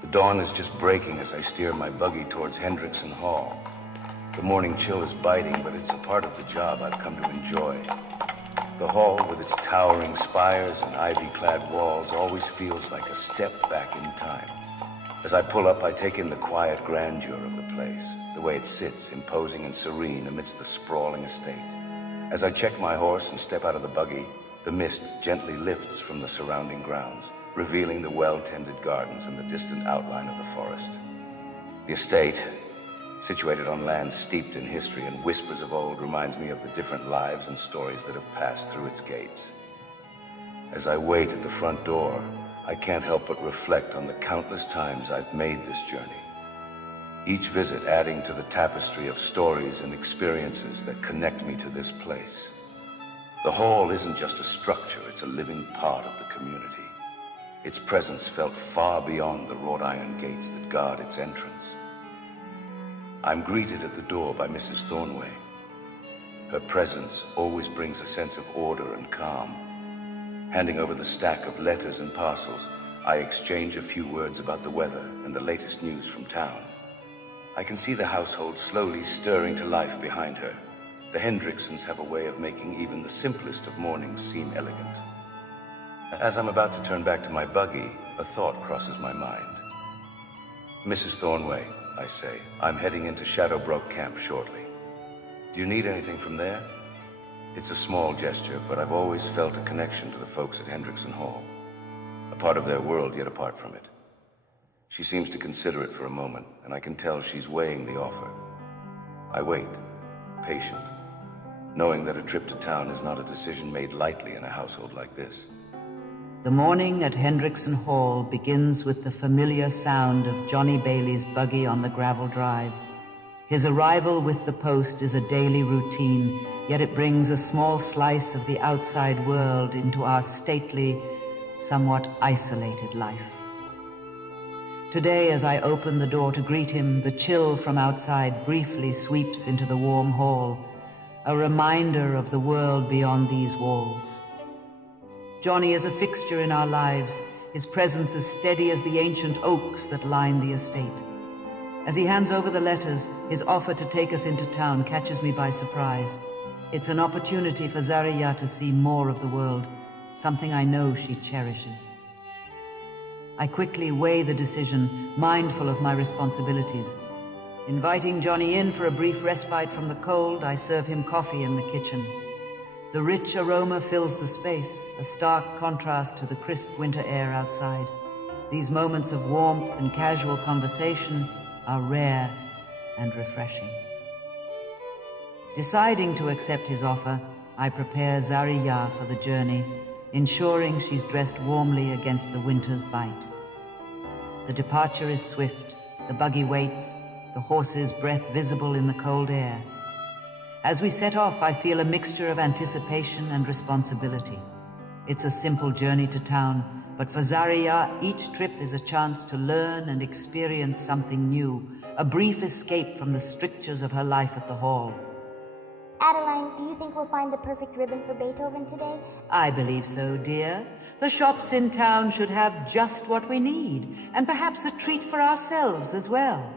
The dawn is just breaking as I steer my buggy towards Hendrickson Hall. The morning chill is biting, but it's a part of the job I've come to enjoy. The hall, with its towering spires and ivy-clad walls, always feels like a step back in time. As I pull up, I take in the quiet grandeur of the place, the way it sits, imposing and serene amidst the sprawling estate. As I check my horse and step out of the buggy, the mist gently lifts from the surrounding grounds, revealing the well-tended gardens and the distant outline of the forest. The estate, situated on land steeped in history and whispers of old, reminds me of the different lives and stories that have passed through its gates. As I wait at the front door, I can't help but reflect on the countless times I've made this journey, each visit adding to the tapestry of stories and experiences that connect me to this place. The hall isn't just a structure, it's a living part of the community. Its presence felt far beyond the wrought iron gates that guard its entrance. I'm greeted at the door by Mrs. Thornway. Her presence always brings a sense of order and calm. Handing over the stack of letters and parcels, I exchange a few words about the weather and the latest news from town. I can see the household slowly stirring to life behind her. The Hendricksons have a way of making even the simplest of mornings seem elegant. As I'm about to turn back to my buggy, a thought crosses my mind. Mrs. Thornway, I say, I'm heading into Shadowbrook Camp shortly. Do you need anything from there? It's a small gesture, but I've always felt a connection to the folks at Hendrickson Hall. A part of their world, yet apart from it. She seems to consider it for a moment, and I can tell she's weighing the offer. I wait, patient, knowing that a trip to town is not a decision made lightly in a household like this. The morning at Hendrickson Hall begins with the familiar sound of Johnny Bailey's buggy on the gravel drive. His arrival with the post is a daily routine, yet it brings a small slice of the outside world into our stately, somewhat isolated life. Today, as I open the door to greet him, the chill from outside briefly sweeps into the warm hall, a reminder of the world beyond these walls. Johnny is a fixture in our lives, his presence as steady as the ancient oaks that line the estate. As he hands over the letters, his offer to take us into town catches me by surprise. It's an opportunity for Zariya to see more of the world, something I know she cherishes. I quickly weigh the decision, mindful of my responsibilities. Inviting Johnny in for a brief respite from the cold, I serve him coffee in the kitchen. The rich aroma fills the space, a stark contrast to the crisp winter air outside. These moments of warmth and casual conversation are rare and refreshing. Deciding to accept his offer, I prepare Zariya for the journey, ensuring she's dressed warmly against the winter's bite. The departure is swift, the buggy waits, the horse's breath visible in the cold air. As we set off, I feel a mixture of anticipation and responsibility. It's a simple journey to town, but for Zariya, each trip is a chance to learn and experience something new, a brief escape from the strictures of her life at the hall. Adeline, do you think we'll find the perfect ribbon for Beethoven today? I believe so, dear. The shops in town should have just what we need, and perhaps a treat for ourselves as well.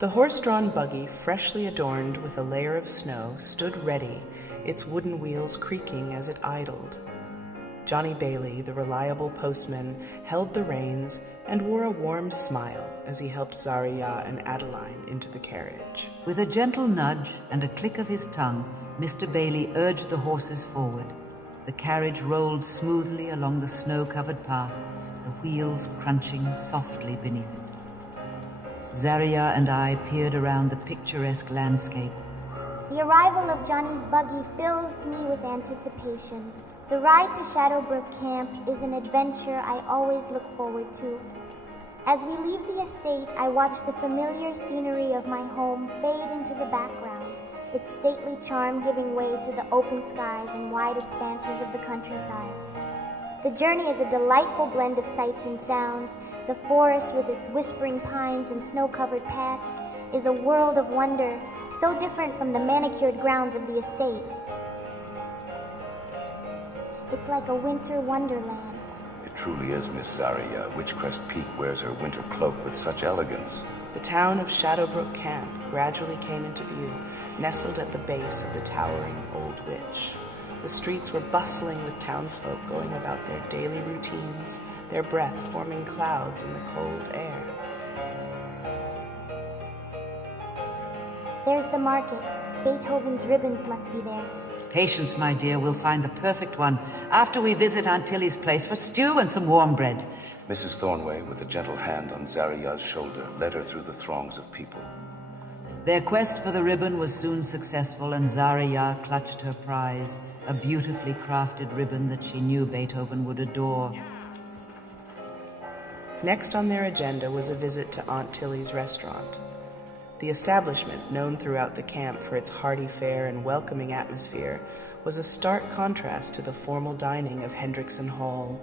The horse-drawn buggy, freshly adorned with a layer of snow, stood ready, its wooden wheels creaking as it idled. Johnny Bailey, the reliable postman, held the reins and wore a warm smile as he helped Zariya and Adeline into the carriage. With a gentle nudge and a click of his tongue, Mr. Bailey urged the horses forward. The carriage rolled smoothly along the snow-covered path, the wheels crunching softly beneath it. Zariya and I peered around the picturesque landscape. The arrival of Johnny's buggy fills me with anticipation. The ride to Shadowbrook Camp is an adventure I always look forward to. As we leave the estate, I watch the familiar scenery of my home fade into the background, its stately charm giving way to the open skies and wide expanses of the countryside. The journey is a delightful blend of sights and sounds. The forest with its whispering pines and snow-covered paths is a world of wonder, so different from the manicured grounds of the estate. It's like a winter wonderland. It truly is, Miss Zariya. Witchcrest Peak wears her winter cloak with such elegance. The town of Shadowbrook Camp gradually came into view, nestled at the base of the towering old witch. The streets were bustling with townsfolk going about their daily routines, their breath forming clouds in the cold air. There's the market. Beethoven's ribbons must be there. Patience, my dear, we'll find the perfect one after we visit Aunt Tilly's place for stew and some warm bread. Mrs. Thornway, with a gentle hand on Zariya's shoulder, led her through the throngs of people. Their quest for the ribbon was soon successful, and Zariya clutched her prize, a beautifully crafted ribbon that she knew Beethoven would adore. Next on their agenda was a visit to Aunt Tilly's restaurant. The establishment, known throughout the camp for its hearty fare and welcoming atmosphere, was a stark contrast to the formal dining of Hendrickson Hall.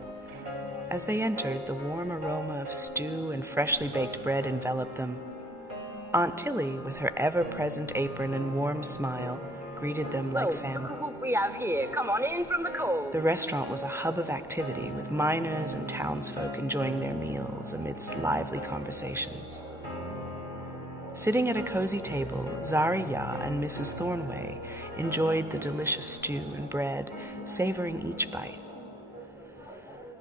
As they entered, the warm aroma of stew and freshly baked bread enveloped them. Aunt Tilly, with her ever-present apron and warm smile, greeted them like family. Look what we have here. Come on in from the cold. The restaurant was a hub of activity, with miners and townsfolk enjoying their meals amidst lively conversations. Sitting at a cozy table, Zariya and Mrs. Thornway enjoyed the delicious stew and bread, savoring each bite.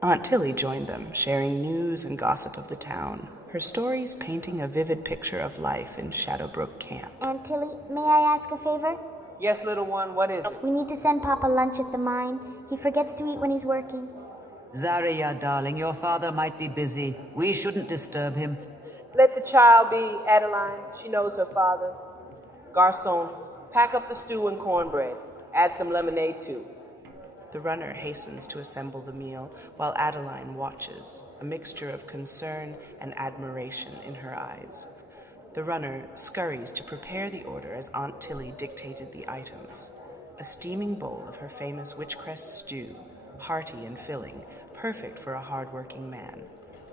Aunt Tilly joined them, sharing news and gossip of the town, her stories painting a vivid picture of life in Shadowbrook Camp. Aunt Tilly, may I ask a favor? Yes, little one, what is it? We need to send Papa lunch at the mine. He forgets to eat when he's working. Zariya, darling, your father might be busy. We shouldn't disturb him. Let the child be, Adeline. She knows her father. Garçon, pack up the stew and cornbread. Add some lemonade, too. The runner hastens to assemble the meal, while Adeline watches, a mixture of concern and admiration in her eyes. The runner scurries to prepare the order as Aunt Tilly dictated the items. A steaming bowl of her famous witchcrest stew, hearty and filling, perfect for a hard-working man.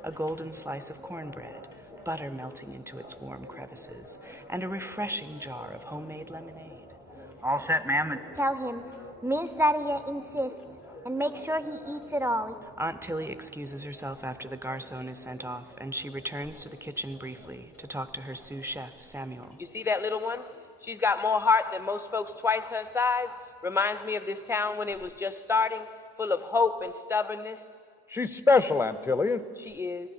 A golden slice of cornbread, butter melting into its warm crevices, and a refreshing jar of homemade lemonade. All set, ma'am. Tell him, Miss Zariya insists, and make sure he eats it all. Aunt Tilly excuses herself after the garçon is sent off, and she returns to the kitchen briefly to talk to her sous chef, Samuel. You see that little one? She's got more heart than most folks twice her size. Reminds me of this town when it was just starting, full of hope and stubbornness. She's special, Aunt Tilly. She is.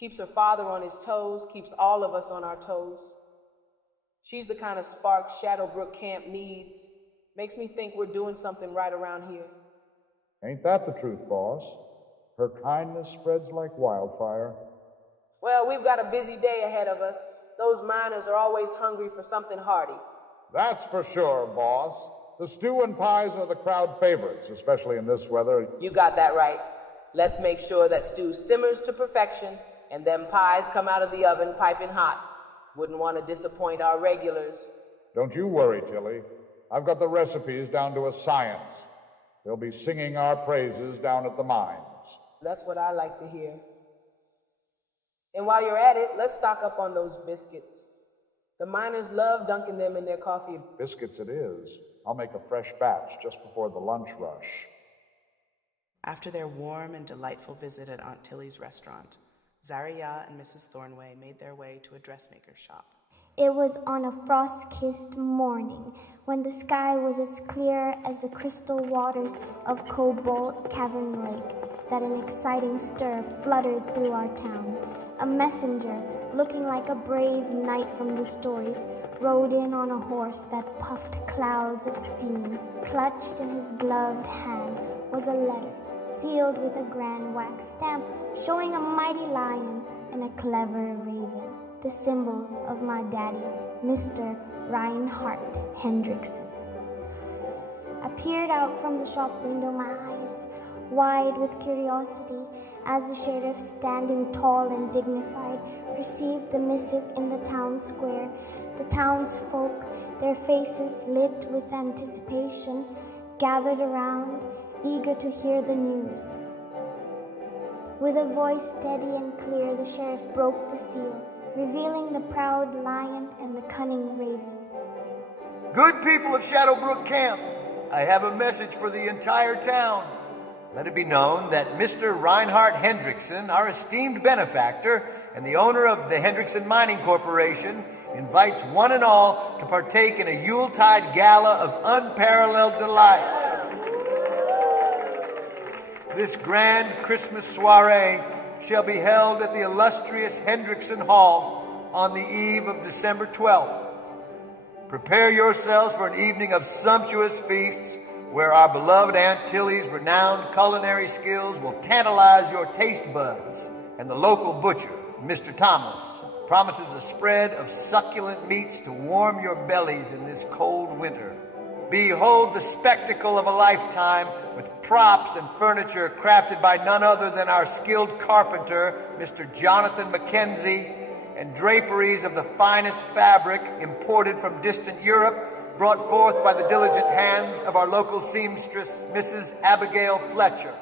Keeps her father on his toes, keeps all of us on our toes. She's the kind of spark Shadowbrook Camp needs. Makes me think we're doing something right around here. Ain't that the truth, boss? Her kindness spreads like wildfire. Well, we've got a busy day ahead of us. Those miners are always hungry for something hearty. That's for sure, boss. The stew and pies are the crowd favorites, especially in this weather. You got that right. Let's make sure that stew simmers to perfection and them pies come out of the oven piping hot. Wouldn't want to disappoint our regulars. Don't you worry, Tilly. I've got the recipes down to a science. They'll be singing our praises down at the mines. That's what I like to hear. And while you're at it, let's stock up on those biscuits. The miners love dunking them in their coffee. Biscuits it is. I'll make a fresh batch just before the lunch rush. After their warm and delightful visit at Aunt Tilly's restaurant, Zariya and Mrs. Thornway made their way to a dressmaker's shop. It was on a frost-kissed morning when the sky was as clear as the crystal waters of Cobalt Cavern Lake that an exciting stir fluttered through our town. A messenger, looking like a brave knight from the stories, rode in on a horse that puffed clouds of steam. Clutched in his gloved hand was a letter, sealed with a grand wax stamp, showing a mighty lion and a clever raven, the symbols of my daddy, Mr. Reinhardt Hendrickson. I peered out from the shop window, my eyes wide with curiosity, as the sheriff, standing tall and dignified, received the missive in the town square. The townsfolk, their faces lit with anticipation, gathered around, eager to hear the news. With a voice steady and clear, the sheriff broke the seal, revealing the proud lion and the cunning raven. Good people of Shadowbrook Camp, I have a message for the entire town. Let it be known that Mr. Reinhardt Hendrickson, our esteemed benefactor and the owner of the Hendrickson Mining Corporation, invites one and all to partake in a Yuletide gala of unparalleled delight. This grand Christmas soiree shall be held at the illustrious Hendrickson Hall on the eve of December 12th. Prepare yourselves for an evening of sumptuous feasts where our beloved Aunt Tilly's renowned culinary skills will tantalize your taste buds, and the local butcher, Mr. Thomas, promises a spread of succulent meats to warm your bellies in this cold winter. Behold the spectacle of a lifetime with props and furniture crafted by none other than our skilled carpenter, Mr. Jonathan Mackenzie, and draperies of the finest fabric imported from distant Europe, brought forth by the diligent hands of our local seamstress, Mrs. Abigail Fletcher.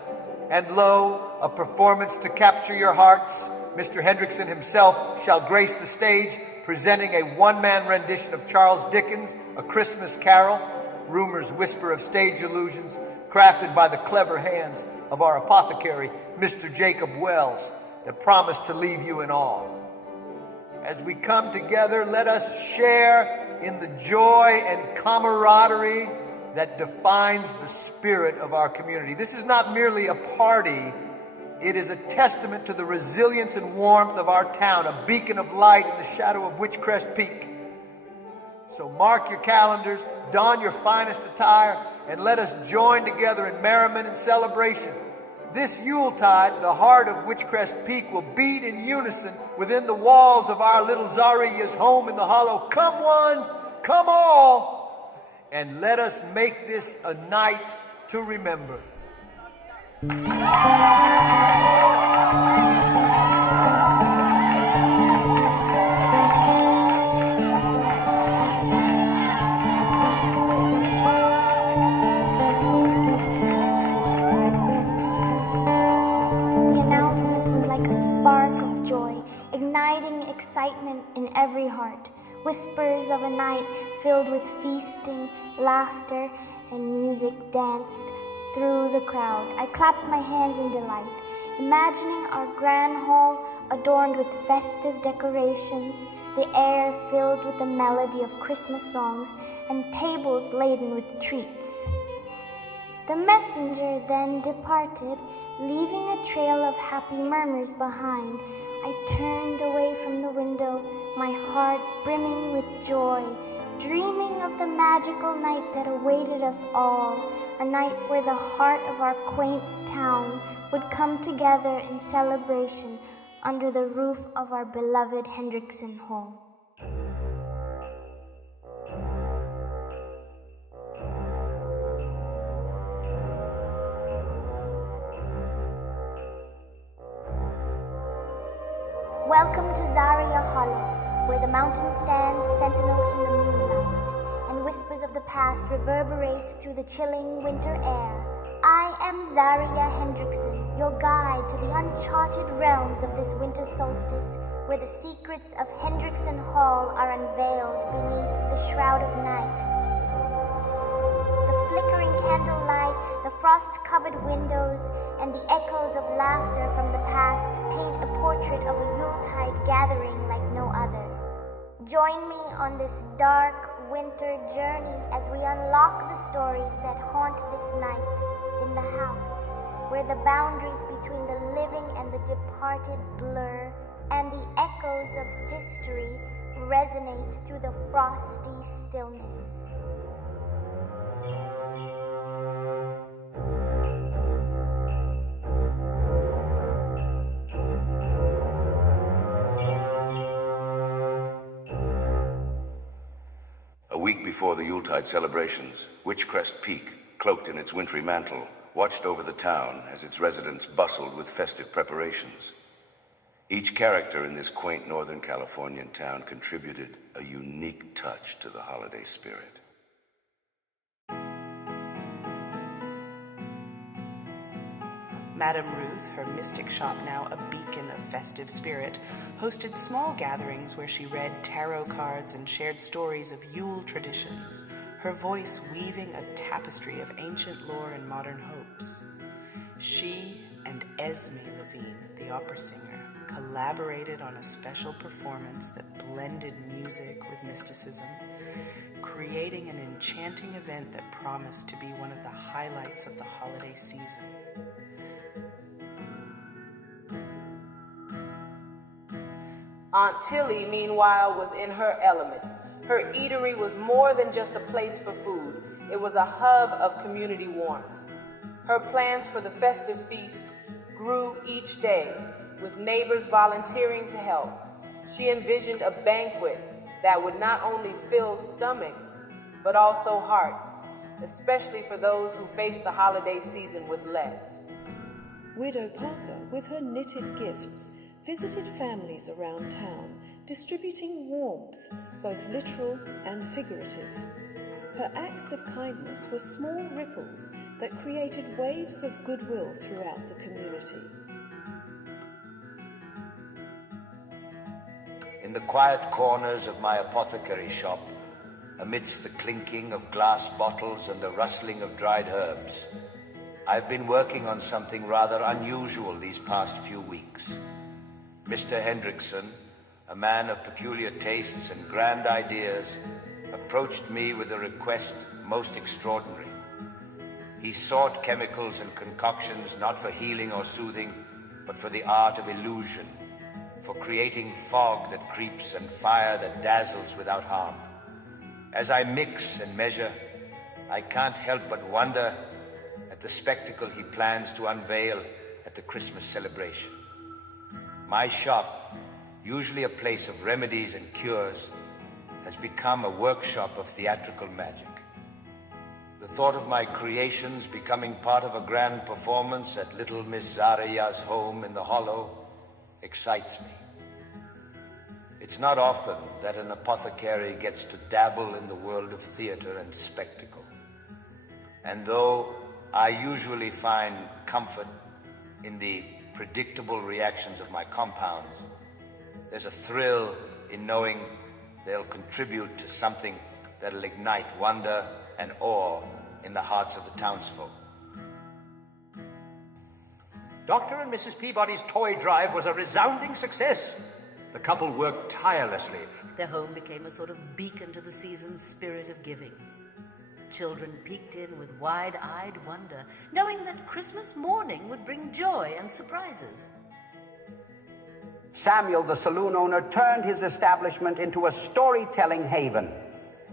And lo, a performance to capture your hearts. Mr. Hendrickson himself shall grace the stage, presenting a one-man rendition of Charles Dickens' A Christmas Carol, rumors whisper of stage illusions, crafted by the clever hands of our apothecary, Mr. Jacob Wells, that promised to leave you in awe. As we come together, let us share in the joy and camaraderie that defines the spirit of our community. This is not merely a party, it is a testament to the resilience and warmth of our town, a beacon of light in the shadow of Witchcrest Peak. So mark your calendars, don your finest attire, and let us join together in merriment and celebration. This Yuletide, the heart of Witchcrest Peak will beat in unison within the walls of our little Zariya's home in the hollow. Come one, come all, and let us make this a night to remember. Excitement in every heart, whispers of a night filled with feasting, laughter, and music danced through the crowd. I clapped my hands in delight, imagining our grand hall adorned with festive decorations, the air filled with the melody of Christmas songs, and tables laden with treats. The messenger then departed, leaving a trail of happy murmurs behind. I turned away from the window, my heart brimming with joy, dreaming of the magical night that awaited us all, a night where the heart of our quaint town would come together in celebration under the roof of our beloved Hendrickson Hall. Welcome to Zariya Hollow, where the mountain stands sentinel in the moonlight, and whispers of the past reverberate through the chilling winter air. I am Zariya Hendrickson, your guide to the uncharted realms of this winter solstice, where the secrets of Hendrickson Hall are unveiled beneath the shroud of night. The flickering candlelight, the frost-covered windows, and the echoes of laughter from the past paint a portrait of a Yuletide gathering like no other. Join me on this dark winter journey as we unlock the stories that haunt this night in the house, where the boundaries between the living and the departed blur, and the echoes of history resonate through the frosty stillness. A week before the Yuletide celebrations, Witchcrest Peak, cloaked in its wintry mantle, watched over the town as its residents bustled with festive preparations. Each character in this quaint Northern Californian town contributed a unique touch to the holiday spirit. Madame Ruth, her mystic shop now a beacon of festive spirit, hosted small gatherings where she read tarot cards and shared stories of Yule traditions, her voice weaving a tapestry of ancient lore and modern hopes. She and Esme Levine, the opera singer, collaborated on a special performance that blended music with mysticism, creating an enchanting event that promised to be one of the highlights of the holiday season. Aunt Tilly, meanwhile, was in her element. Her eatery was more than just a place for food. It was a hub of community warmth. Her plans for the festive feast grew each day, with neighbors volunteering to help. She envisioned a banquet that would not only fill stomachs, but also hearts, especially for those who face the holiday season with less. Widow Parker, with her knitted gifts, visited families around town, distributing warmth, both literal and figurative. Her acts of kindness were small ripples that created waves of goodwill throughout the community. In the quiet corners of my apothecary shop, amidst the clinking of glass bottles and the rustling of dried herbs, I've been working on something rather unusual these past few weeks. Mr. Hendrickson, a man of peculiar tastes and grand ideas, approached me with a request most extraordinary. He sought chemicals and concoctions not for healing or soothing, but for the art of illusion, for creating fog that creeps and fire that dazzles without harm. As I mix and measure, I can't help but wonder at the spectacle he plans to unveil at the Christmas celebration. My shop, usually a place of remedies and cures, has become a workshop of theatrical magic. The thought of my creations becoming part of a grand performance at little Miss Zariya's home in the Hollow excites me. It's not often that an apothecary gets to dabble in the world of theater and spectacle. And though I usually find comfort in the predictable reactions of my compounds, there's a thrill in knowing they'll contribute to something that'll ignite wonder and awe in the hearts of the townsfolk. Dr. and Mrs. Peabody's toy drive was a resounding success. The couple worked tirelessly. Their home became a sort of beacon to the season's spirit of giving. Children peeked in with wide-eyed wonder, knowing that Christmas morning would bring joy and surprises. Samuel, the saloon owner, turned his establishment into a storytelling haven.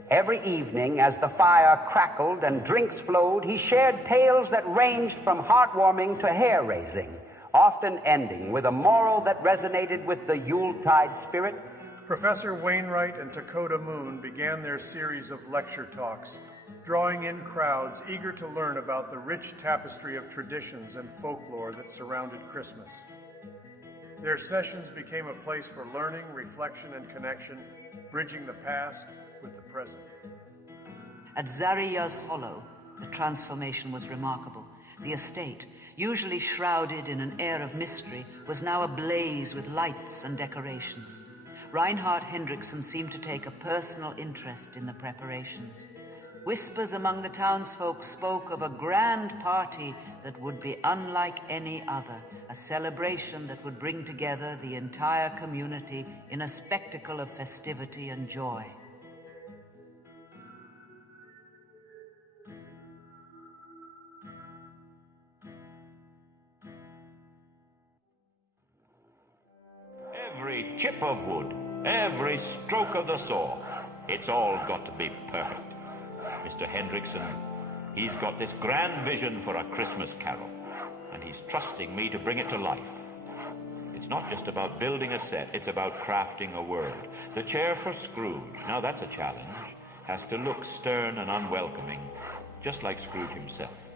Every evening, as the fire crackled and drinks flowed, he shared tales that ranged from heartwarming to hair-raising, often ending with a moral that resonated with the Yuletide spirit. Professor Wainwright and Dakota Moon began their series of lecture talks, drawing in crowds eager to learn about the rich tapestry of traditions and folklore that surrounded Christmas. Their sessions became a place for learning, reflection, and connection, bridging the past with the present. At Zariya's Hollow, the transformation was remarkable. The estate, usually shrouded in an air of mystery, was now ablaze with lights and decorations. Reinhardt Hendrickson seemed to take a personal interest in the preparations. Whispers among the townsfolk spoke of a grand party that would be unlike any other, a celebration that would bring together the entire community in a spectacle of festivity and joy. Every chip of wood, every stroke of the saw, it's all got to be perfect. Mr. Hendrickson, he's got this grand vision for a Christmas carol, and he's trusting me to bring it to life. It's not just about building a set, it's about crafting a world. The chair for Scrooge, now that's a challenge, has to look stern and unwelcoming, just like Scrooge himself.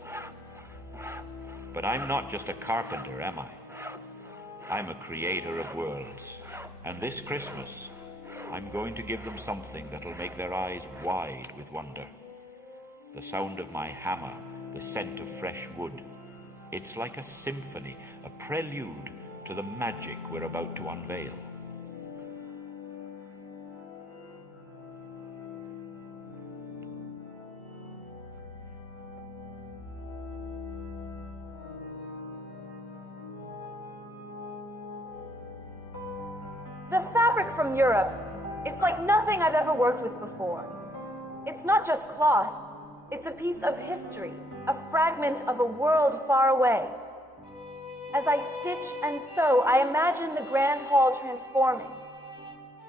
But I'm not just a carpenter, am I? I'm a creator of worlds. And this Christmas, I'm going to give them something that'll make their eyes wide with wonder. The sound of my hammer, the scent of fresh wood. It's like a symphony, a prelude to the magic we're about to unveil. The fabric from Europe, it's like nothing I've ever worked with before. It's not just cloth, it's a piece of history, a fragment of a world far away. As I stitch and sew, I imagine the grand hall transforming,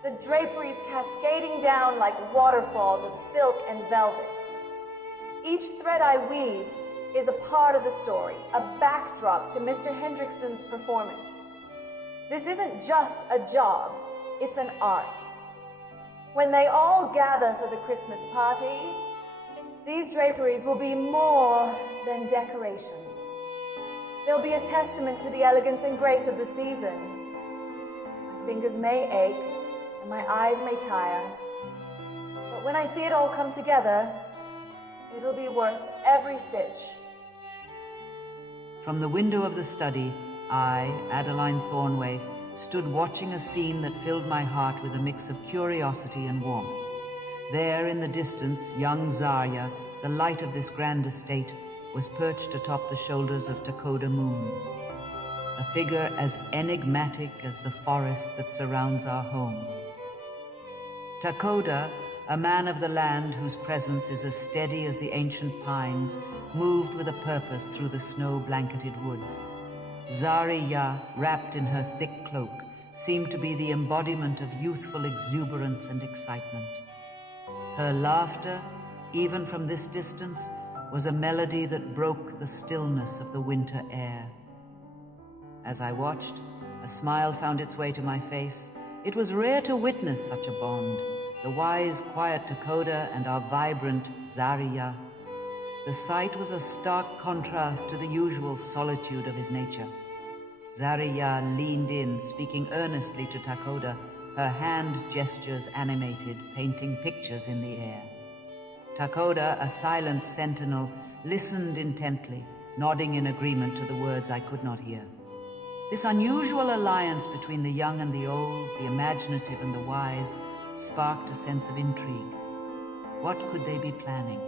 the draperies cascading down like waterfalls of silk and velvet. Each thread I weave is a part of the story, a backdrop to Mr. Hendrickson's performance. This isn't just a job, it's an art. When they all gather for the Christmas party, these draperies will be more than decorations. They'll be a testament to the elegance and grace of the season. My fingers may ache, and my eyes may tire, but when I see it all come together, it'll be worth every stitch. From the window of the study, I, Adeline Thornway, stood watching a scene that filled my heart with a mix of curiosity and warmth. There in the distance, young Zariya, the light of this grand estate, was perched atop the shoulders of Takoda Moon, a figure as enigmatic as the forest that surrounds our home. Takoda, a man of the land whose presence is as steady as the ancient pines, moved with a purpose through the snow-blanketed woods. Zariya, wrapped in her thick cloak, seemed to be the embodiment of youthful exuberance and excitement. Her laughter, even from this distance, was a melody that broke the stillness of the winter air. As I watched, a smile found its way to my face. It was rare to witness such a bond, the wise, quiet Takoda and our vibrant Zariya. The sight was a stark contrast to the usual solitude of his nature. Zariya leaned in, speaking earnestly to Takoda, her hand gestures animated, painting pictures in the air. Takoda, a silent sentinel, listened intently, nodding in agreement to the words I could not hear. This unusual alliance between the young and the old, the imaginative and the wise, sparked a sense of intrigue. What could they be planning?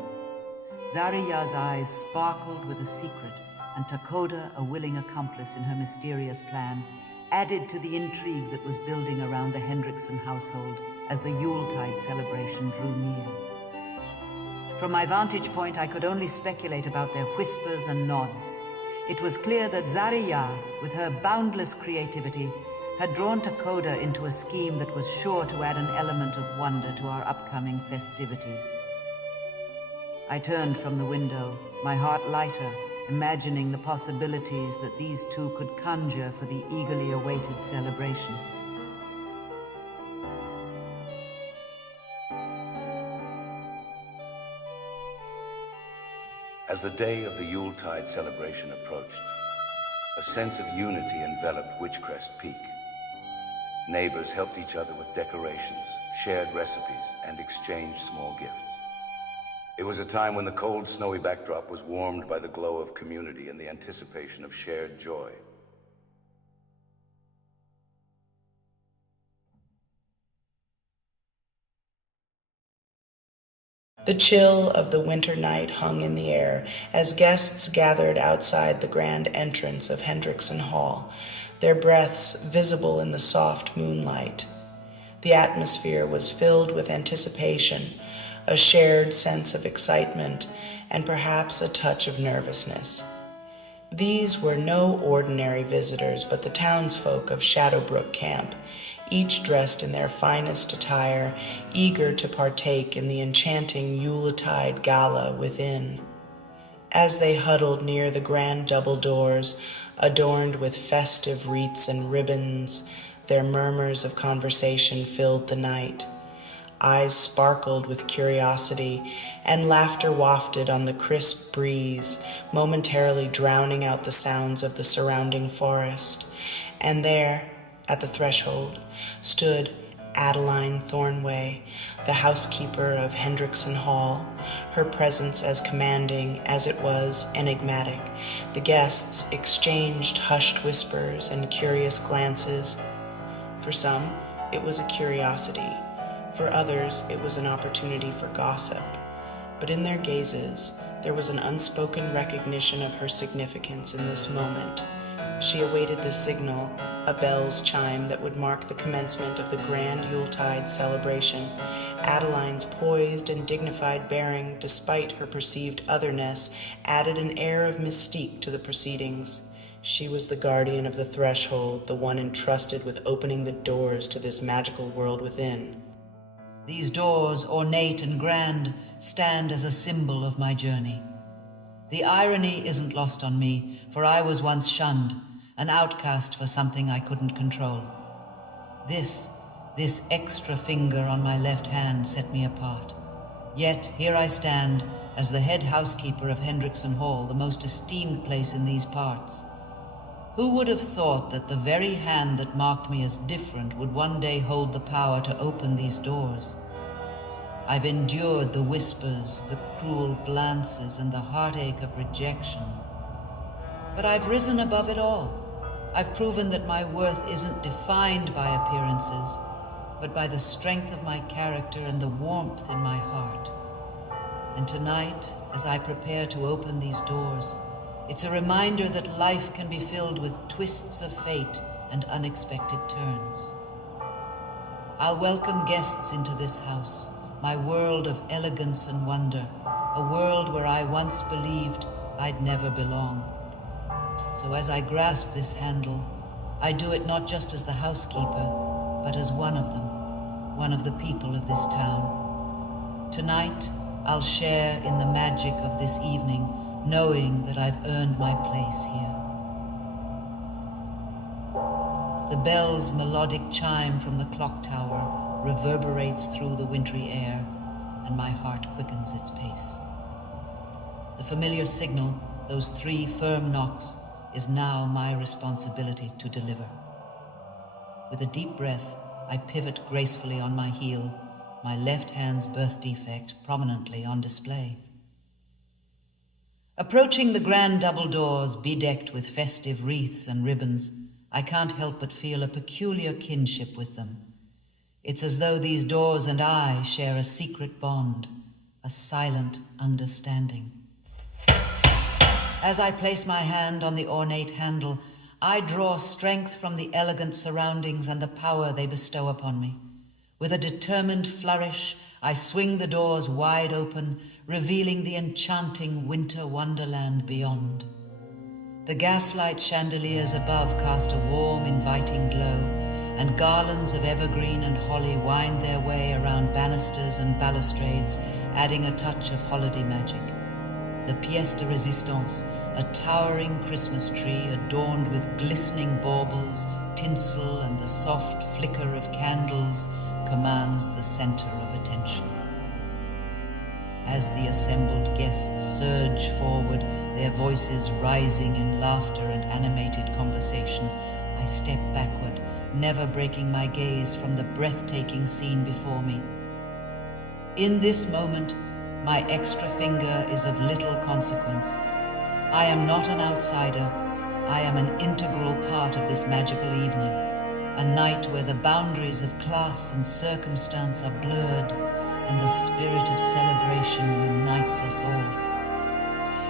Zariya's eyes sparkled with a secret, and Takoda, a willing accomplice in her mysterious plan, added to the intrigue that was building around the Hendrickson household as the Yuletide celebration drew near. From my vantage point, I could only speculate about their whispers and nods. It was clear that Zariya, with her boundless creativity, had drawn Takoda into a scheme that was sure to add an element of wonder to our upcoming festivities. I turned from the window, my heart lighter, imagining the possibilities that these two could conjure for the eagerly awaited celebration. As the day of the Yuletide celebration approached, a sense of unity enveloped Witchcrest Peak. Neighbors helped each other with decorations, shared recipes, and exchanged small gifts. It was a time when the cold, snowy backdrop was warmed by the glow of community and the anticipation of shared joy. The chill of the winter night hung in the air as guests gathered outside the grand entrance of Hendrickson Hall, their breaths visible in the soft moonlight. The atmosphere was filled with anticipation, a shared sense of excitement, and perhaps a touch of nervousness. These were no ordinary visitors, but the townsfolk of Shadowbrook Camp, each dressed in their finest attire, eager to partake in the enchanting Yuletide gala within. As they huddled near the grand double doors, adorned with festive wreaths and ribbons, their murmurs of conversation filled the night. eyes sparkled with curiosity, and laughter wafted on the crisp breeze, momentarily drowning out the sounds of the surrounding forest. And there, at the threshold, stood Adeline Thornway, the housekeeper of Hendrickson Hall, her presence as commanding as it was enigmatic. The guests exchanged hushed whispers and curious glances. For some, it was a curiosity. For others, it was an opportunity for gossip. But in their gazes, there was an unspoken recognition of her significance in this moment. She awaited the signal, a bell's chime that would mark the commencement of the grand Yuletide celebration. Adeline's poised and dignified bearing, despite her perceived otherness, added an air of mystique to the proceedings. She was the guardian of the threshold, the one entrusted with opening the doors to this magical world within. These doors, ornate and grand, stand as a symbol of my journey. The irony isn't lost on me, for I was once shunned, an outcast for something I couldn't control. This extra finger on my left hand set me apart. Yet here I stand as the head housekeeper of Hendrickson Hall, the most esteemed place in these parts. Who would have thought that the very hand that marked me as different would one day hold the power to open these doors? I've endured the whispers, the cruel glances, and the heartache of rejection. But I've risen above it all. I've proven that my worth isn't defined by appearances, but by the strength of my character and the warmth in my heart. And tonight, as I prepare to open these doors, it's a reminder that life can be filled with twists of fate and unexpected turns. I'll welcome guests into this house, my world of elegance and wonder, a world where I once believed I'd never belong. So as I grasp this handle, I do it not just as the housekeeper, but as one of them, one of the people of this town. Tonight, I'll share in the magic of this evening, knowing that I've earned my place here. The bell's melodic chime from the clock tower reverberates through the wintry air, and my heart quickens its pace. The familiar signal, those 3 firm knocks, is now my responsibility to deliver. With a deep breath, I pivot gracefully on my heel, my left hand's birth defect prominently on display. Approaching the grand double doors, bedecked with festive wreaths and ribbons, I can't help but feel a peculiar kinship with them. It's as though these doors and I share a secret bond, a silent understanding. As I place my hand on the ornate handle, I draw strength from the elegant surroundings and the power they bestow upon me. With a determined flourish, I swing the doors wide open, revealing the enchanting winter wonderland beyond. The gaslight chandeliers above cast a warm, inviting glow, and garlands of evergreen and holly wind their way around banisters and balustrades, adding a touch of holiday magic. The pièce de résistance, a towering Christmas tree adorned with glistening baubles, tinsel, and the soft flicker of candles, commands the center of attention. As the assembled guests surge forward, their voices rising in laughter and animated conversation, I step backward, never breaking my gaze from the breathtaking scene before me. In this moment, my extra finger is of little consequence. I am not an outsider. I am an integral part of this magical evening, a night where the boundaries of class and circumstance are blurred, and the spirit of celebration unites us all.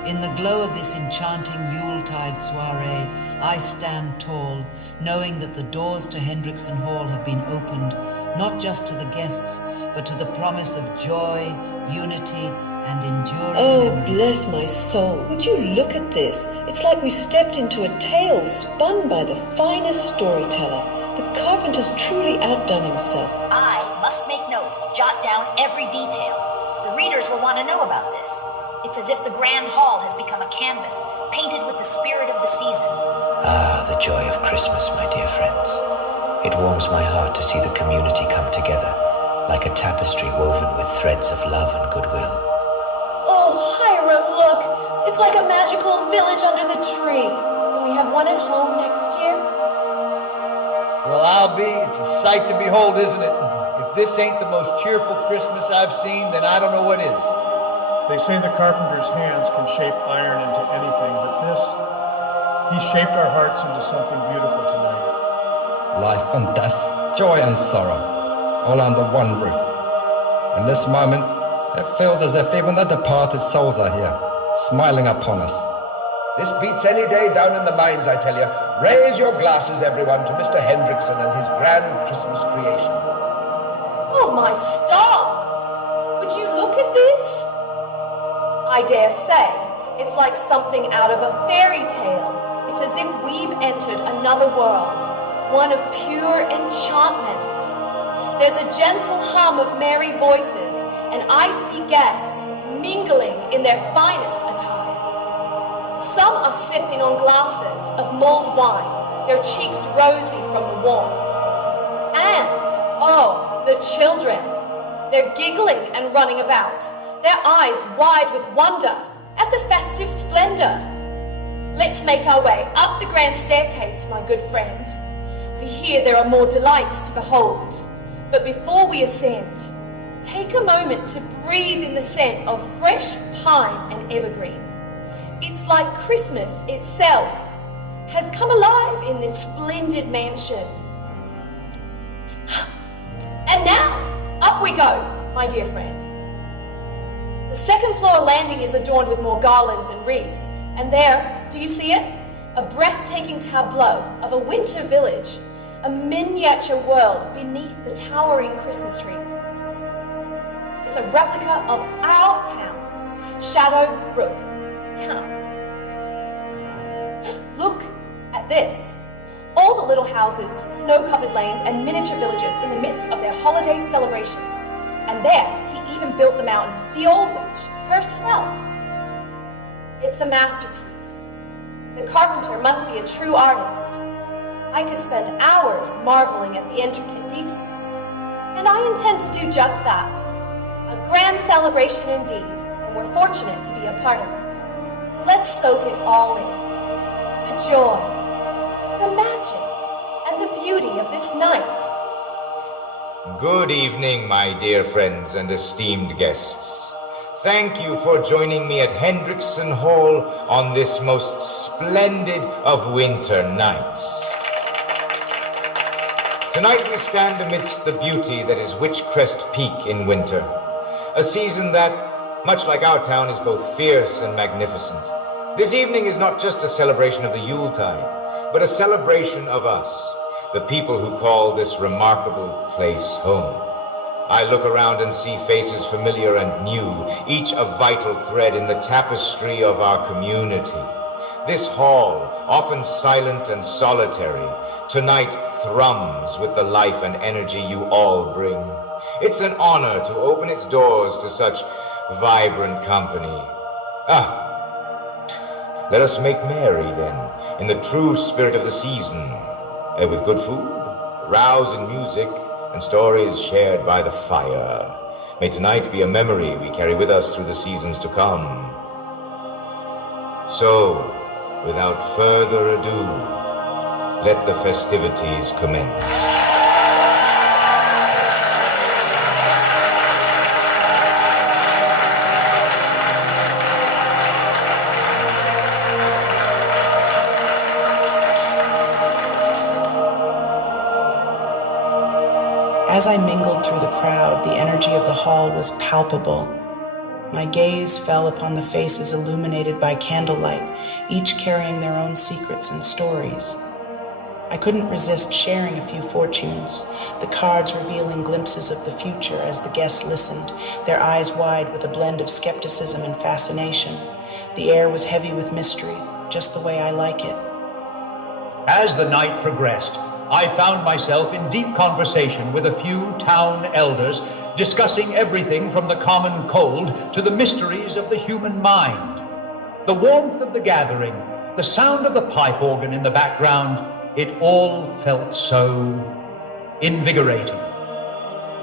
In the glow of this enchanting Yuletide soiree, I stand tall, knowing that the doors to Hendrickson Hall have been opened, not just to the guests, but to the promise of joy, unity, and enduring memories. Bless my soul. Would you look at this? It's like we've stepped into a tale spun by the finest storyteller. The carpenter's truly outdone himself. I must make notes, jot down every detail. The readers will want to know about this. It's as if the grand hall has become a canvas, painted with the spirit of the season. Ah, the joy of Christmas, my dear friends. It warms my heart to see the community come together, like a tapestry woven with threads of love and goodwill. Oh, Hiram, look! It's like a magical village under the tree. Can we have one at home next year? Well, it's a sight to behold, isn't it? If this ain't the most cheerful Christmas I've seen, then I don't know what is. They say the carpenter's hands can shape iron into anything, but he shaped our hearts into something beautiful tonight. Life and death, joy and sorrow, all under one roof. In this moment, it feels as if even the departed souls are here, smiling upon us. This beats any day down in the mines, I tell you. Raise your glasses, everyone, to Mr. Hendrickson and his grand Christmas creation. Oh, my stars! Would you look at this? I dare say, it's like something out of a fairy tale. It's as if we've entered another world, one of pure enchantment. There's a gentle hum of merry voices, and I see guests mingling in their finest attire. Some are sipping on glasses of mulled wine, their cheeks rosy from the warmth. And, oh, the children. They're giggling and running about, their eyes wide with wonder at the festive splendor. Let's make our way up the grand staircase, my good friend. I hear there are more delights to behold. But before we ascend, take a moment to breathe in the scent of fresh pine and evergreen. It's like Christmas itself has come alive in this splendid mansion. And now, up we go, my dear friend. The second floor landing is adorned with more garlands and wreaths, and there, do you see it? A breathtaking tableau of a winter village, a miniature world beneath the towering Christmas tree. It's a replica of our town, Shadowbrook Camp. Look at this. All the little houses, snow-covered lanes, and miniature villages in the midst of their holiday celebrations. And there, he even built the mountain, the old witch, herself. It's a masterpiece. The carpenter must be a true artist. I could spend hours marveling at the intricate details. And I intend to do just that. A grand celebration indeed, and we're fortunate to be a part of it. Let's soak it all in. The joy, the magic, and the beauty of this night. Good evening, my dear friends and esteemed guests. Thank you for joining me at Hendrickson Hall on this most splendid of winter nights. Tonight we stand amidst the beauty that is Witchcrest Peak in winter, a season that, much like our town, is both fierce and magnificent. This evening is not just a celebration of the Yuletide, but a celebration of us, the people who call this remarkable place home. I look around and see faces familiar and new, each a vital thread in the tapestry of our community. This hall, often silent and solitary, tonight thrums with the life and energy you all bring. It's an honor to open its doors to such vibrant company. Let us make merry, then, in the true spirit of the season, with good food, rousing music, and stories shared by the fire. May tonight be a memory we carry with us through the seasons to come. So, without further ado, let the festivities commence. As I mingled through the crowd, the energy of the hall was palpable. My gaze fell upon the faces illuminated by candlelight, each carrying their own secrets and stories. I couldn't resist sharing a few fortunes, the cards revealing glimpses of the future as the guests listened, their eyes wide with a blend of skepticism and fascination. The air was heavy with mystery, just the way I like it. As the night progressed, I found myself in deep conversation with a few town elders, discussing everything from the common cold to the mysteries of the human mind. The warmth of the gathering, the sound of the pipe organ in the background, it all felt so invigorating.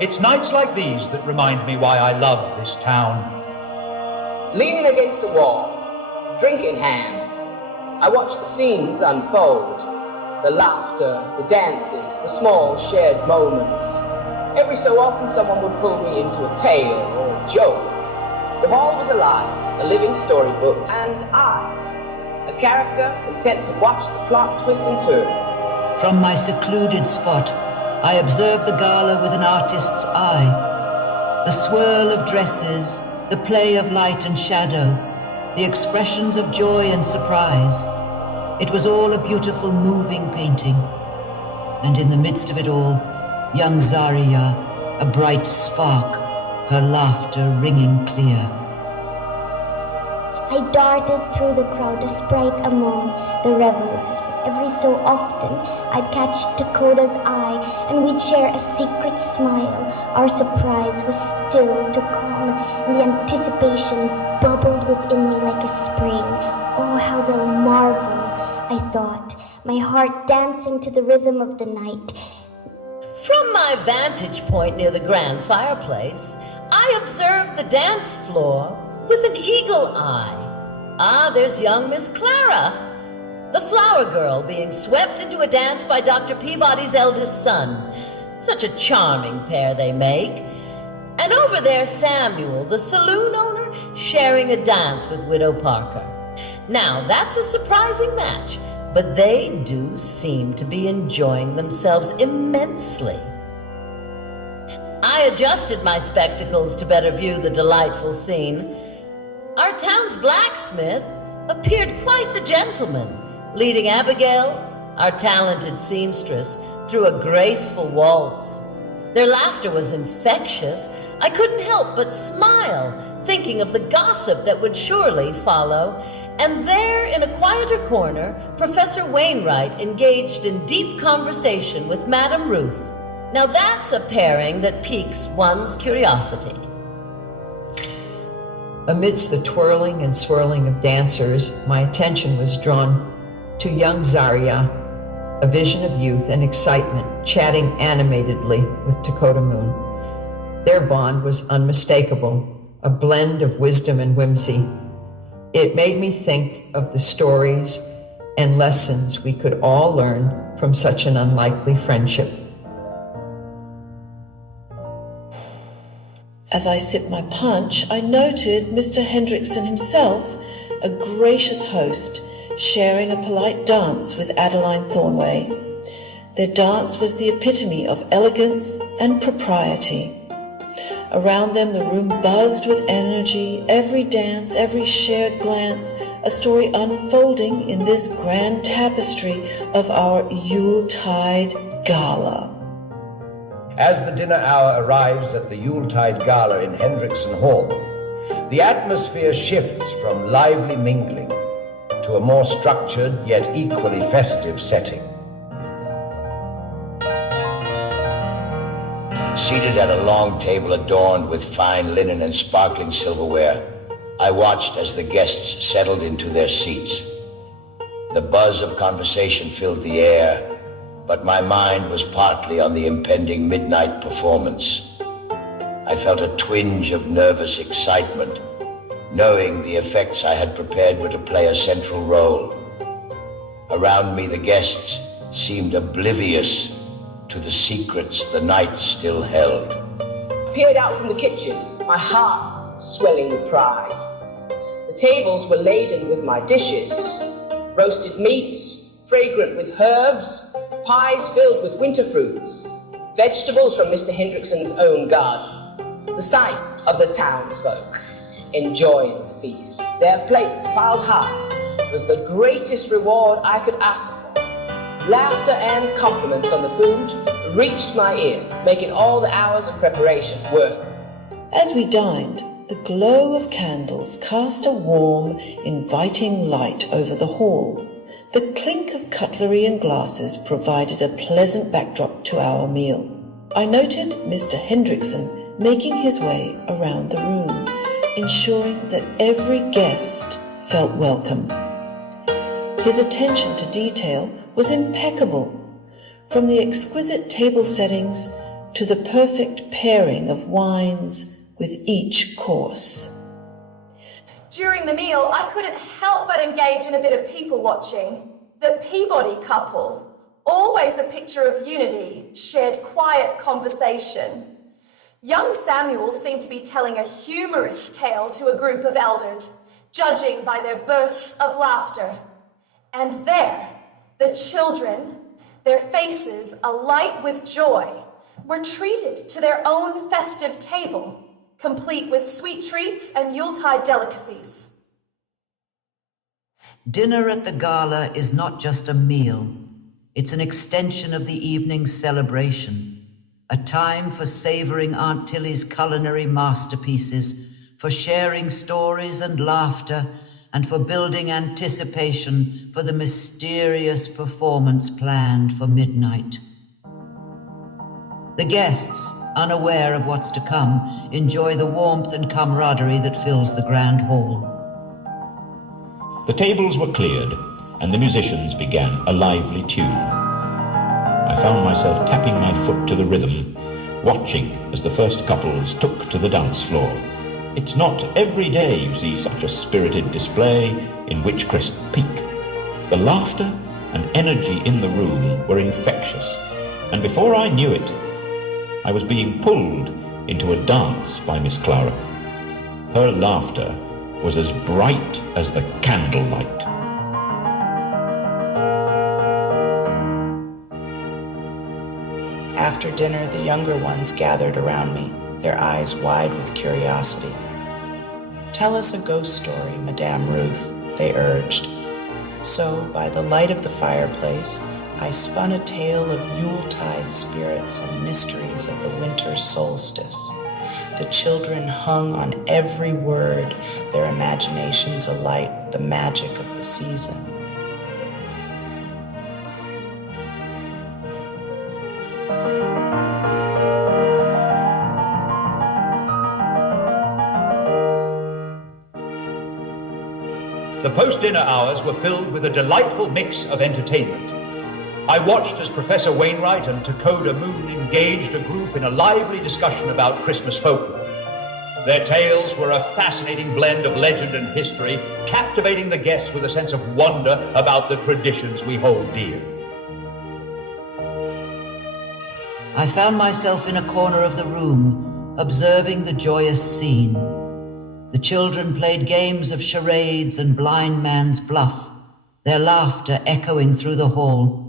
It's nights like these that remind me why I love this town. Leaning against the wall, drink in hand, I watch the scenes unfold. The laughter, the dances, the small shared moments. Every so often someone would pull me into a tale or a joke. The hall was alive, a living storybook, and I, a character content to watch the plot twist and turn. From my secluded spot, I observe the gala with an artist's eye. The swirl of dresses, the play of light and shadow, the expressions of joy and surprise. It was all a beautiful, moving painting. And in the midst of it all, young Zariya, a bright spark, her laughter ringing clear. I darted through the crowd, a sprite among the revelers. Every so often, I'd catch Dakota's eye, and we'd share a secret smile. Our surprise was still to come, and the anticipation bubbled within me like a spring. Oh, how they'll marvel, I thought, my heart dancing to the rhythm of the night. From my vantage point near the grand fireplace, I observed the dance floor with an eagle eye. Ah, there's young Miss Clara, the flower girl being swept into a dance by Dr. Peabody's eldest son. Such a charming pair they make. And over there, Samuel, the saloon owner, sharing a dance with Widow Parker. Now, that's a surprising match, but they do seem to be enjoying themselves immensely. I adjusted my spectacles to better view the delightful scene. Our town's blacksmith appeared quite the gentleman, leading Abigail, our talented seamstress, through a graceful waltz. Their laughter was infectious. I couldn't help but smile, thinking of the gossip that would surely follow. And there, in a quieter corner, Professor Wainwright engaged in deep conversation with Madame Ruth. Now that's a pairing that piques one's curiosity. Amidst the twirling and swirling of dancers, my attention was drawn to young Zariya, a vision of youth and excitement, chatting animatedly with Dakota Moon. Their bond was unmistakable, a blend of wisdom and whimsy. It made me think of the stories and lessons we could all learn from such an unlikely friendship. As I sipped my punch, I noted Mr. Hendrickson himself, a gracious host, sharing a polite dance with Adeline Thornway. Their dance was the epitome of elegance and propriety. Around them the room buzzed with energy, every dance, every shared glance, a story unfolding in this grand tapestry of our Yuletide Gala. As the dinner hour arrives at the Yuletide Gala in Hendrickson Hall, the atmosphere shifts from lively mingling to a more structured yet equally festive setting. Seated at a long table adorned with fine linen and sparkling silverware, I watched as the guests settled into their seats. The buzz of conversation filled the air, but my mind was partly on the impending midnight performance. I felt a twinge of nervous excitement, knowing the effects I had prepared were to play a central role. Around me, the guests seemed oblivious to the secrets the night still held. I peered out from the kitchen, my heart swelling with pride. The tables were laden with my dishes, roasted meats, fragrant with herbs, pies filled with winter fruits, vegetables from Mr. Hendrickson's own garden. The sight of the townsfolk enjoying the feast, their plates piled high, was the greatest reward I could ask for. Laughter and compliments on the food reached my ear, making all the hours of preparation worth it. As we dined, the glow of candles cast a warm, inviting light over the hall. The clink of cutlery and glasses provided a pleasant backdrop to our meal. I noted Mr. Hendrickson making his way around the room, ensuring that every guest felt welcome. His attention to detail was impeccable, from the exquisite table settings to the perfect pairing of wines with each course. During the meal, I couldn't help but engage in a bit of people watching. The Peabody couple, always a picture of unity, shared quiet conversation. Young Samuel seemed to be telling a humorous tale to a group of elders, judging by their bursts of laughter. And there, the children, their faces alight with joy, were treated to their own festive table, complete with sweet treats and Yuletide delicacies. Dinner at the gala is not just a meal. It's an extension of the evening's celebration, a time for savoring Aunt Tilly's culinary masterpieces, for sharing stories and laughter, and for building anticipation for the mysterious performance planned for midnight. The guests, unaware of what's to come, enjoy the warmth and camaraderie that fills the grand hall. The tables were cleared, and the musicians began a lively tune. I found myself tapping my foot to the rhythm, watching as the first couples took to the dance floor. It's not every day you see such a spirited display in Witchcrest Peak. The laughter and energy in the room were infectious, and before I knew it, I was being pulled into a dance by Miss Clara. Her laughter was as bright as the candlelight. After dinner, the younger ones gathered around me, their eyes wide with curiosity. "Tell us a ghost story, Madame Ruth," they urged. So, by the light of the fireplace, I spun a tale of Yuletide spirits and mysteries of the winter solstice. The children hung on every word, their imaginations alight with the magic of the season. The post-dinner hours were filled with a delightful mix of entertainment. I watched as Professor Wainwright and Takoda Moon engaged a group in a lively discussion about Christmas folklore. Their tales were a fascinating blend of legend and history, captivating the guests with a sense of wonder about the traditions we hold dear. I found myself in a corner of the room, observing the joyous scene. The children played games of charades and blind man's bluff, their laughter echoing through the hall.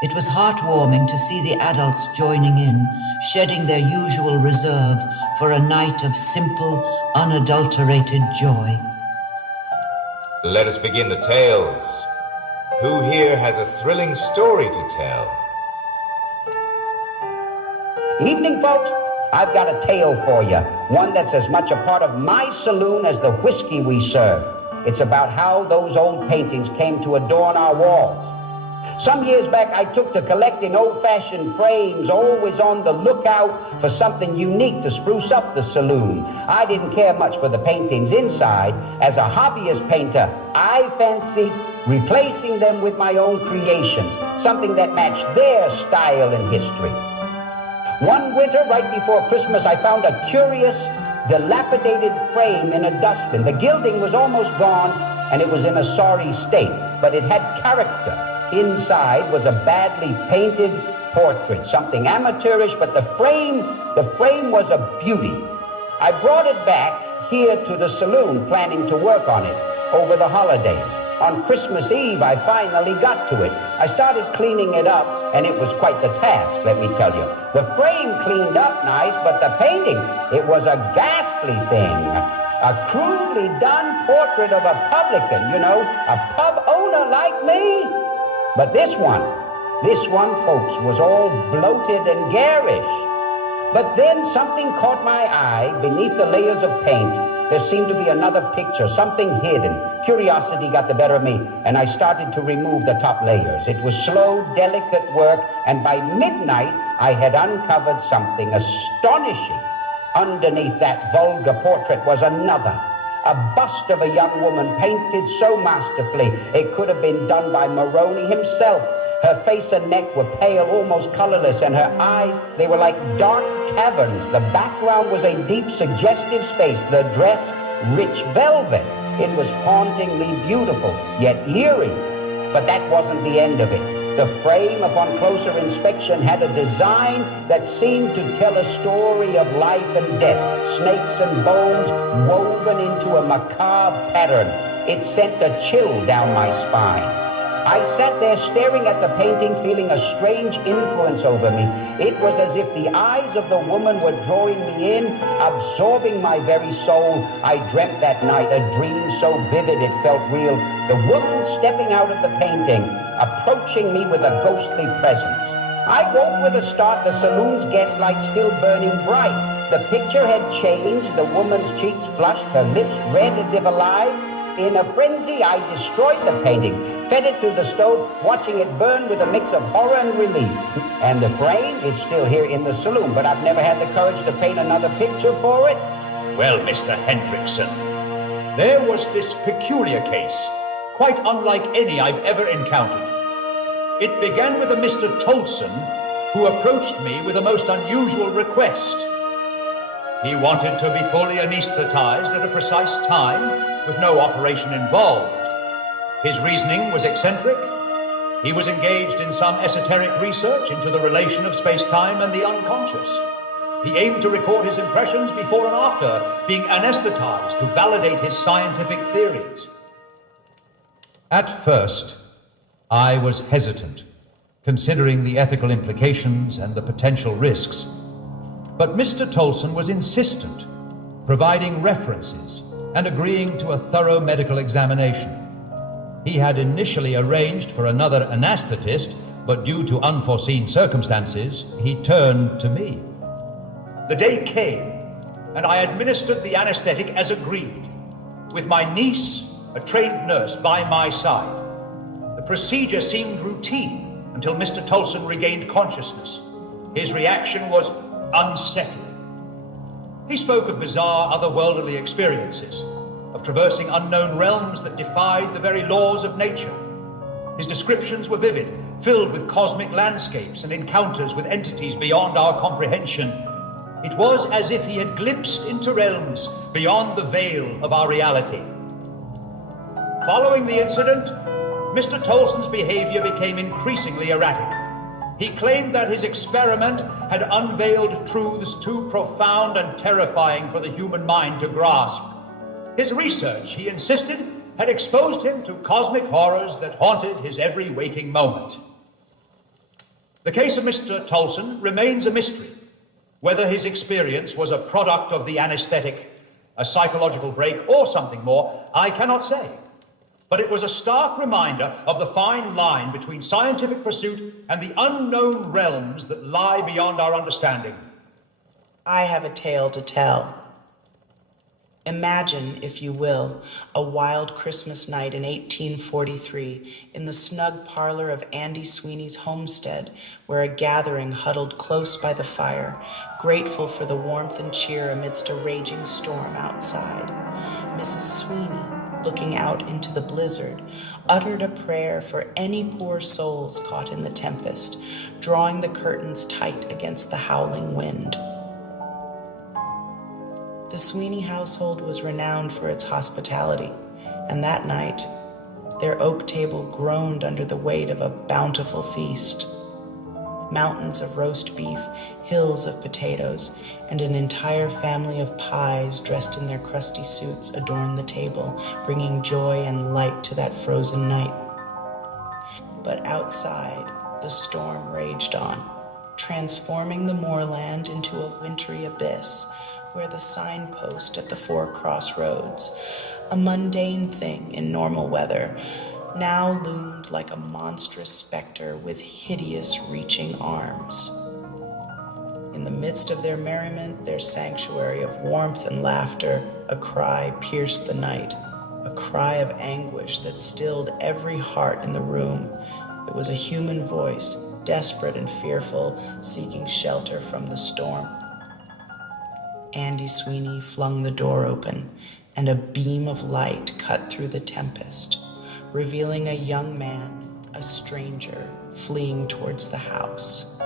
It was heartwarming to see the adults joining in, shedding their usual reserve for a night of simple, unadulterated joy. Let us begin the tales. Who here has a thrilling story to tell? Evening, folks. I've got a tale for you, one that's as much a part of my saloon as the whiskey we serve. It's about how those old paintings came to adorn our walls. Some years back, I took to collecting old-fashioned frames, always on the lookout for something unique to spruce up the saloon. I didn't care much for the paintings inside. As a hobbyist painter, I fancied replacing them with my own creations, something that matched their style and history. One winter, right before Christmas, I found a curious, dilapidated frame in a dustbin. The gilding was almost gone, and it was in a sorry state, but it had character. Inside was a badly painted portrait, something amateurish, but the frame was a beauty. I brought it back here to the saloon, planning to work on it over the holidays. On Christmas Eve, I finally got to it. I started cleaning it up, and it was quite the task, let me tell you. The frame cleaned up nice, but the painting, it was a ghastly thing. A crudely done portrait of a publican, you know, a pub owner like me. But this one, folks, was all bloated and garish. But then something caught my eye beneath the layers of paint. There seemed to be another picture, something hidden. Curiosity got the better of me, and I started to remove the top layers. It was slow, delicate work, and by midnight, I had uncovered something astonishing. Underneath that vulgar portrait was another. A bust of a young woman painted so masterfully it could have been done by Moroni himself. Her face and neck were pale, almost colorless, and her eyes, they were like dark caverns. The background was a deep, suggestive space. The dress, rich velvet. It was hauntingly beautiful, yet eerie. But that wasn't the end of it. The frame, upon closer inspection, had a design that seemed to tell a story of life and death, snakes and bones woven into a macabre pattern. It sent a chill down my spine. I sat there staring at the painting, feeling a strange influence over me. It was as if the eyes of the woman were drawing me in, absorbing my very soul. I dreamt that night a dream so vivid it felt real. The woman stepping out of the painting, approaching me with a ghostly presence. I woke with a start, the saloon's gas light still burning bright. The picture had changed, the woman's cheeks flushed, her lips red as if alive. In a frenzy, I destroyed the painting, fed it to the stove, watching it burn with a mix of horror and relief. And the frame, it's still here in the saloon, but I've never had the courage to paint another picture for it. Well, Mr. Hendrickson, there was this peculiar case, quite unlike any I've ever encountered. It began with a Mr. Tolson, who approached me with a most unusual request. He wanted to be fully anesthetized at a precise time, with no operation involved. His reasoning was eccentric. He was engaged in some esoteric research into the relation of space-time and the unconscious. He aimed to record his impressions before and after being anesthetized to validate his scientific theories. At first, I was hesitant, considering the ethical implications and the potential risks. But Mr. Tolson was insistent, providing references and agreeing to a thorough medical examination. He had initially arranged for another anesthetist, but due to unforeseen circumstances, he turned to me. The day came, and I administered the anesthetic as agreed, with my niece, a trained nurse, by my side. The procedure seemed routine until Mr. Tolson regained consciousness. His reaction was unsettling. He spoke of bizarre, otherworldly experiences, of traversing unknown realms that defied the very laws of nature. His descriptions were vivid, filled with cosmic landscapes and encounters with entities beyond our comprehension. It was as if he had glimpsed into realms beyond the veil of our reality. Following the incident, Mr. Tolson's behavior became increasingly erratic. He claimed that his experiment had unveiled truths too profound and terrifying for the human mind to grasp. His research, he insisted, had exposed him to cosmic horrors that haunted his every waking moment. The case of Mr. Tolson remains a mystery. Whether his experience was a product of the anesthetic, a psychological break, or something more, I cannot say. But it was a stark reminder of the fine line between scientific pursuit and the unknown realms that lie beyond our understanding. I have a tale to tell. Imagine, if you will, a wild Christmas night in 1843 in the snug parlor of Andy Sweeney's homestead, where a gathering huddled close by the fire, grateful for the warmth and cheer amidst a raging storm outside. Mrs. Sweeney, looking out into the blizzard, uttered a prayer for any poor souls caught in the tempest, drawing the curtains tight against the howling wind. The Sweeney household was renowned for its hospitality, and that night, their oak table groaned under the weight of a bountiful feast. Mountains of roast beef, hills of potatoes, and an entire family of pies dressed in their crusty suits adorned the table, bringing joy and light to that frozen night. But outside, the storm raged on, transforming the moorland into a wintry abyss, where the signpost at the 4 crossroads, a mundane thing in normal weather, now loomed like a monstrous specter with hideous reaching arms. In the midst of their merriment, their sanctuary of warmth and laughter, a cry pierced the night, a cry of anguish that stilled every heart in the room. It was a human voice, desperate and fearful, seeking shelter from the storm. Andy Sweeney flung the door open, and a beam of light cut through the tempest, revealing a young man, a stranger, fleeing towards the house.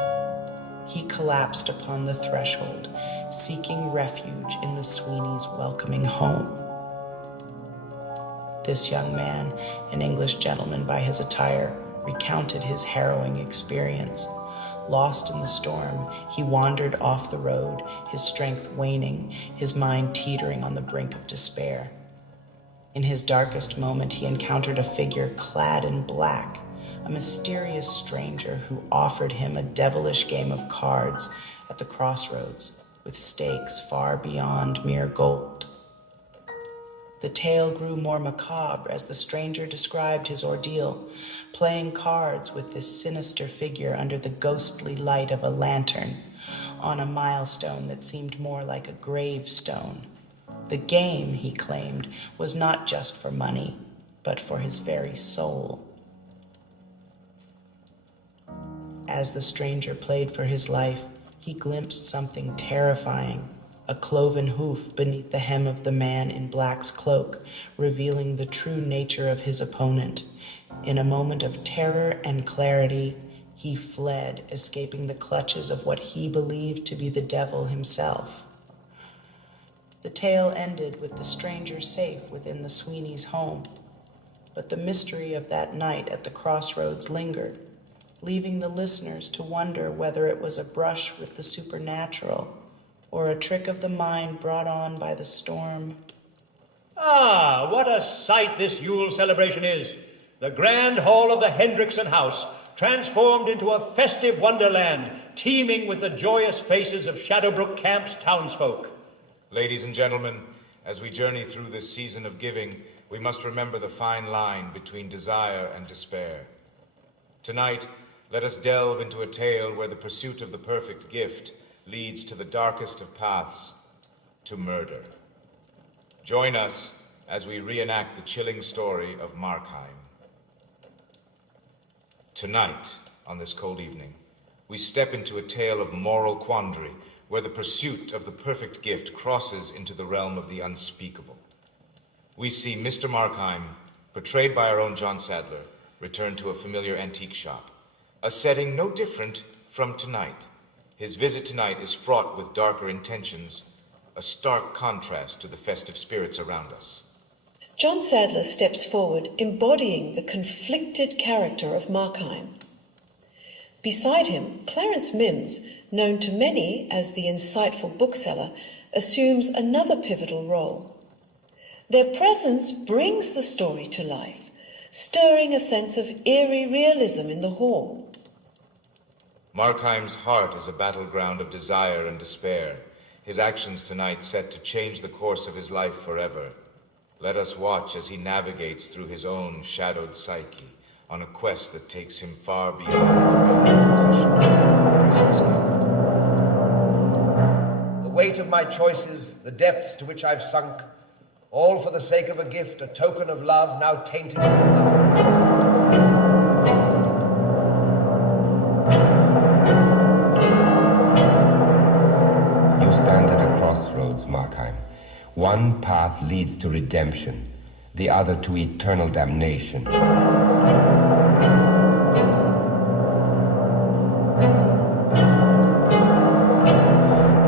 He collapsed upon the threshold, seeking refuge in the Sweeney's welcoming home. This young man, an English gentleman by his attire, recounted his harrowing experience. Lost in the storm, he wandered off the road, his strength waning, his mind teetering on the brink of despair. In his darkest moment, he encountered a figure clad in black, a mysterious stranger who offered him a devilish game of cards at the crossroads, with stakes far beyond mere gold. The tale grew more macabre as the stranger described his ordeal, playing cards with this sinister figure under the ghostly light of a lantern, on a milestone that seemed more like a gravestone. The game, he claimed, was not just for money, but for his very soul. As the stranger played for his life, he glimpsed something terrifying, a cloven hoof beneath the hem of the man in black's cloak, revealing the true nature of his opponent. In a moment of terror and clarity, he fled, escaping the clutches of what he believed to be the devil himself. The tale ended with the stranger safe within the Sweeney's home, but the mystery of that night at the crossroads lingered, leaving the listeners to wonder whether it was a brush with the supernatural or a trick of the mind brought on by the storm. Ah, what a sight this Yule celebration is! The grand hall of the Hendrickson house, transformed into a festive wonderland, teeming with the joyous faces of Shadowbrook Camp's townsfolk. Ladies and gentlemen, as we journey through this season of giving, we must remember the fine line between desire and despair. Tonight, let us delve into a tale where the pursuit of the perfect gift leads to the darkest of paths, to murder. Join us as we reenact the chilling story of Markheim. Tonight, on this cold evening, we step into a tale of moral quandary where the pursuit of the perfect gift crosses into the realm of the unspeakable. We see Mr. Markheim, portrayed by our own John Sadler, return to a familiar antique shop, a setting no different from tonight. His visit tonight is fraught with darker intentions, a stark contrast to the festive spirits around us. John Sadler steps forward, embodying the conflicted character of Markheim. Beside him, Clarence Mims, known to many as the insightful bookseller, assumes another pivotal role. Their presence brings the story to life, stirring a sense of eerie realism in the hall. Markheim's heart is a battleground of desire and despair, his actions tonight set to change the course of his life forever. Let us watch as he navigates through his own shadowed psyche on a quest that takes him far beyond the mere position of the Christmas gift. The weight of my choices, the depths to which I've sunk, all for the sake of a gift, a token of love now tainted with blood. Stand at a crossroads, Markheim. One path leads to redemption, the other to eternal damnation.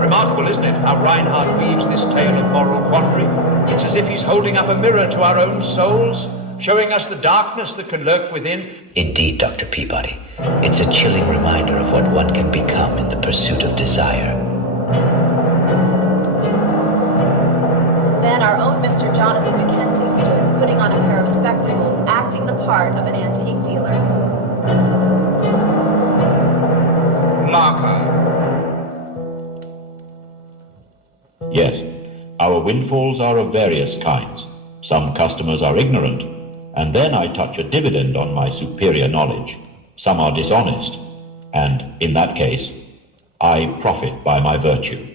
Remarkable, isn't it, how Reinhardt weaves this tale of moral quandary? It's as if he's holding up a mirror to our own souls, showing us the darkness that can lurk within. Indeed, Dr. Peabody. It's a chilling reminder of what one can become in the pursuit of desire. Then our own Mr. Jonathan Mackenzie stood, putting on a pair of spectacles, acting the part of an antique dealer. Markheim. Yes, our windfalls are of various kinds. Some customers are ignorant, and then I touch a dividend on my superior knowledge. Some are dishonest, and, in that case, I profit by my virtue.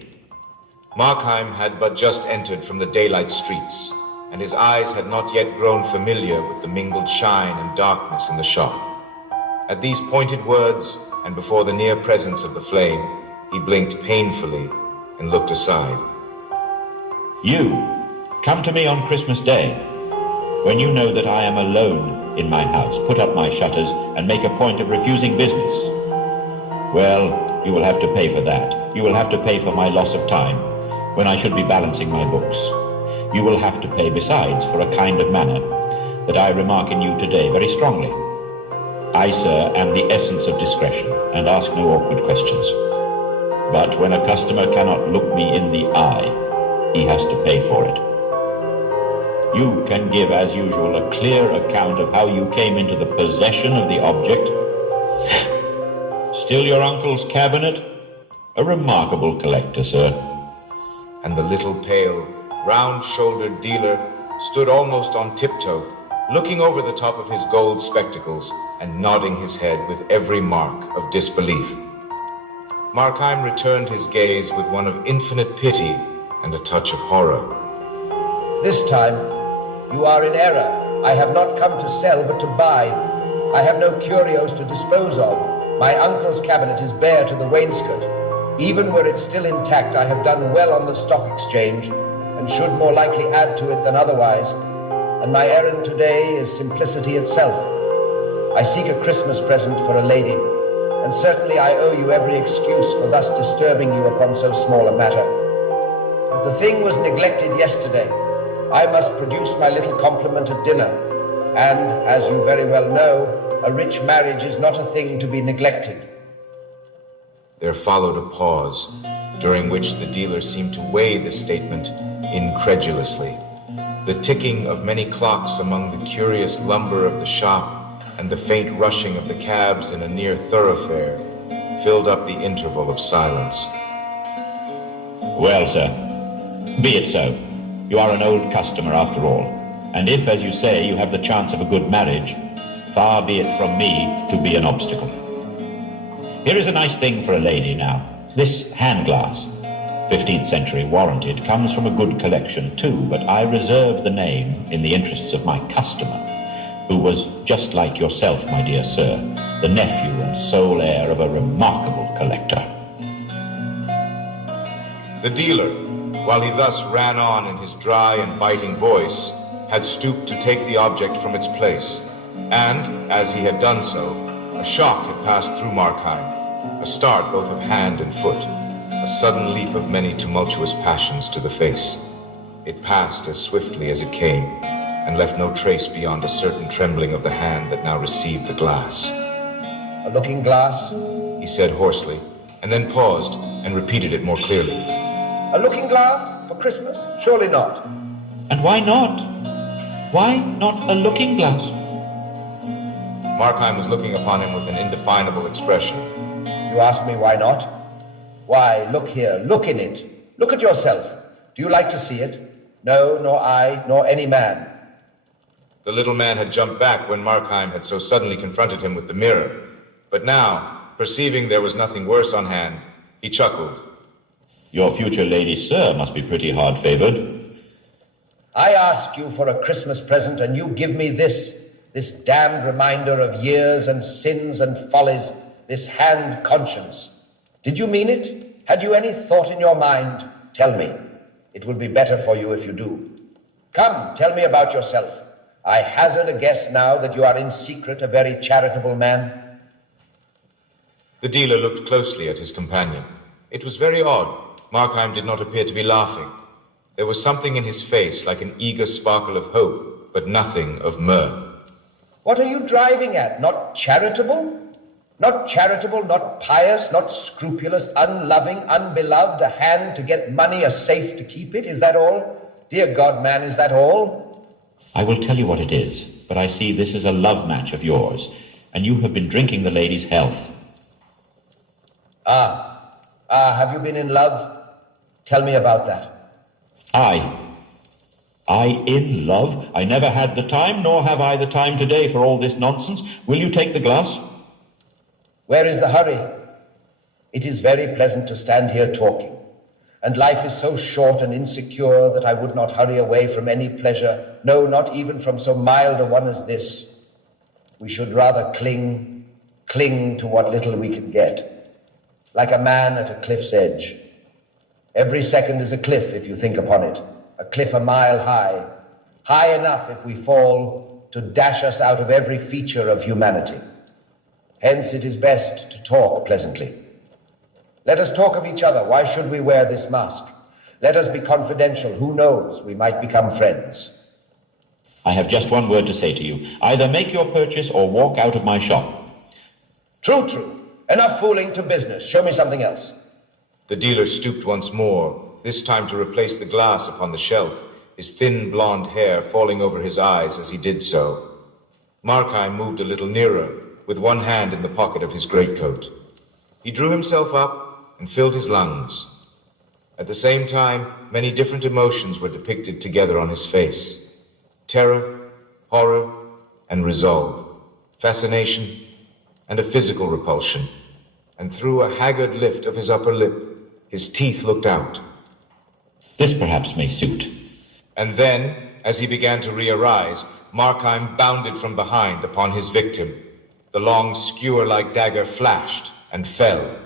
Markheim had but just entered from the daylight streets, and his eyes had not yet grown familiar with the mingled shine and darkness in the shop. At these pointed words, and before the near presence of the flame, he blinked painfully and looked aside. You, come to me on Christmas Day, when you know that I am alone in my house, put up my shutters, and make a point of refusing business. Well, you will have to pay for that. You will have to pay for my loss of time, when I should be balancing my books. You will have to pay besides for a kind of manner that I remark in you today very strongly. I, sir, am the essence of discretion, and ask no awkward questions. But when a customer cannot look me in the eye, he has to pay for it. You can give, as usual, a clear account of how you came into the possession of the object. Still your uncle's cabinet? A remarkable collector, sir. And the little pale, round-shouldered dealer stood almost on tiptoe, looking over the top of his gold spectacles and nodding his head with every mark of disbelief. Markheim returned his gaze with one of infinite pity and a touch of horror. This time, you are in error. I have not come to sell, but to buy. I have no curios to dispose of. My uncle's cabinet is bare to the wainscot. Even were it still intact, I have done well on the stock exchange, and should more likely add to it than otherwise. And my errand today is simplicity itself. I seek a Christmas present for a lady, and certainly I owe you every excuse for thus disturbing you upon so small a matter. But the thing was neglected yesterday. I must produce my little compliment at dinner, and, as you very well know, a rich marriage is not a thing to be neglected. There followed a pause, during which the dealer seemed to weigh this statement incredulously. The ticking of many clocks among the curious lumber of the shop and the faint rushing of the cabs in a near thoroughfare filled up the interval of silence. Well, sir, be it so. You are an old customer after all, and if, as you say, you have the chance of a good marriage, far be it from me to be an obstacle. Here is a nice thing for a lady now. This hand glass, 15th century warranted, comes from a good collection too, but I reserve the name in the interests of my customer, who was just like yourself, my dear sir, the nephew and sole heir of a remarkable collector. The dealer, while he thus ran on in his dry and biting voice, had stooped to take the object from its place, and, as he had done so, a shock had passed through Markheim, a start both of hand and foot, a sudden leap of many tumultuous passions to the face. It passed as swiftly as it came, and left no trace beyond a certain trembling of the hand that now received the glass. A looking glass? He said hoarsely, and then paused and repeated it more clearly. A looking glass for Christmas? Surely not. And why not? Why not a looking glass? Markheim was looking upon him with an indefinable expression. You ask me why not? Why, look here, look in it. Look at yourself. Do you like to see it? No, nor I, nor any man. The little man had jumped back when Markheim had so suddenly confronted him with the mirror. But now, perceiving there was nothing worse on hand, he chuckled. Your future lady, sir, must be pretty hard-favored. I ask you for a Christmas present, and you give me this damned reminder of years and sins and follies, this hand conscience. Did you mean it? Had you any thought in your mind? Tell me. It will be better for you if you do. Come, tell me about yourself. I hazard a guess now that you are in secret a very charitable man. The dealer looked closely at his companion. It was very odd. Markheim did not appear to be laughing. There was something in his face like an eager sparkle of hope, but nothing of mirth. What are you driving at? Not charitable? Not charitable, not pious, not scrupulous, unloving, unbeloved, a hand to get money, a safe to keep it? Is that all? Dear God, man, is that all? I will tell you what it is, but I see this is a love match of yours, and you have been drinking the lady's health. Have you been in love? Tell me about that. I in love? I never had the time, nor have I the time today for all this nonsense. Will you take the glass? Where is the hurry? It is very pleasant to stand here talking, and life is so short and insecure that I would not hurry away from any pleasure, no, not even from so mild a one as this. We should rather cling to what little we can get, like a man at a cliff's edge. Every second is a cliff if you think upon it, a cliff a mile high, high enough if we fall, to dash us out of every feature of humanity. Hence it is best to talk pleasantly. Let us talk of each other. Why should we wear this mask? Let us be confidential. Who knows? We might become friends. I have just one word to say to you. Either make your purchase or walk out of my shop. True. Enough fooling, to business. Show me something else. The dealer stooped once more, this time to replace the glass upon the shelf, his thin blonde hair falling over his eyes as he did so. Markheim moved a little nearer, with one hand in the pocket of his greatcoat. He drew himself up and filled his lungs. At the same time, many different emotions were depicted together on his face. Terror, horror, and resolve. Fascination, and a physical repulsion. And through a haggard lift of his upper lip, his teeth looked out. This perhaps may suit. And then, as he began to re-arise, Markheim bounded from behind upon his victim. The long skewer-like dagger flashed and fell.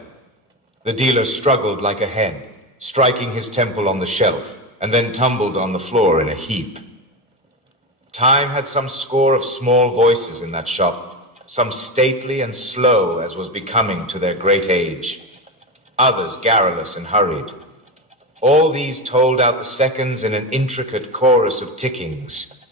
The dealer struggled like a hen, striking his temple on the shelf, and then tumbled on the floor in a heap. Time had some score of small voices in that shop, some stately and slow as was becoming to their great age, others garrulous and hurried. All these told out the seconds in an intricate chorus of tickings.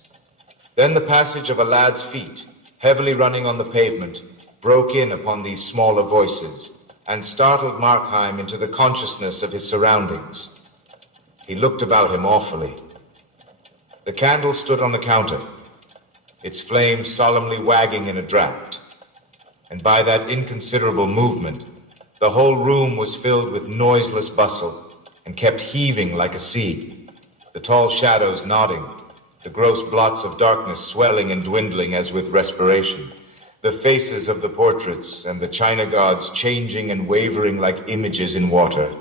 Then the passage of a lad's feet, heavily running on the pavement, broke in upon these smaller voices and startled Markheim into the consciousness of his surroundings. He looked about him awfully. The candle stood on the counter, its flame solemnly wagging in a draught, and by that inconsiderable movement, the whole room was filled with noiseless bustle and kept heaving like a sea, the tall shadows nodding, the gross blots of darkness swelling and dwindling as with respiration, the faces of the portraits and the china gods changing and wavering like images in water.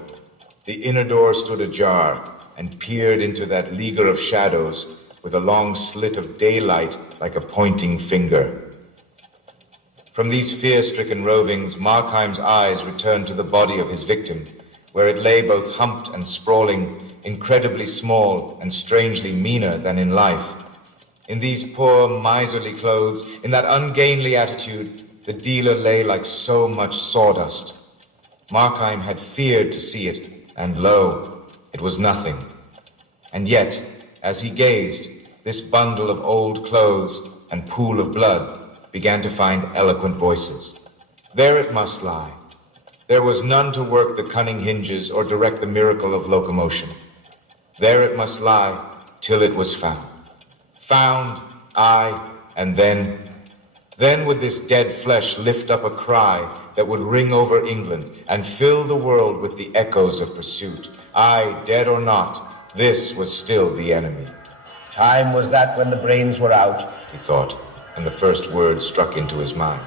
The inner door stood ajar and peered into that leaguer of shadows with a long slit of daylight like a pointing finger. From these fear-stricken rovings, Markheim's eyes returned to the body of his victim, where it lay both humped and sprawling, incredibly small and strangely meaner than in life. In these poor, miserly clothes, in that ungainly attitude, the dealer lay like so much sawdust. Markheim had feared to see it, and lo, it was nothing. And yet, as he gazed, this bundle of old clothes and pool of blood began to find eloquent voices. There it must lie. There was none to work the cunning hinges or direct the miracle of locomotion. There it must lie till it was found. Found, aye, and then would this dead flesh lift up a cry that would ring over England and fill the world with the echoes of pursuit. Aye, dead or not, this was still the enemy. Time was that when the brains were out, he thought, and the first word struck into his mind.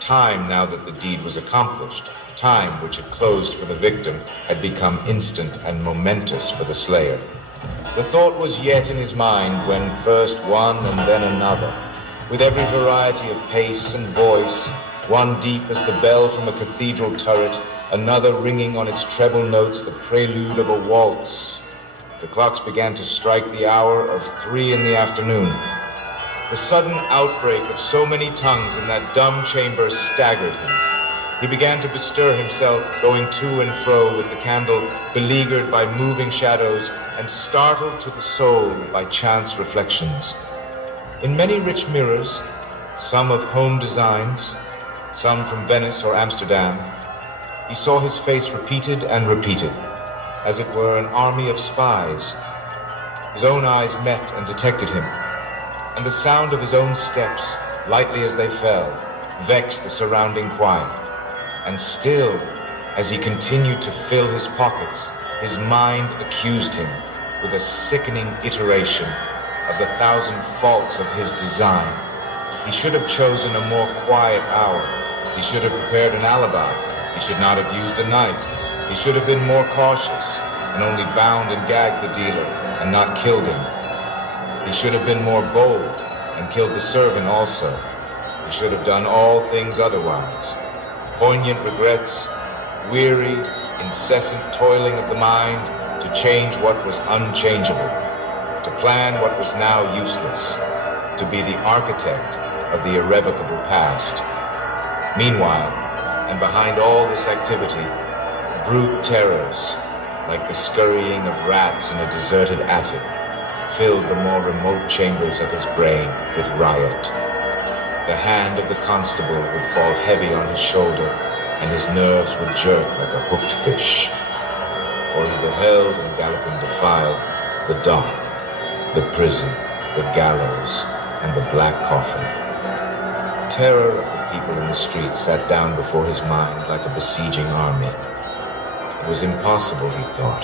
Time, now that the deed was accomplished. Time, which had closed for the victim, had become instant and momentous for the slayer. The thought was yet in his mind when first one and then another, with every variety of pace and voice, one deep as the bell from a cathedral turret, another ringing on its treble notes the prelude of a waltz. The clocks began to strike the hour of 3 in the afternoon. The sudden outbreak of so many tongues in that dumb chamber staggered him. He began to bestir himself, going to and fro with the candle, beleaguered by moving shadows, and startled to the soul by chance reflections. In many rich mirrors, some of home designs, some from Venice or Amsterdam, he saw his face repeated and repeated, as it were an army of spies. His own eyes met and detected him, and the sound of his own steps, lightly as they fell, vexed the surrounding quiet. And still, as he continued to fill his pockets, his mind accused him with a sickening iteration of the 1,000 faults of his design. He should have chosen a more quiet hour. He should have prepared an alibi. He should not have used a knife. He should have been more cautious and only bound and gagged the dealer and not killed him. He should have been more bold and killed the servant also. He should have done all things otherwise. Poignant regrets, weary, incessant toiling of the mind to change what was unchangeable, to plan what was now useless. to be the architect of the irrevocable past. Meanwhile, and behind all this activity, brute terrors, like the scurrying of rats in a deserted attic, filled the more remote chambers of his brain with riot. The hand of the constable would fall heavy on his shoulder, and his nerves would jerk like a hooked fish. Or he beheld in galloping defile the dock, the prison, the gallows, and the black coffin. Terror of the people in the streets sat down before his mind like a besieging army. It was impossible, he thought,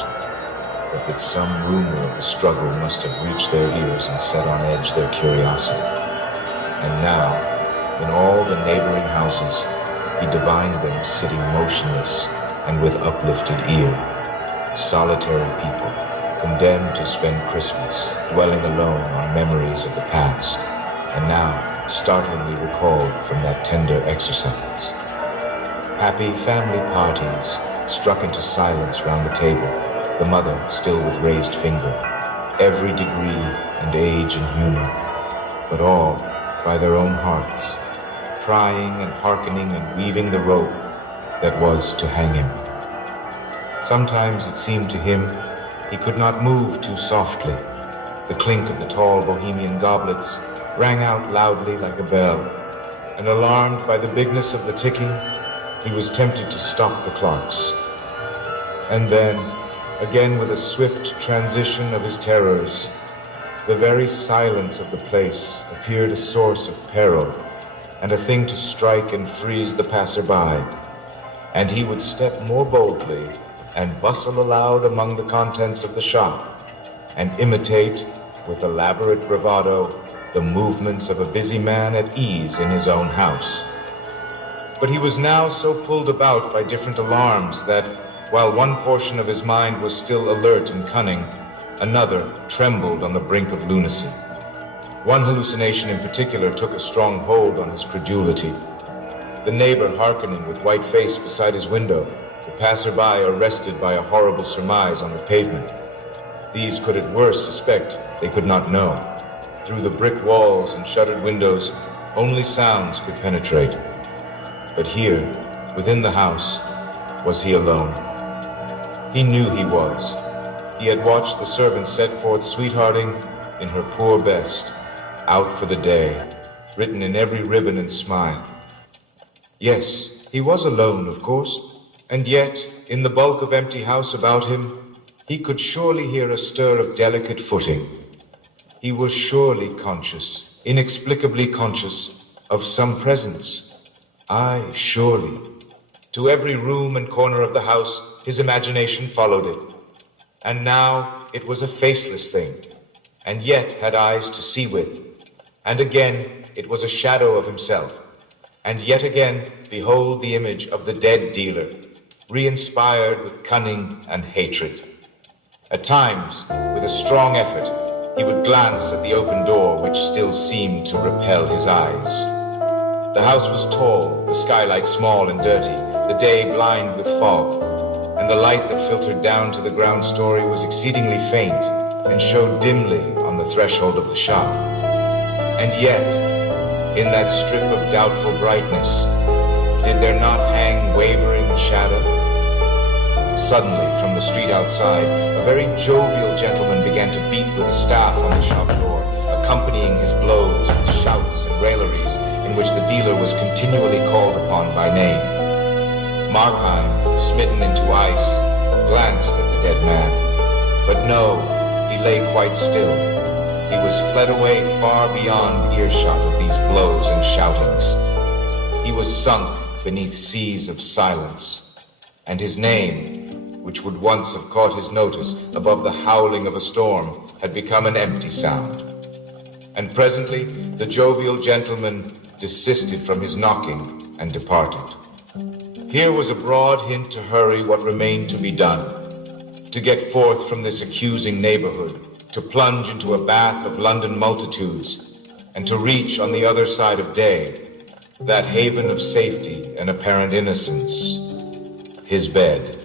but that some rumor of the struggle must have reached their ears and set on edge their curiosity. And now, in all the neighboring houses, he divined them sitting motionless and with uplifted ear. Solitary people, condemned to spend Christmas, dwelling alone on memories of the past, and now startlingly recalled from that tender exercise. Happy family parties struck into silence round the table, the mother still with raised finger, every degree and age and humor, but all by their own hearths, prying and hearkening and weaving the rope that was to hang him. Sometimes it seemed to him he could not move too softly. The clink of the tall Bohemian goblets rang out loudly like a bell, and alarmed by the bigness of the ticking, he was tempted to stop the clocks. And then, again with a swift transition of his terrors, the very silence of the place appeared a source of peril, and a thing to strike and freeze the passer-by, and he would step more boldly and bustle aloud among the contents of the shop, and imitate, with elaborate bravado, the movements of a busy man at ease in his own house. But he was now so pulled about by different alarms that, while one portion of his mind was still alert and cunning, another trembled on the brink of lunacy. One hallucination in particular took a strong hold on his credulity. The neighbor hearkening with white face beside his window, the passer-by arrested by a horrible surmise on the pavement. These could at worst suspect, they could not know. Through the brick walls and shuttered windows, only sounds could penetrate. But here, within the house, was he alone? He knew he was. He had watched the servant set forth sweethearting in her poor best, out for the day, written in every ribbon and smile. Yes, he was alone, of course, and yet, in the bulk of empty house about him, he could surely hear a stir of delicate footing. He was surely conscious, inexplicably conscious, of some presence. Aye, surely. To every room and corner of the house, his imagination followed it. And now it was a faceless thing, and yet had eyes to see with. And again, it was a shadow of himself. And yet again, behold the image of the dead dealer, re-inspired with cunning and hatred. At times, with a strong effort, he would glance at the open door, which still seemed to repel his eyes. The house was tall, the skylight small and dirty, the day blind with fog, and the light that filtered down to the ground story was exceedingly faint and showed dimly on the threshold of the shop. And yet, in that strip of doubtful brightness, did there not hang wavering shadow? Suddenly, from the street outside, a very jovial gentleman began to beat with a staff on the shop door, accompanying his blows with shouts and railleries in which the dealer was continually called upon by name. Markheim, smitten into ice, glanced at the dead man. But no, he lay quite still. He was fled away far beyond earshot of these blows and shoutings. He was sunk beneath seas of silence, and his name, which would once have caught his notice above the howling of a storm, had become an empty sound. And presently the jovial gentleman desisted from his knocking and departed. Here was a broad hint to hurry what remained to be done, to get forth from this accusing neighborhood, to plunge into a bath of London multitudes, and to reach on the other side of day, that haven of safety and apparent innocence, his bed.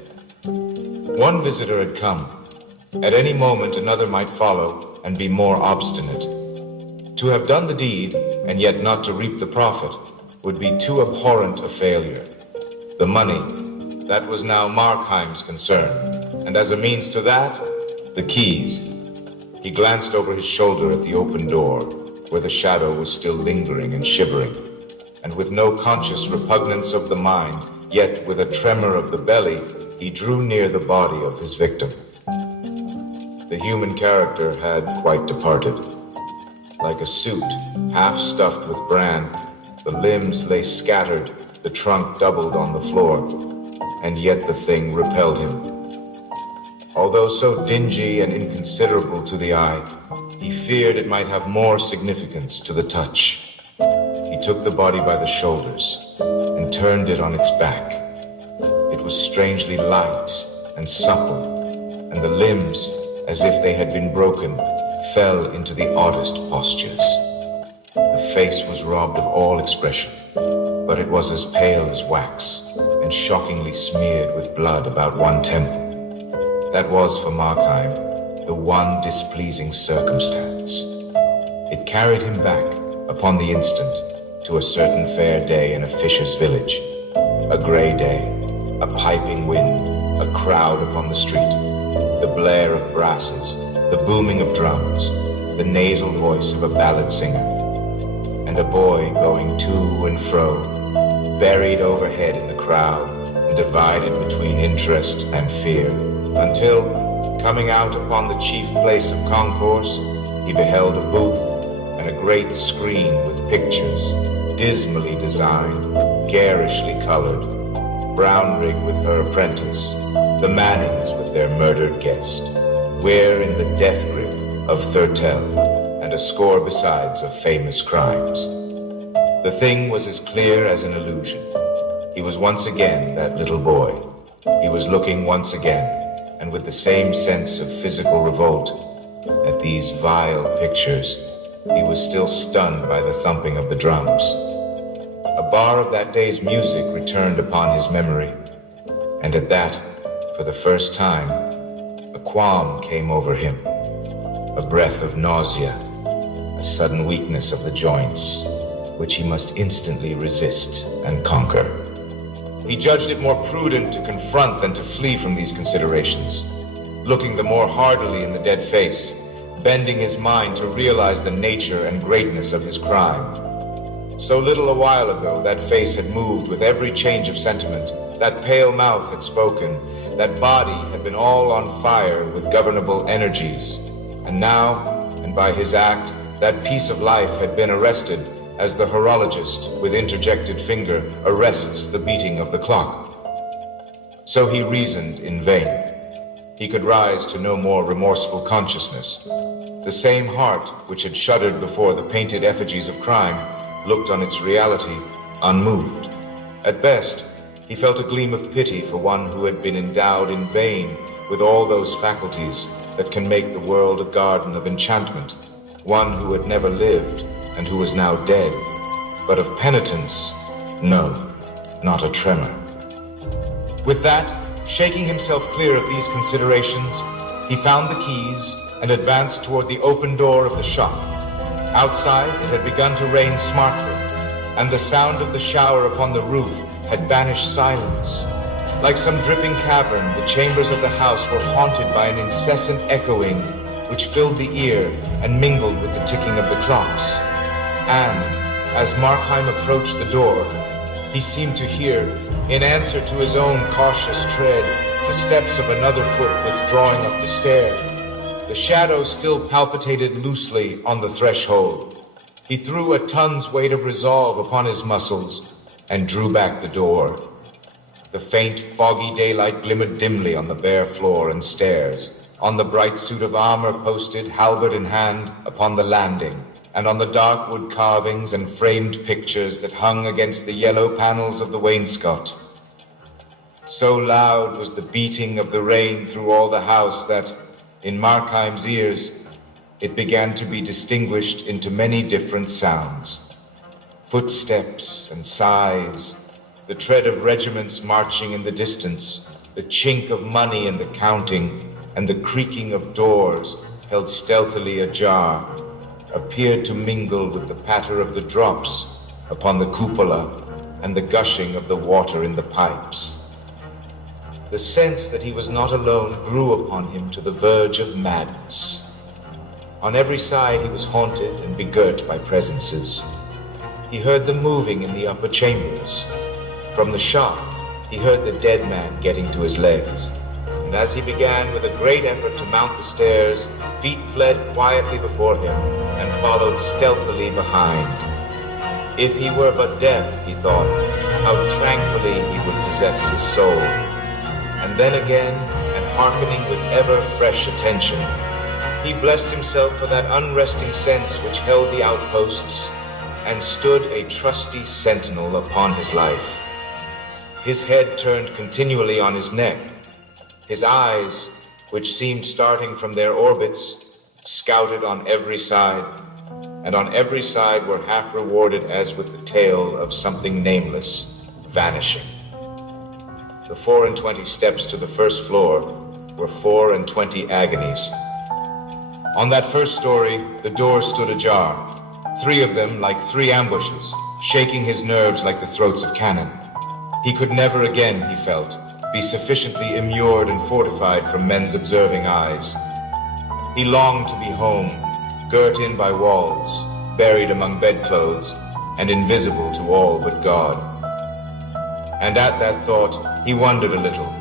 One visitor had come. At any moment another might follow and be more obstinate. To have done the deed, and yet not to reap the profit, would be too abhorrent a failure. The money, that was now Markheim's concern, and as a means to that, the keys. He glanced over his shoulder at the open door, where the shadow was still lingering and shivering, and with no conscious repugnance of the mind, yet with a tremor of the belly, he drew near the body of his victim. The human character had quite departed. Like a suit, half stuffed with bran, the limbs lay scattered, the trunk doubled on the floor, and yet the thing repelled him. Although so dingy and inconsiderable to the eye, he feared it might have more significance to the touch. He took the body by the shoulders and turned it on its back. It was strangely light and supple, and the limbs, as if they had been broken, fell into the oddest postures. The face was robbed of all expression, but it was as pale as wax, and shockingly smeared with blood about one temple. That was for Markheim the one displeasing circumstance. It carried him back, upon the instant, to a certain fair day in a fisher's village. A grey day, a piping wind, a crowd upon the street, the blare of brasses, the booming of drums, the nasal voice of a ballad singer, and a boy going to and fro, buried overhead in the crowd and divided between interest and fear, until, coming out upon the chief place of concourse, he beheld a booth and a great screen with pictures, dismally designed, garishly colored, Brownrigg with her apprentice, the Mannings with their murdered guest, Weir in the death grip of Thurtell, and a score besides of famous crimes. The thing was as clear as an illusion. He was once again that little boy. He was looking once again, and with the same sense of physical revolt, at these vile pictures. He was still stunned by the thumping of the drums. A bar of that day's music returned upon his memory, and at that, for the first time, a qualm came over him, a breath of nausea, a sudden weakness of the joints, which he must instantly resist and conquer. He judged it more prudent to confront than to flee from these considerations, looking the more hardily in the dead face, bending his mind to realize the nature and greatness of his crime. So little a while ago, that face had moved with every change of sentiment, that pale mouth had spoken, that body had been all on fire with governable energies. And now, and by his act, that piece of life had been arrested, as the horologist, with interjected finger, arrests the beating of the clock. So he reasoned in vain. He could rise to no more remorseful consciousness. The same heart which had shuddered before the painted effigies of crime looked on its reality unmoved. At best, he felt a gleam of pity for one who had been endowed in vain with all those faculties that can make the world a garden of enchantment, one who had never lived and who was now dead. But of penitence, no, not a tremor. With that, shaking himself clear of these considerations, he found the keys and advanced toward the open door of the shop. Outside, it had begun to rain smartly, and the sound of the shower upon the roof had banished silence. Like some dripping cavern, the chambers of the house were haunted by an incessant echoing which filled the ear and mingled with the ticking of the clocks. And, as Markheim approached the door, he seemed to hear, in answer to his own cautious tread, the steps of another foot withdrawing up the stair. The shadow still palpitated loosely on the threshold. He threw a ton's weight of resolve upon his muscles and drew back the door. The faint, foggy daylight glimmered dimly on the bare floor and stairs, on the bright suit of armor posted, halberd in hand, upon the landing, and on the dark wood carvings and framed pictures that hung against the yellow panels of the wainscot. So loud was the beating of the rain through all the house that, in Markheim's ears, it began to be distinguished into many different sounds. Footsteps and sighs, the tread of regiments marching in the distance, the chink of money in the counting, and the creaking of doors held stealthily ajar, appeared to mingle with the patter of the drops upon the cupola and the gushing of the water in the pipes. The sense that he was not alone grew upon him to the verge of madness. On every side he was haunted and begirt by presences. He heard them moving in the upper chambers. From the shop, he heard the dead man getting to his legs. And as he began with a great effort to mount the stairs, feet fled quietly before him and followed stealthily behind. If he were but deaf, he thought, how tranquilly he would possess his soul. And then again, and hearkening with ever fresh attention, he blessed himself for that unresting sense which held the outposts and stood a trusty sentinel upon his life. His head turned continually on his neck. His eyes, which seemed starting from their orbits, scouted on every side, and on every side were half rewarded as with the tale of something nameless, vanishing. The 24 steps to the first floor were 24 agonies. On that first story, the doors stood ajar, 3 of them like 3 ambushes, shaking his nerves like the throats of cannon. He could never again, he felt, be sufficiently immured and fortified from men's observing eyes. He longed to be home, girt in by walls, buried among bedclothes, and invisible to all but God. And at that thought, he wondered a little,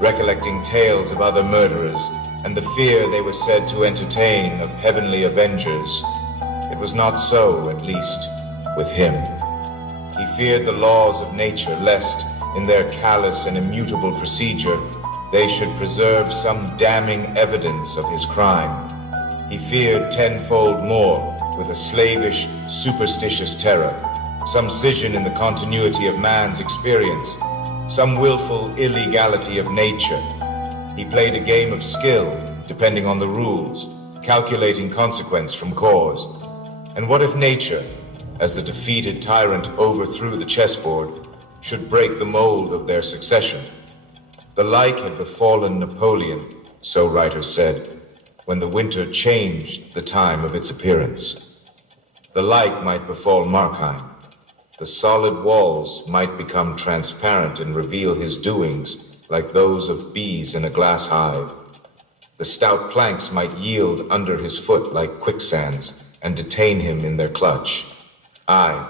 recollecting tales of other murderers and the fear they were said to entertain of heavenly avengers. It was not so, at least, with him. He feared the laws of nature, lest, in their callous and immutable procedure, they should preserve some damning evidence of his crime. He feared tenfold more, with a slavish, superstitious terror, some scission in the continuity of man's experience, some willful illegality of nature. He played a game of skill, depending on the rules, calculating consequence from cause. And what if nature, as the defeated tyrant overthrew the chessboard, should break the mold of their succession? The like had befallen Napoleon, so writers said, when the winter changed the time of its appearance. The like might befall Markheim. The solid walls might become transparent and reveal his doings like those of bees in a glass hive. The stout planks might yield under his foot like quicksands and detain him in their clutch. Aye,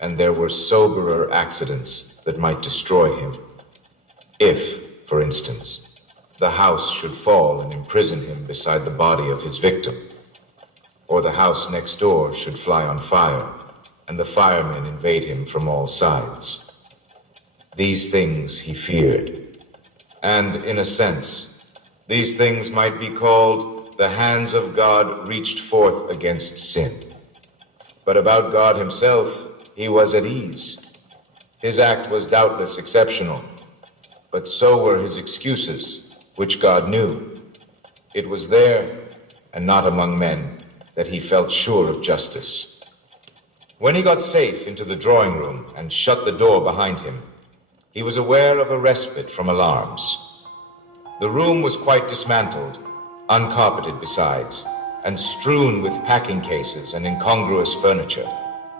and there were soberer accidents that might destroy him. If, for instance, the house should fall and imprison him beside the body of his victim, or the house next door should fly on fire, and the firemen invade him from all sides. These things he feared. And, in a sense, these things might be called the hands of God reached forth against sin. But about God himself, he was at ease. His act was doubtless exceptional, but so were his excuses, which God knew. It was there, and not among men, that he felt sure of justice. When he got safe into the drawing room and shut the door behind him, he was aware of a respite from alarms. The room was quite dismantled, uncarpeted besides, and strewn with packing cases and incongruous furniture,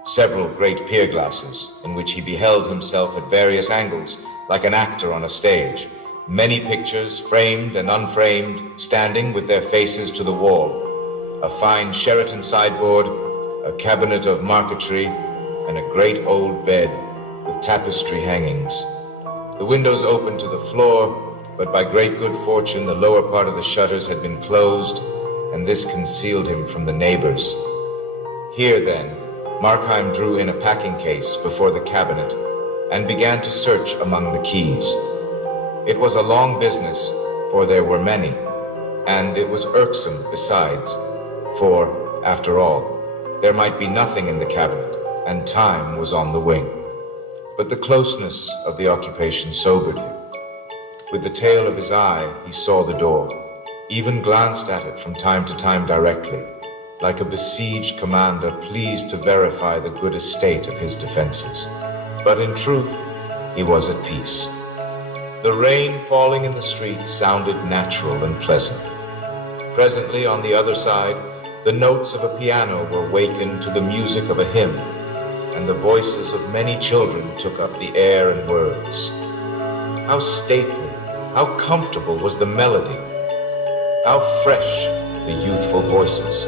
several great pier glasses in which he beheld himself at various angles like an actor on a stage, many pictures, framed and unframed, standing with their faces to the wall, a fine Sheraton sideboard, a cabinet of marquetry, and a great old bed with tapestry hangings. The windows opened to the floor, but by great good fortune the lower part of the shutters had been closed, and this concealed him from the neighbors. Here, then, Markheim drew in a packing case before the cabinet and began to search among the keys. It was a long business, for there were many, and it was irksome besides, for, after all, there might be nothing in the cabinet, and time was on the wing. But the closeness of the occupation sobered him. With the tail of his eye, he saw the door, even glanced at it from time to time directly, like a besieged commander pleased to verify the good estate of his defenses. But in truth, he was at peace. The rain falling in the street sounded natural and pleasant. Presently, on the other side, The notes of a piano were wakened to the music of a hymn, and the voices of many children took up the air and words. How stately, how comfortable was the melody. How fresh the youthful voices.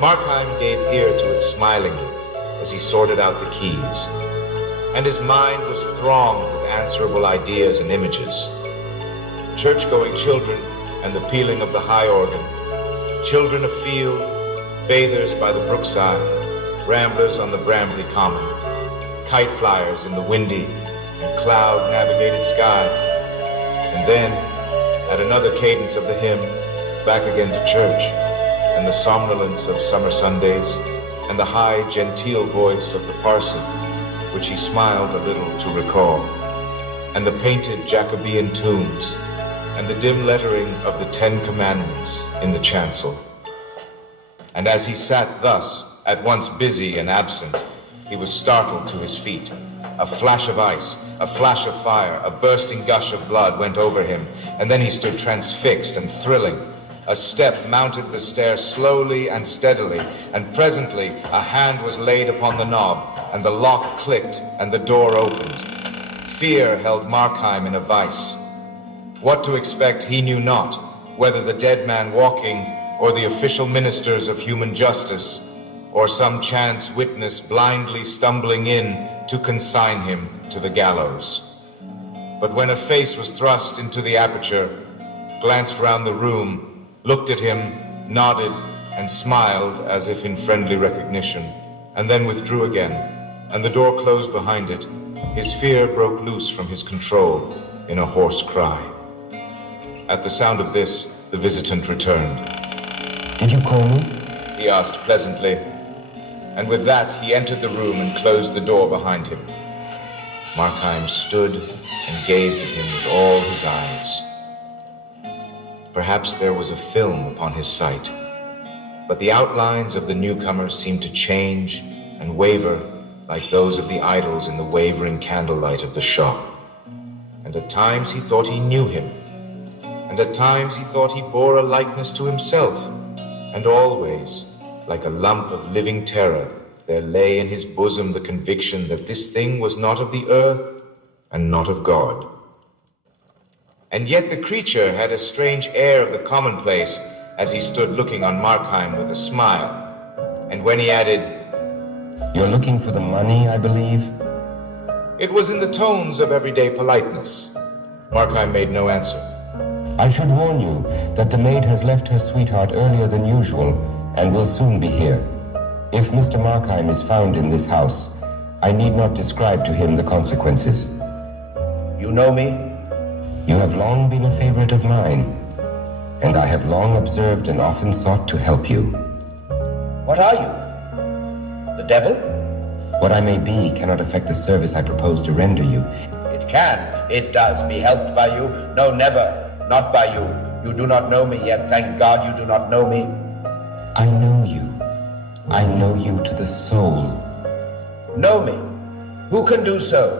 Markheim gave ear to it smilingly as he sorted out the keys, and his mind was thronged with answerable ideas and images. Church-going children and the pealing of the high organ, children afield, bathers by the brookside, ramblers on the brambly common, kite flyers in the windy and cloud-navigated sky, and then, at another cadence of the hymn, back again to church, and the somnolence of summer Sundays, and the high, genteel voice of the parson, which he smiled a little to recall, and the painted Jacobean tombs, and the dim lettering of the 10 Commandments in the chancel. And as he sat thus, at once busy and absent, he was startled to his feet. A flash of ice, a flash of fire, a bursting gush of blood went over him, and then he stood transfixed and thrilling. A step mounted the stair slowly and steadily, and presently a hand was laid upon the knob, and the lock clicked, and the door opened. Fear held Markheim in a vice. What to expect he knew not, whether the dead man walking, or the official ministers of human justice, or some chance witness blindly stumbling in to consign him to the gallows. But when a face was thrust into the aperture, glanced round the room, looked at him, nodded, and smiled as if in friendly recognition, and then withdrew again, and the door closed behind it, his fear broke loose from his control in a hoarse cry. At the sound of this, the visitant returned. Did you call me? He asked pleasantly, and with that he entered the room and closed the door behind him. Markheim stood and gazed at him with all his eyes. Perhaps there was a film upon his sight, but the outlines of the newcomer seemed to change and waver like those of the idols in the wavering candlelight of the shop. And at times he thought he knew him, and at times he thought he bore a likeness to himself, and always, like a lump of living terror, there lay in his bosom the conviction that this thing was not of the earth and not of God. And yet the creature had a strange air of the commonplace as he stood looking on Markheim with a smile. And when he added, "You're looking for the money, I believe?" it was in the tones of everyday politeness. Markheim made no answer. "I should warn you that the maid has left her sweetheart earlier than usual and will soon be here. If Mr. Markheim is found in this house, I need not describe to him the consequences." "You know me?" "You have long been a favorite of mine, and I have long observed and often sought to help you." "What are you? The devil?" "What I may be cannot affect the service I propose to render you." "It can. It does. Be helped by you? No, never. Not by you. You do not know me yet. Thank God you do not know me." "I know you. I know you to the soul." "Know me? Who can do so?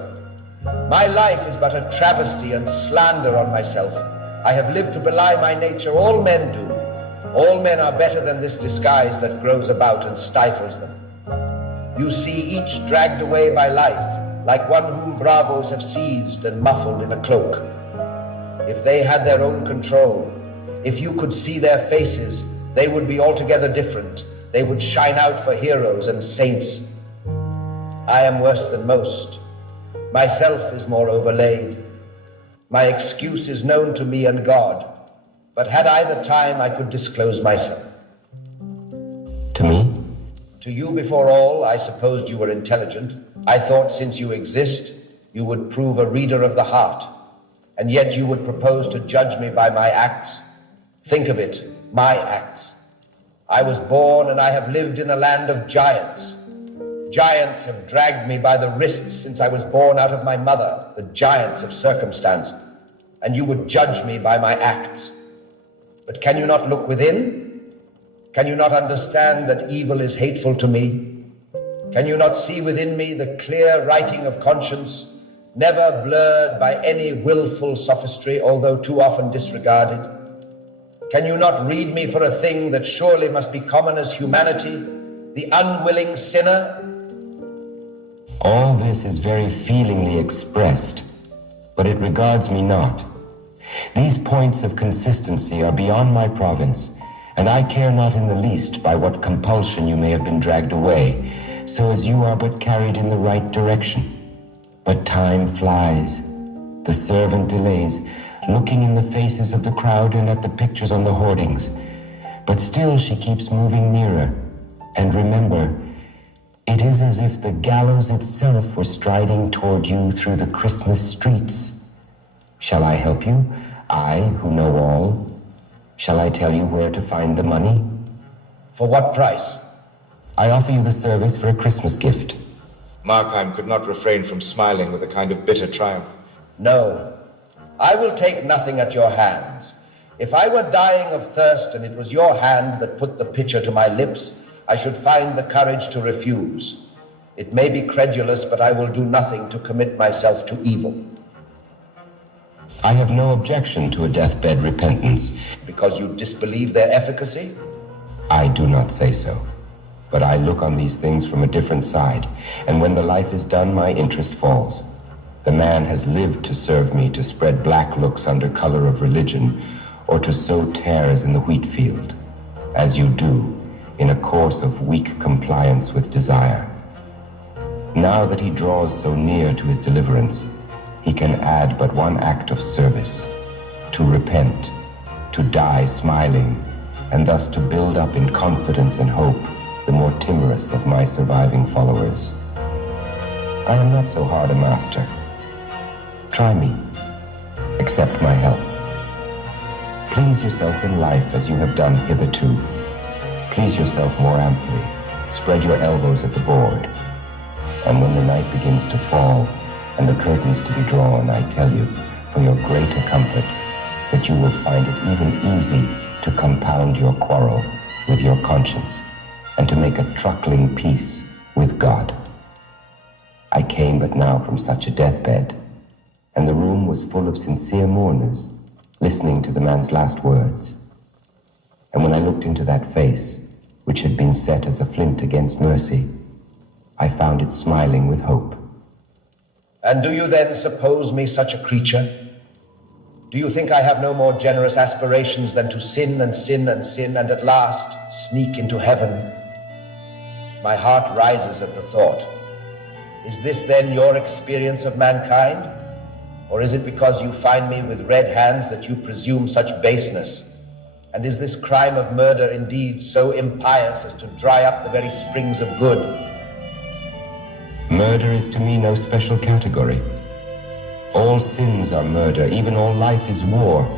My life is but a travesty and slander on myself. I have lived to belie my nature. All men do. All men are better than this disguise that grows about and stifles them. You see each dragged away by life, like one whom bravos have seized and muffled in a cloak. If they had their own control, if you could see their faces, they would be altogether different. They would shine out for heroes and saints. I am worse than most. Myself is more overlaid. My excuse is known to me and God, but had I the time, I could disclose myself. To me? To you before all, I supposed you were intelligent. I thought since you exist, you would prove a reader of the heart, and yet you would propose to judge me by my acts. Think of it, my acts. I was born and I have lived in a land of giants. Giants have dragged me by the wrists since I was born out of my mother, the giants of circumstance, and you would judge me by my acts. But can you not look within? Can you not understand that evil is hateful to me? Can you not see within me the clear writing of conscience, never blurred by any willful sophistry, although too often disregarded? Can you not read me for a thing that surely must be common as humanity, the unwilling sinner? All this is very feelingly expressed, but it regards me not. These points of consistency are beyond my province, and I care not in the least by what compulsion you may have been dragged away, so as you are but carried in the right direction. But time flies. The servant delays, looking in the faces of the crowd and at the pictures on the hoardings. But still she keeps moving nearer. And remember, it is as if the gallows itself were striding toward you through the Christmas streets. Shall I help you? I, who know all. Shall I tell you where to find the money? For what price? I offer you the service for a Christmas gift. Markheim could not refrain from smiling with a kind of bitter triumph. No, I will take nothing at your hands. If I were dying of thirst and it was your hand that put the pitcher to my lips, I should find the courage to refuse. It may be credulous, but I will do nothing to commit myself to evil. I have no objection to a deathbed repentance. Because you disbelieve their efficacy? I do not say so. But I look on these things from a different side, and when the life is done, my interest falls. The man has lived to serve me, to spread black looks under color of religion, or to sow tares in the wheat field, as you do, in a course of weak compliance with desire. Now that he draws so near to his deliverance, he can add but one act of service, to repent, to die smiling, and thus to build up in confidence and hope the more timorous of my surviving followers. I am not so hard a master. Try me. Accept my help. Please yourself in life as you have done hitherto. Please yourself more amply. Spread your elbows at the board. And when the night begins to fall and the curtains to be drawn, I tell you, for your greater comfort, that you will find it even easy to compound your quarrel with your conscience and to make a truckling peace with God. I came but now from such a deathbed, and the room was full of sincere mourners, listening to the man's last words. And when I looked into that face, which had been set as a flint against mercy, I found it smiling with hope. And do you then suppose me such a creature? Do you think I have no more generous aspirations than to sin and sin and sin, and at last sneak into heaven? My heart rises at the thought. Is this then your experience of mankind? Or is it because you find me with red hands that you presume such baseness? And is this crime of murder indeed so impious as to dry up the very springs of good? Murder is to me no special category. All sins are murder, even all life is war.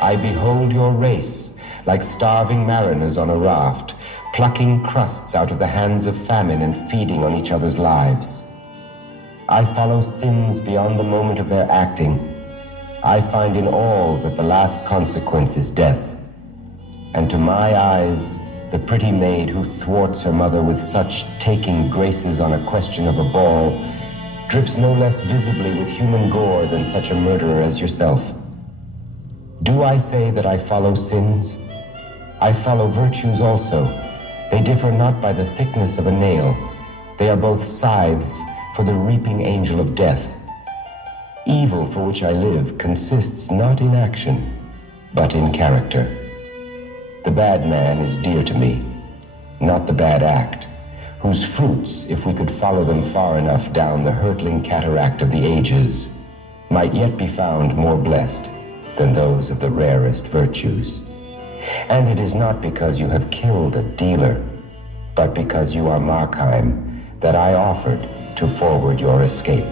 I behold your race, like starving mariners on a raft, plucking crusts out of the hands of famine and feeding on each other's lives. I follow sins beyond the moment of their acting. I find in all that the last consequence is death. And to my eyes, the pretty maid who thwarts her mother with such taking graces on a question of a ball drips no less visibly with human gore than such a murderer as yourself. Do I say that I follow sins? I follow virtues also. They differ not by the thickness of a nail. They are both scythes for the reaping angel of death. Evil for which I live consists not in action, but in character. The bad man is dear to me, not the bad act, whose fruits, if we could follow them far enough down the hurtling cataract of the ages, might yet be found more blessed than those of the rarest virtues. And it is not because you have killed a dealer, but because you are Markheim, that I offered to forward your escape.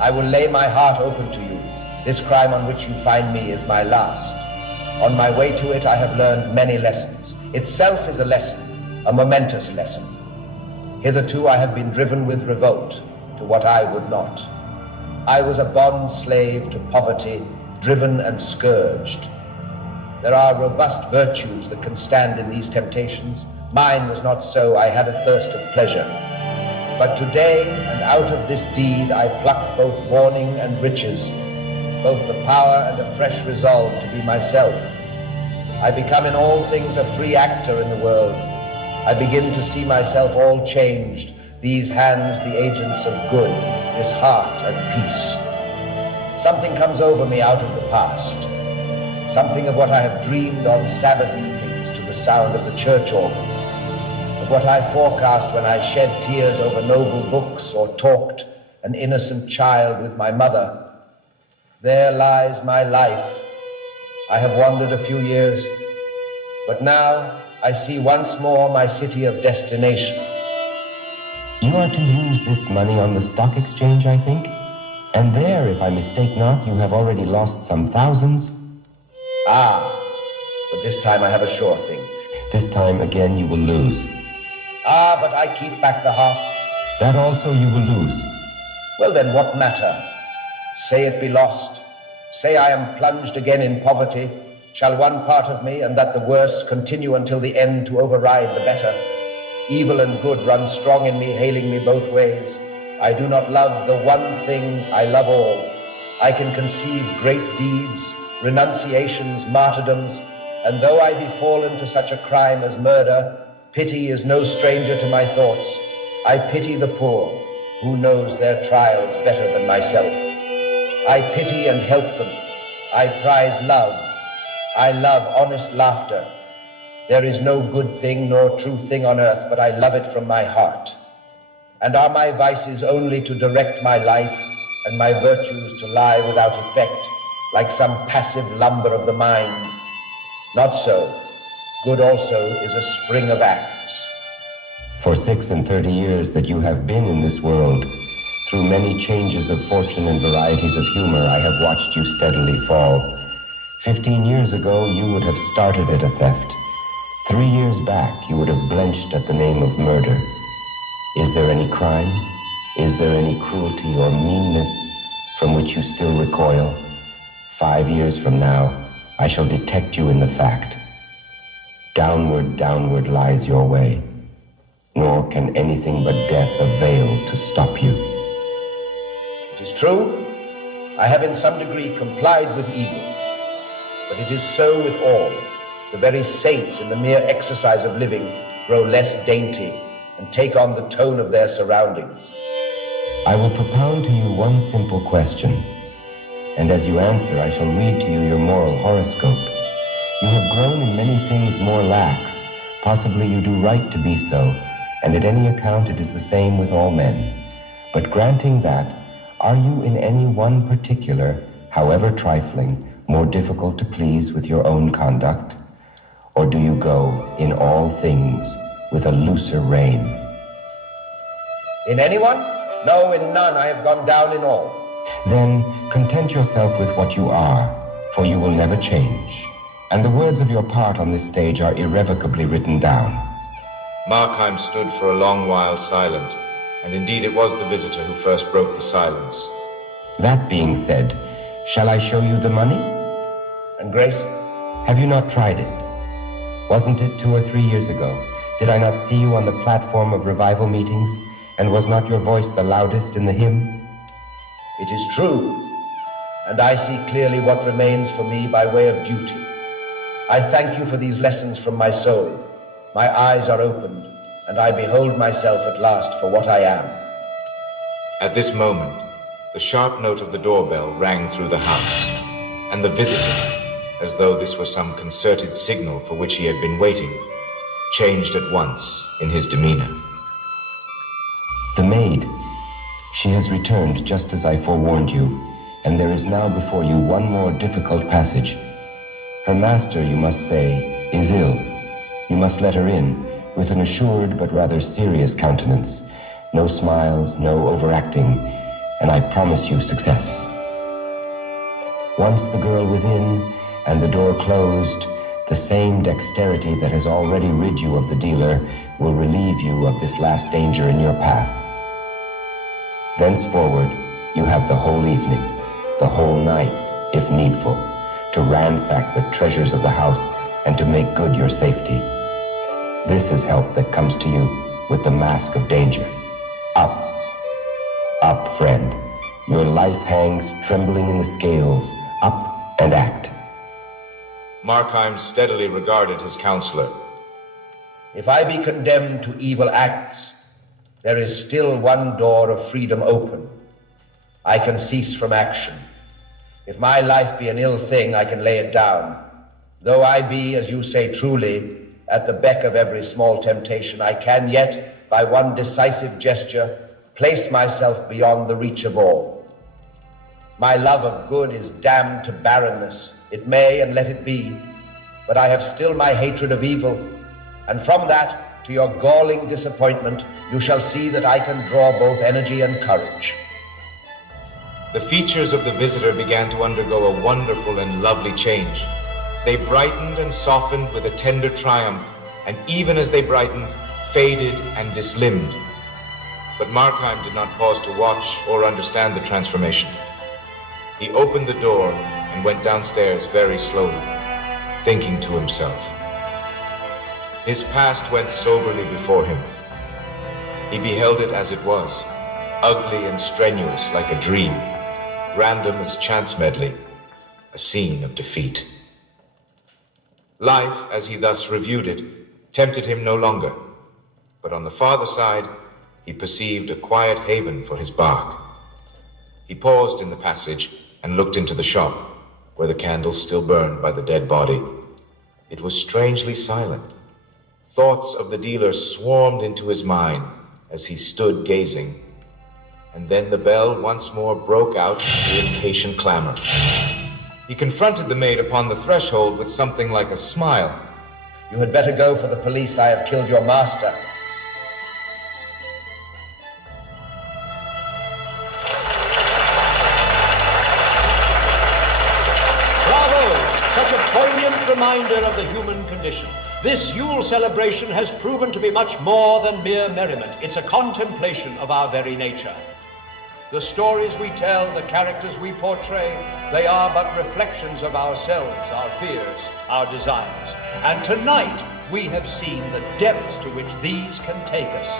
I will lay my heart open to you. This crime on which you find me is my last. On my way to it, I have learned many lessons. Itself is a lesson, a momentous lesson. Hitherto, I have been driven with revolt to what I would not. I was a bond slave to poverty, driven and scourged. There are robust virtues that can stand in these temptations. Mine was not so. I had a thirst of pleasure. But today, and out of this deed, I pluck both warning and riches. both the power and a fresh resolve to be myself. I become in all things a free actor in the world. I begin to see myself all changed, these hands the agents of good, this heart at peace. Something comes over me out of the past, something of what I have dreamed on Sabbath evenings to the sound of the church organ, of what I forecast when I shed tears over noble books or talked, an innocent child, with my mother. There lies my life. I have wandered a few years, but now I see once more my city of destination. You are to use this money on the stock exchange, I think? And there, if I mistake not, you have already lost some thousands? Ah, but this time I have a sure thing. This time again you will lose. Ah, but I keep back the half. That also you will lose. Well then, what matter? Say it be lost. Say I am plunged again in poverty. Shall one part of me, and that the worse, continue until the end to override the better? Evil and good run strong in me, hailing me both ways. I do not love the one thing, I love all. I can conceive great deeds, renunciations, martyrdoms, and though I be fallen to such a crime as murder, pity is no stranger to my thoughts. I pity the poor, who knows their trials better than myself. I pity and help them. I prize love. I love honest laughter. There is no good thing nor true thing on earth, but I love it from my heart. And are my vices only to direct my life, and my virtues to lie without effect, like some passive lumber of the mind? Not so. Good also is a spring of acts. For 36 years that you have been in this world, through many changes of fortune and varieties of humor, I have watched you steadily fall. 15 years ago, you would have started at a theft. 3 years back, you would have blenched at the name of murder. Is there any crime? Is there any cruelty or meanness from which you still recoil? 5 years from now, I shall detect you in the fact. Downward, downward lies your way, nor can anything but death avail to stop you. It is true, I have in some degree complied with evil, but it is so with all. The very saints in the mere exercise of living grow less dainty and take on the tone of their surroundings. I will propound to you one simple question, and as you answer, I shall read to you your moral horoscope. You have grown in many things more lax. Possibly you do right to be so, and at any account it is the same with all men. But granting that, are you in any one particular, however trifling, more difficult to please with your own conduct? Or do you go in all things with a looser rein? In anyone? No, in none. I have gone down in all. Then content yourself with what you are, for you will never change. And the words of your part on this stage are irrevocably written down. Markheim stood for a long while silent, and indeed it was the visitor who first broke the silence. That being said, shall I show you the money? And Grace? Have you not tried it? Wasn't it 2 or 3 years ago? Did I not see you on the platform of revival meetings? And was not your voice the loudest in the hymn? It is true, and I see clearly what remains for me by way of duty. I thank you for these lessons from my soul. My eyes are opened, and I behold myself at last for what I am. At this moment, the sharp note of the doorbell rang through the house, and the visitor, as though this were some concerted signal for which he had been waiting, changed at once in his demeanor. The maid. She has returned just as I forewarned you, and there is now before you one more difficult passage. Her master, you must say, is ill. You must let her in, with an assured but rather serious countenance. No smiles, no overacting, and I promise you success. Once the girl within, and the door closed, the same dexterity that has already rid you of the dealer will relieve you of this last danger in your path. Thenceforward, you have the whole evening, the whole night, if needful, to ransack the treasures of the house and to make good your safety. This is help that comes to you with the mask of danger. Up, up, friend. Your life hangs trembling in the scales. Up and act. Markheim steadily regarded his counselor. If I be condemned to evil acts, there is still one door of freedom open. I can cease from action. If my life be an ill thing, I can lay it down. Though I be, as you say truly, at the beck of every small temptation, I can yet, by one decisive gesture, place myself beyond the reach of all. My love of good is damned to barrenness. It may, and let it be, but I have still my hatred of evil, and from that, to your galling disappointment, you shall see that I can draw both energy and courage. The features of the visitor began to undergo a wonderful and lovely change. They brightened and softened with a tender triumph, and even as they brightened, faded and dislimned. But Markheim did not pause to watch or understand the transformation. He opened the door and went downstairs very slowly, thinking to himself. His past went soberly before him. He beheld it as it was, ugly and strenuous like a dream, random as chance medley, a scene of defeat. Life, as he thus reviewed it, tempted him no longer, but on the farther side, he perceived a quiet haven for his bark. He paused in the passage and looked into the shop, where the candles still burned by the dead body. It was strangely silent. Thoughts of the dealer swarmed into his mind as he stood gazing, and then the bell once more broke out into impatient clamor. He confronted the maid upon the threshold with something like a smile. You had better go for the police. I have killed your master. Such a poignant reminder of the human condition. This Yule celebration has proven to be much more than mere merriment. It's a contemplation of our very nature. The stories we tell, the characters we portray, they are but reflections of ourselves, our fears, our desires. And tonight, we have seen the depths to which these can take us.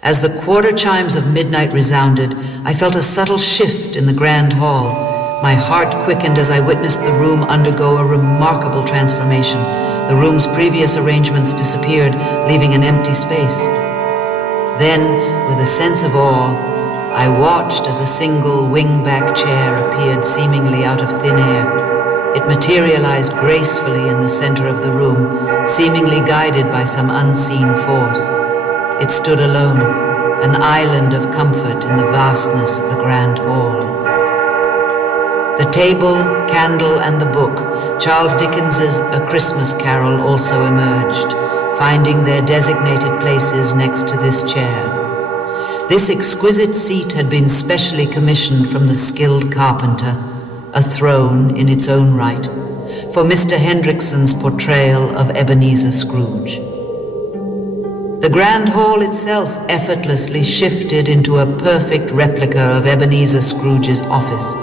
As the quarter chimes of midnight resounded, I felt a subtle shift in the grand hall. My heart quickened as I witnessed the room undergo a remarkable transformation. The room's previous arrangements disappeared, leaving an empty space. Then, with a sense of awe, I watched as a single wing-back chair appeared seemingly out of thin air. It materialized gracefully in the center of the room, seemingly guided by some unseen force. It stood alone, an island of comfort in the vastness of the grand hall. The table, candle, and the book, Charles Dickens's A Christmas Carol, also emerged, finding their designated places next to this chair. This exquisite seat had been specially commissioned from the skilled carpenter, a throne in its own right, for Mr. Hendrickson's portrayal of Ebenezer Scrooge. The grand hall itself effortlessly shifted into a perfect replica of Ebenezer Scrooge's office.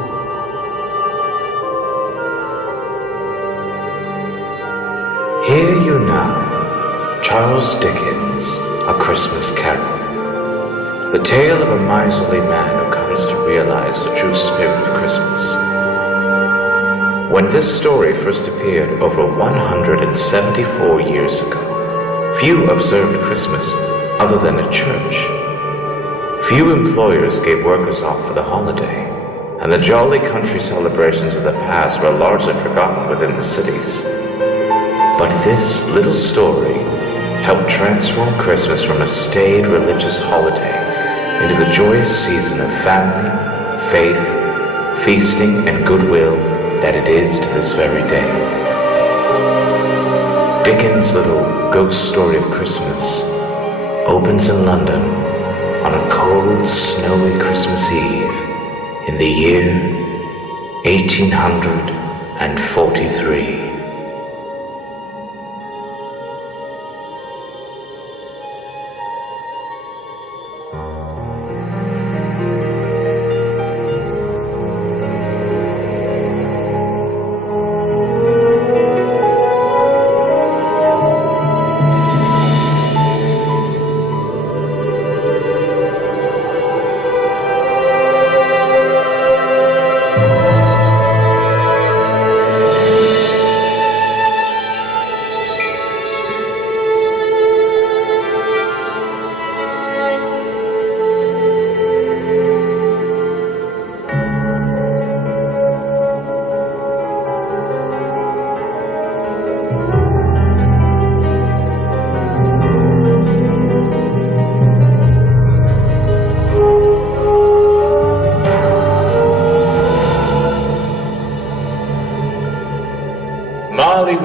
Hear you now, Charles Dickens' A Christmas Carol, the tale of a miserly man who comes to realize the true spirit of Christmas. When this story first appeared over 174 years ago, few observed Christmas other than at church. Few employers gave workers off for the holiday, and the jolly country celebrations of the past were largely forgotten within the cities. But this little story helped transform Christmas from a staid religious holiday into the joyous season of family, faith, feasting, and goodwill that it is to this very day. Dickens' little ghost story of Christmas opens in London on a cold, snowy Christmas Eve in the year 1843.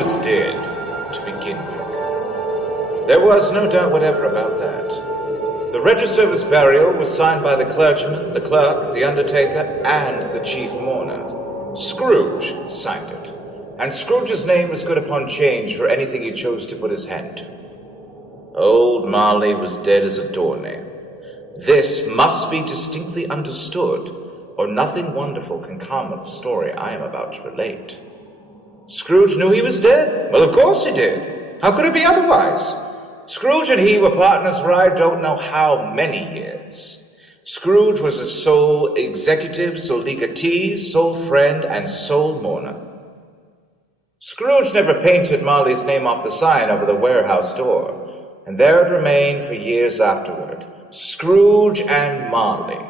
was dead, to begin with. There was no doubt whatever about that. The register of his burial was signed by the clergyman, the clerk, the undertaker, and the chief mourner. Scrooge signed it, and Scrooge's name was good upon change for anything he chose to put his hand to. Old Marley was dead as a doornail. This must be distinctly understood, or nothing wonderful can come of the story I am about to relate. Scrooge knew he was dead? Well, of course he did. How could it be otherwise? Scrooge and he were partners for I don't know how many years. Scrooge was his sole executive, sole legatee, sole friend, and sole mourner. Scrooge never painted Marley's name off the sign over the warehouse door, and there it remained for years afterward. Scrooge and Marley.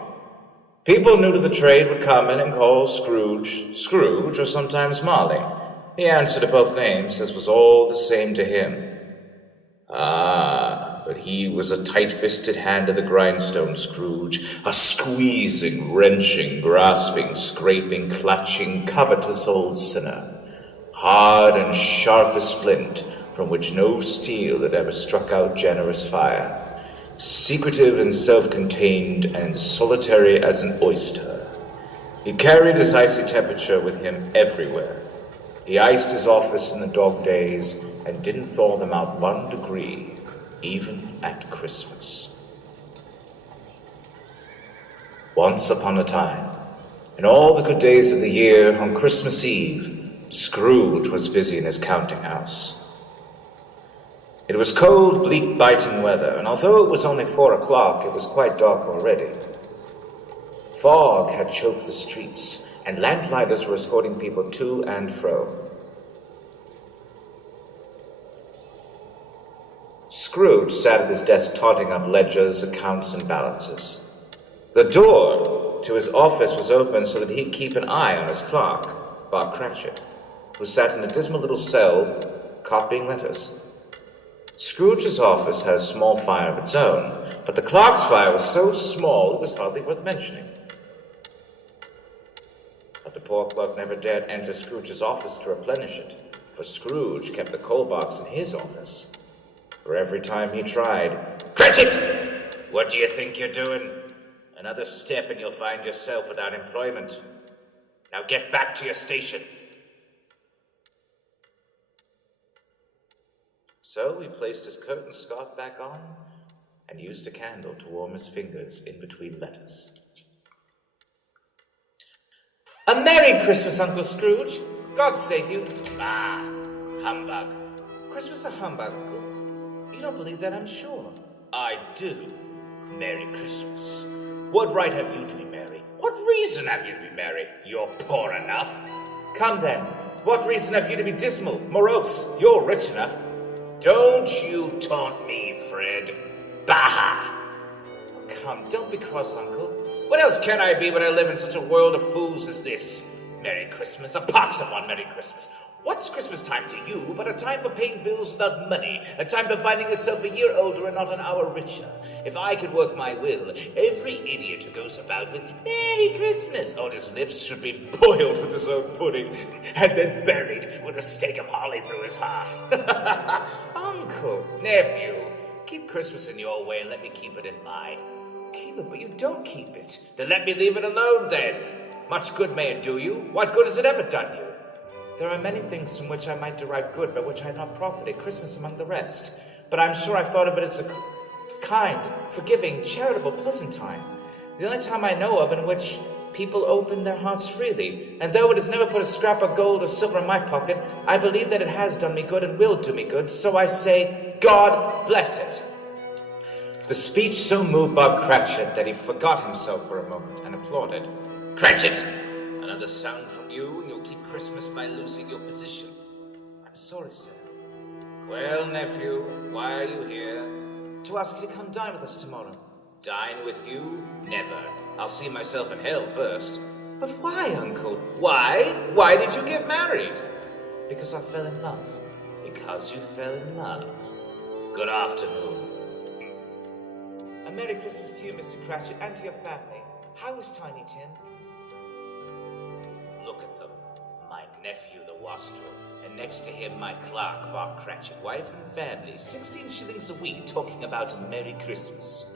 People new to the trade would come in and call Scrooge, Scrooge, or sometimes Marley. He answered to both names, as was all the same to him. Ah, but he was a tight-fisted hand at the grindstone, Scrooge, a squeezing, wrenching, grasping, scraping, clutching, covetous old sinner, hard and sharp as flint, from which no steel had ever struck out generous fire, secretive and self-contained and solitary as an oyster. He carried his icy temperature with him everywhere. He iced his office in the dog days and didn't thaw them out 1 degree, even at Christmas. Once upon a time, in all the good days of the year, on Christmas Eve, Scrooge was busy in his counting house. It was cold, bleak, biting weather, and although it was only 4 o'clock, it was quite dark already. Fog had choked the streets, and lamplighters were escorting people to and fro. Scrooge sat at his desk totting up ledgers, accounts, and balances. The door to his office was open so that he'd keep an eye on his clerk, Bob Cratchit, who sat in a dismal little cell copying letters. Scrooge's office had a small fire of its own, but the clerk's fire was so small it was hardly worth mentioning. But the poor clerk never dared enter Scrooge's office to replenish it, for Scrooge kept the coal box in his office. For every time he tried, "Cratchit! What do you think you're doing? Another step and you'll find yourself without employment. Now get back to your station." So he placed his coat and scarf back on and used a candle to warm his fingers in between letters. "A Merry Christmas, Uncle Scrooge. God save you." "Ah, humbug. Christmas a humbug, Uncle. You don't believe that, I'm sure." "I do. Merry Christmas. What right have you to be merry? What reason have you to be merry? You're poor enough." "Come then, what reason have you to be dismal, morose? You're rich enough." "Don't you taunt me, Fred. Bah!" "Oh, come, don't be cross, Uncle. What else can I be when I live in such a world of fools as this? Merry Christmas, a pox upon Merry Christmas. What's Christmas time to you but a time for paying bills without money, a time for finding yourself a year older and not an hour richer? If I could work my will, every idiot who goes about with Merry Christmas on his lips should be boiled with his own pudding and then buried with a stake of holly through his heart." "Uncle, nephew, keep Christmas in your way and let me keep it in mine." "Keep it, but you don't keep it." "Then let me leave it alone, then. Much good may it do you. What good has it ever done you?" "There are many things from which I might derive good, by which I have not profited, Christmas among the rest. But I'm sure I've thought of it as a kind, forgiving, charitable, pleasant time. The only time I know of in which people open their hearts freely. And though it has never put a scrap of gold or silver in my pocket, I believe that it has done me good and will do me good. So I say, God bless it." The speech so moved Bob Cratchit that he forgot himself for a moment and applauded. "Cratchit! Another sound from you, and you'll keep Christmas by losing your position." "I'm sorry, sir." "Well, nephew, why are you here?" "To ask you to come dine with us tomorrow." "Dine with you? Never. I'll see myself in hell first." "But why, Uncle? Why? Why did you get married?" "Because I fell in love." "Because you fell in love. Good afternoon." "A Merry Christmas to you, Mr. Cratchit, and to your family. How is Tiny Tim?" "Look at them. My nephew, the wastrel, and next to him my clerk, Mark Cratchit, wife and family, 16 shillings a week, talking about a Merry Christmas.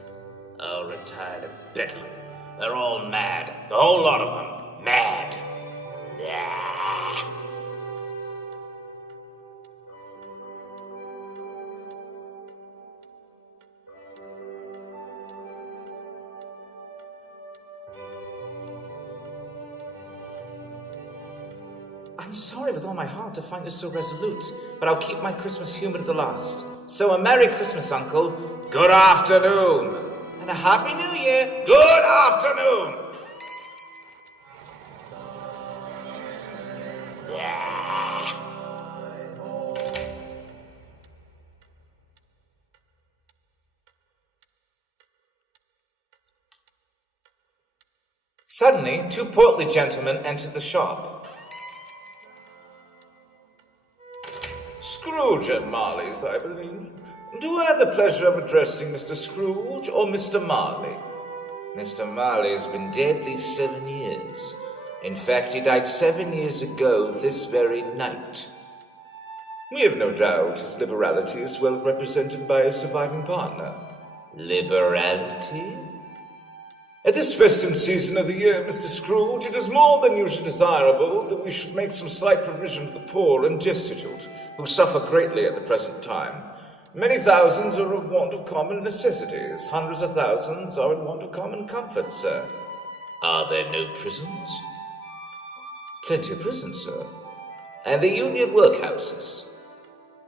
All retired and bedlam. They're all mad. The whole lot of them. Mad. Ah. I'm sorry with all my heart to find you so resolute, but I'll keep my Christmas humor to the last. So a Merry Christmas, Uncle. Good afternoon. And a Happy New Year. Good afternoon. Suddenly, two portly gentlemen entered the shop. Scrooge and Marley's, I believe. Do I have the pleasure of addressing Mr. Scrooge or Mr. Marley? Mr. Marley's been dead these 7 years. In fact, he died 7 years ago this very night. We have no doubt his liberality is well represented by his surviving partner. Liberality? At this festive season of the year, Mr. Scrooge, it is more than usually desirable that we should make some slight provision for the poor and destitute, who suffer greatly at the present time. Many thousands are in want of common necessities. Hundreds of thousands are in want of common comforts, sir. Are there no prisons? Plenty of prisons, sir. And the union workhouses.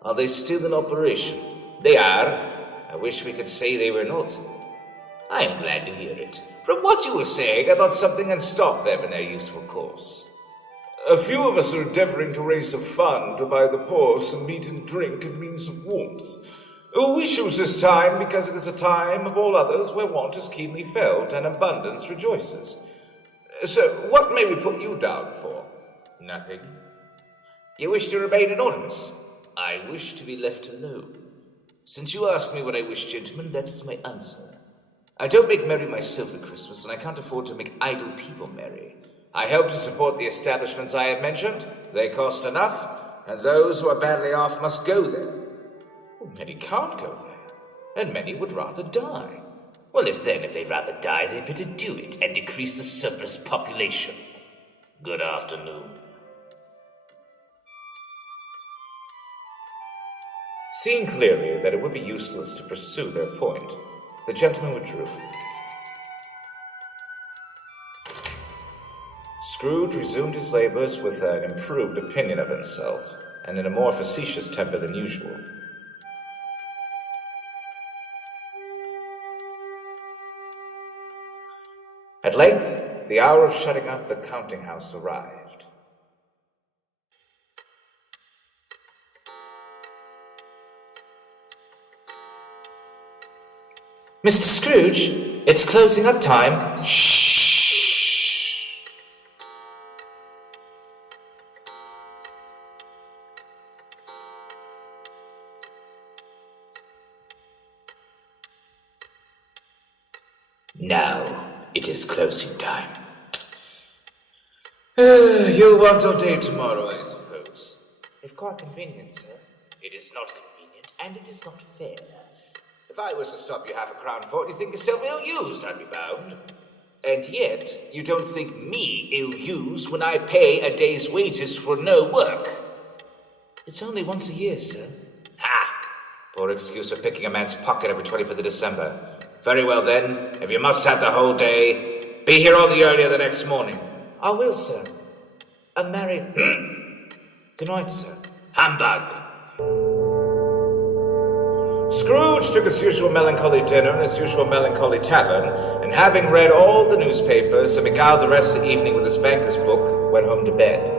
Are they still in operation? They are. I wish we could say they were not. I am glad to hear it. From what you were saying, I thought something had stopped them in their useful course. A few of us are endeavoring to raise a fund to buy the poor some meat and drink and means of warmth. We choose this time because it is a time of all others where want is keenly felt and abundance rejoices. So, what may we put you down for? Nothing. You wish to remain anonymous? I wish to be left alone. Since you ask me what I wish, gentlemen, that is my answer. I don't make merry myself at Christmas, and I can't afford to make idle people merry. I help to support the establishments I have mentioned. They cost enough, and those who are badly off must go there. Well, many can't go there, and many would rather die. Well, if they'd rather die, they'd better do it and decrease the surplus population. Good afternoon. Seeing clearly that it would be useless to pursue their point, the gentleman withdrew. Scrooge resumed his labors with an improved opinion of himself, and in a more facetious temper than usual. At length, the hour of shutting up the counting-house arrived. Mr. Scrooge, it's closing up time. Shh. Now it is closing time. You'll want all day tomorrow, I suppose. If quite convenient, sir. It is not convenient, and it is not fair. If I was to stop you half a crown for it, you'd think yourself ill-used, I'd be bound. And yet, you don't think me ill-used when I pay a day's wages for no work. It's only once a year, sir. Ha! Poor excuse for picking a man's pocket every 25th of December. Very well, then. If you must have the whole day, be here all the earlier the next morning. I will, sir. A merry... Good night, sir. Humbug! Scrooge took his usual melancholy dinner in his usual melancholy tavern, and having read all the newspapers and beguiled the rest of the evening with his banker's book, went home to bed.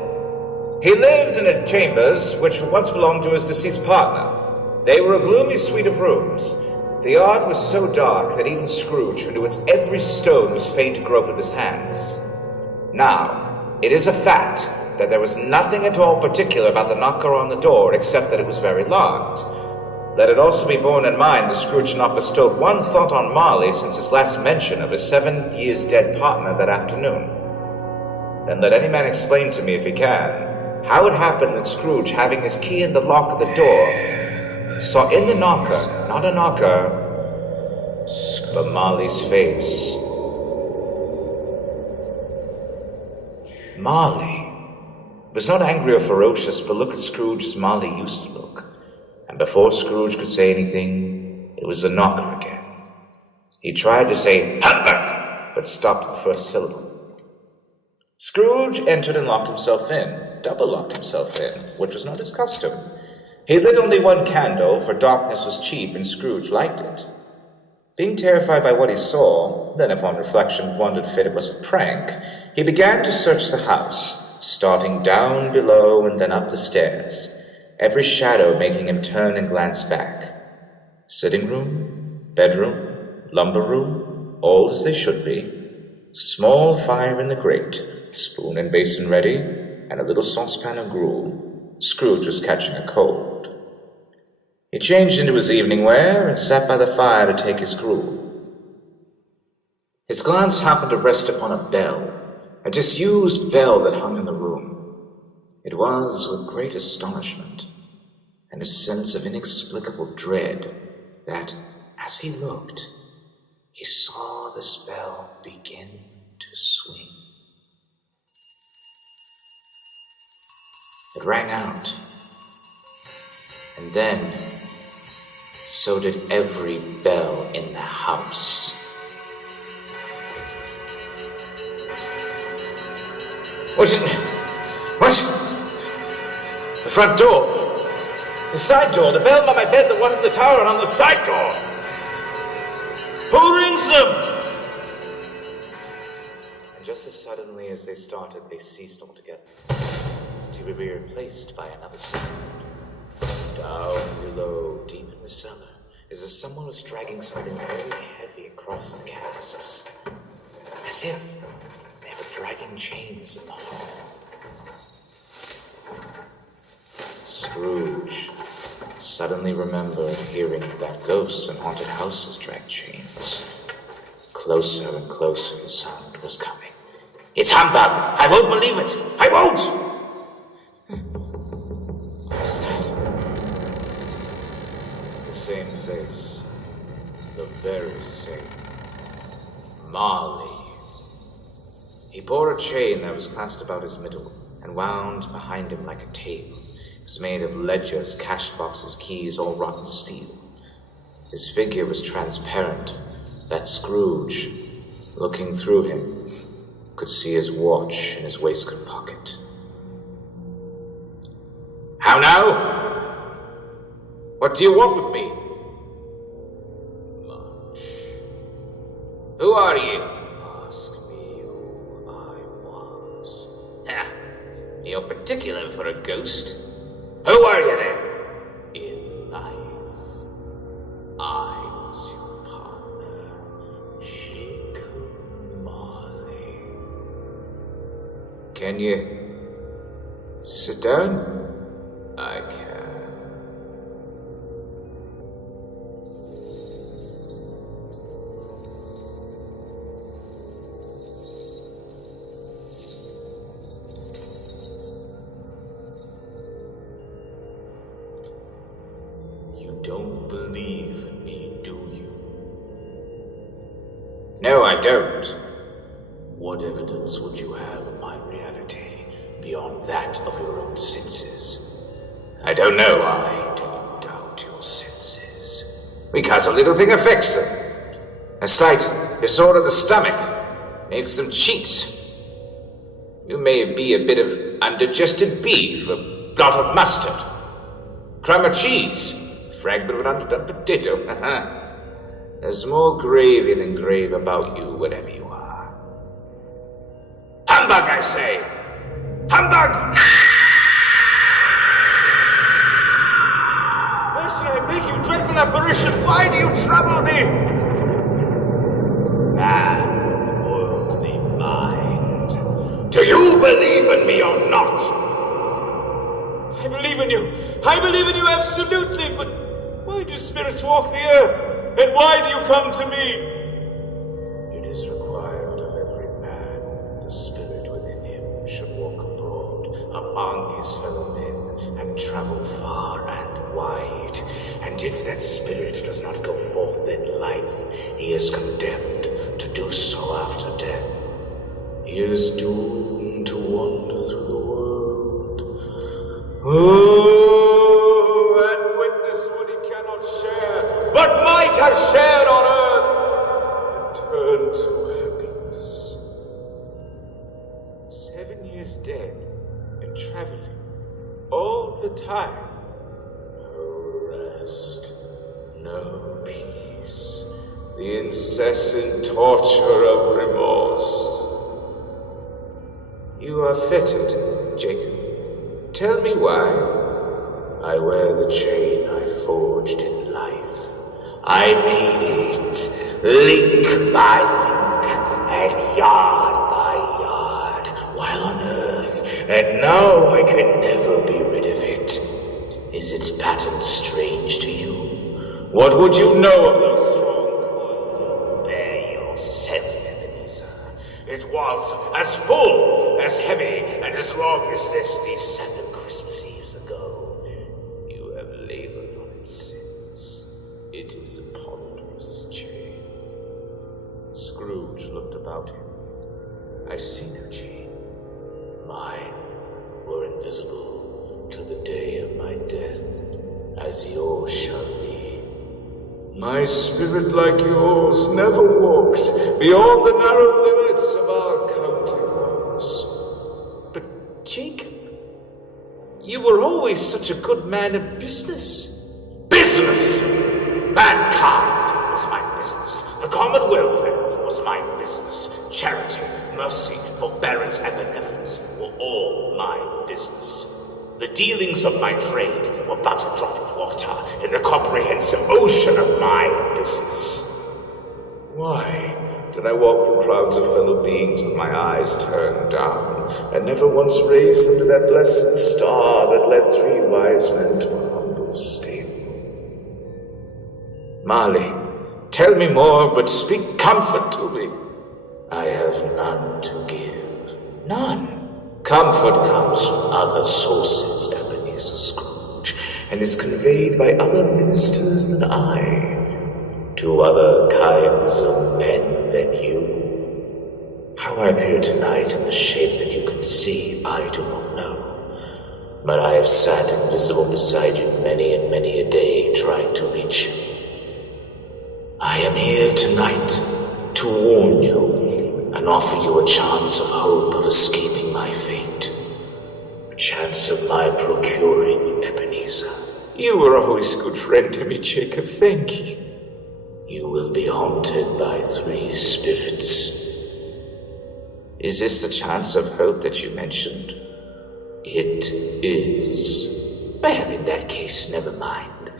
He lived in a chambers which once belonged to his deceased partner. They were a gloomy suite of rooms. The yard was so dark that even Scrooge, who knew its every stone, was fain to grope with his hands. Now, it is a fact that there was nothing at all particular about the knocker on the door, except that it was very large. Let it also be borne in mind that Scrooge had not bestowed one thought on Marley since his last mention of his 7 years dead partner that afternoon. Then let any man explain to me, if he can, how it happened that Scrooge, having his key in the lock of the door, saw in the knocker, not a knocker, but Molly's face. Molly was not angry or ferocious, but looked at Scrooge as Molly used to look. And before Scrooge could say anything, it was the knocker again. He tried to say, "Humbug!" but stopped at the first syllable. Scrooge entered and locked himself in, double-locked himself in, which was not his custom. He lit only one candle, for darkness was cheap and Scrooge liked it. Being terrified by what he saw, then upon reflection wondered if it was a prank, he began to search the house, starting down below and then up the stairs, every shadow making him turn and glance back. Sitting room, bedroom, lumber room, all as they should be. Small fire in the grate, spoon and basin ready, and a little saucepan of gruel. Scrooge was catching a cold. He changed into his evening wear and sat by the fire to take his gruel. His glance happened to rest upon a bell, a disused bell that hung in the room. It was with great astonishment and a sense of inexplicable dread that, as he looked, he saw this bell begin to swing. It rang out, and then so did every bell in the house. What? The front door. The side door. The bell by my bed, the one at the tower, and on the side door. Who rings them? And just as suddenly as they started, they ceased altogether, to be replaced by another sound. Down below, deep in the cellar, as if someone was dragging something very heavy across the casks, as if they were dragging chains in the hall. Scrooge suddenly remembered hearing that ghosts in haunted houses drag chains. Closer and closer the sound was coming. It's humbug! I won't believe it! I won't! What is that? The same face. The very same. Molly. He bore a chain that was clasped about his middle and wound behind him like a tail. It was made of ledgers, cash boxes, keys, all rotten steel. His figure was transparent, that Scrooge, looking through him, could see his watch in his waistcoat pocket. How now? What do you want with me? Much. Who are you? Ask me who I was. Ha! You're particular for a ghost. Who are you then? In life, I was your partner, Shaken Marley. Can you sit down? I can. You don't believe in me, do you? No, I don't. What evidence would you have of my reality beyond that of your own senses? I don't know. I don't doubt your senses. Because a little thing affects them. A slight disorder of the stomach makes them cheats. You may be a bit of undigested beef, a blot of mustard, crumb of cheese, a fragment of an underdone potato. There's more gravy than grave about you, whatever you are. Humbug, I say! Humbug! Mercy, I beg you, dreadful apparition, why do you trouble me? Man of worldly mind, do you believe in me or not? I believe in you. I believe in you absolutely, but why do spirits walk the earth? And why do you come to me? It is required of every man the spirit within him should walk abroad among his he is condemned to do so after death. He is doomed to wander through the world. Oh, and witness what he cannot share, but might have shared on earth, and turn to happiness. 7 years dead and traveling all the time. No rest, no peace, the incessant torture of remorse. You are fettered, Jacob. Tell me why. I wear the chain I forged in life. I made it, link by link, and yard by yard, while on earth, and now I can never be rid of it. Is its pattern strange to you? What would you know of those strong coils? Bear yourself, Ebenezer. It was as full, as heavy, and as long as this these 7 Christmas Eves ago. You have labored on it since. It is a ponderous chain. Scrooge looked about him. I see no chain. Mine were invisible to the day of my death, as yours shall be. My spirit, like yours, never walked beyond the narrow limits of our counting house. But, Jacob, you were always such a good man of business. Business! Mankind was my business. The common welfare was my business. Charity, mercy, forbearance, and benevolence were all my business. The dealings of my trade were but a drop of water in the comprehensive ocean of my business. Why did I walk through crowds of fellow beings with my eyes turned down, and never once raised them to that blessed star that led 3 wise men to a humble stable? Marley, tell me more, but speak comfort to me. I have none to give. None. Comfort comes from other sources, Ebenezer Scrooge, and is conveyed by other ministers than I, to other kinds of men than you. How I appear tonight in the shape that you can see, I do not know. But I have sat invisible beside you many and many a day, trying to reach you. I am here tonight to warn you and offer you a chance of hope of escaping my fate. A chance of my procuring Ebenezer. You were always a good friend to me, Jacob. Thank you. You will be haunted by 3 spirits. Is this the chance of hope that you mentioned? It is. Well, in that case, never mind.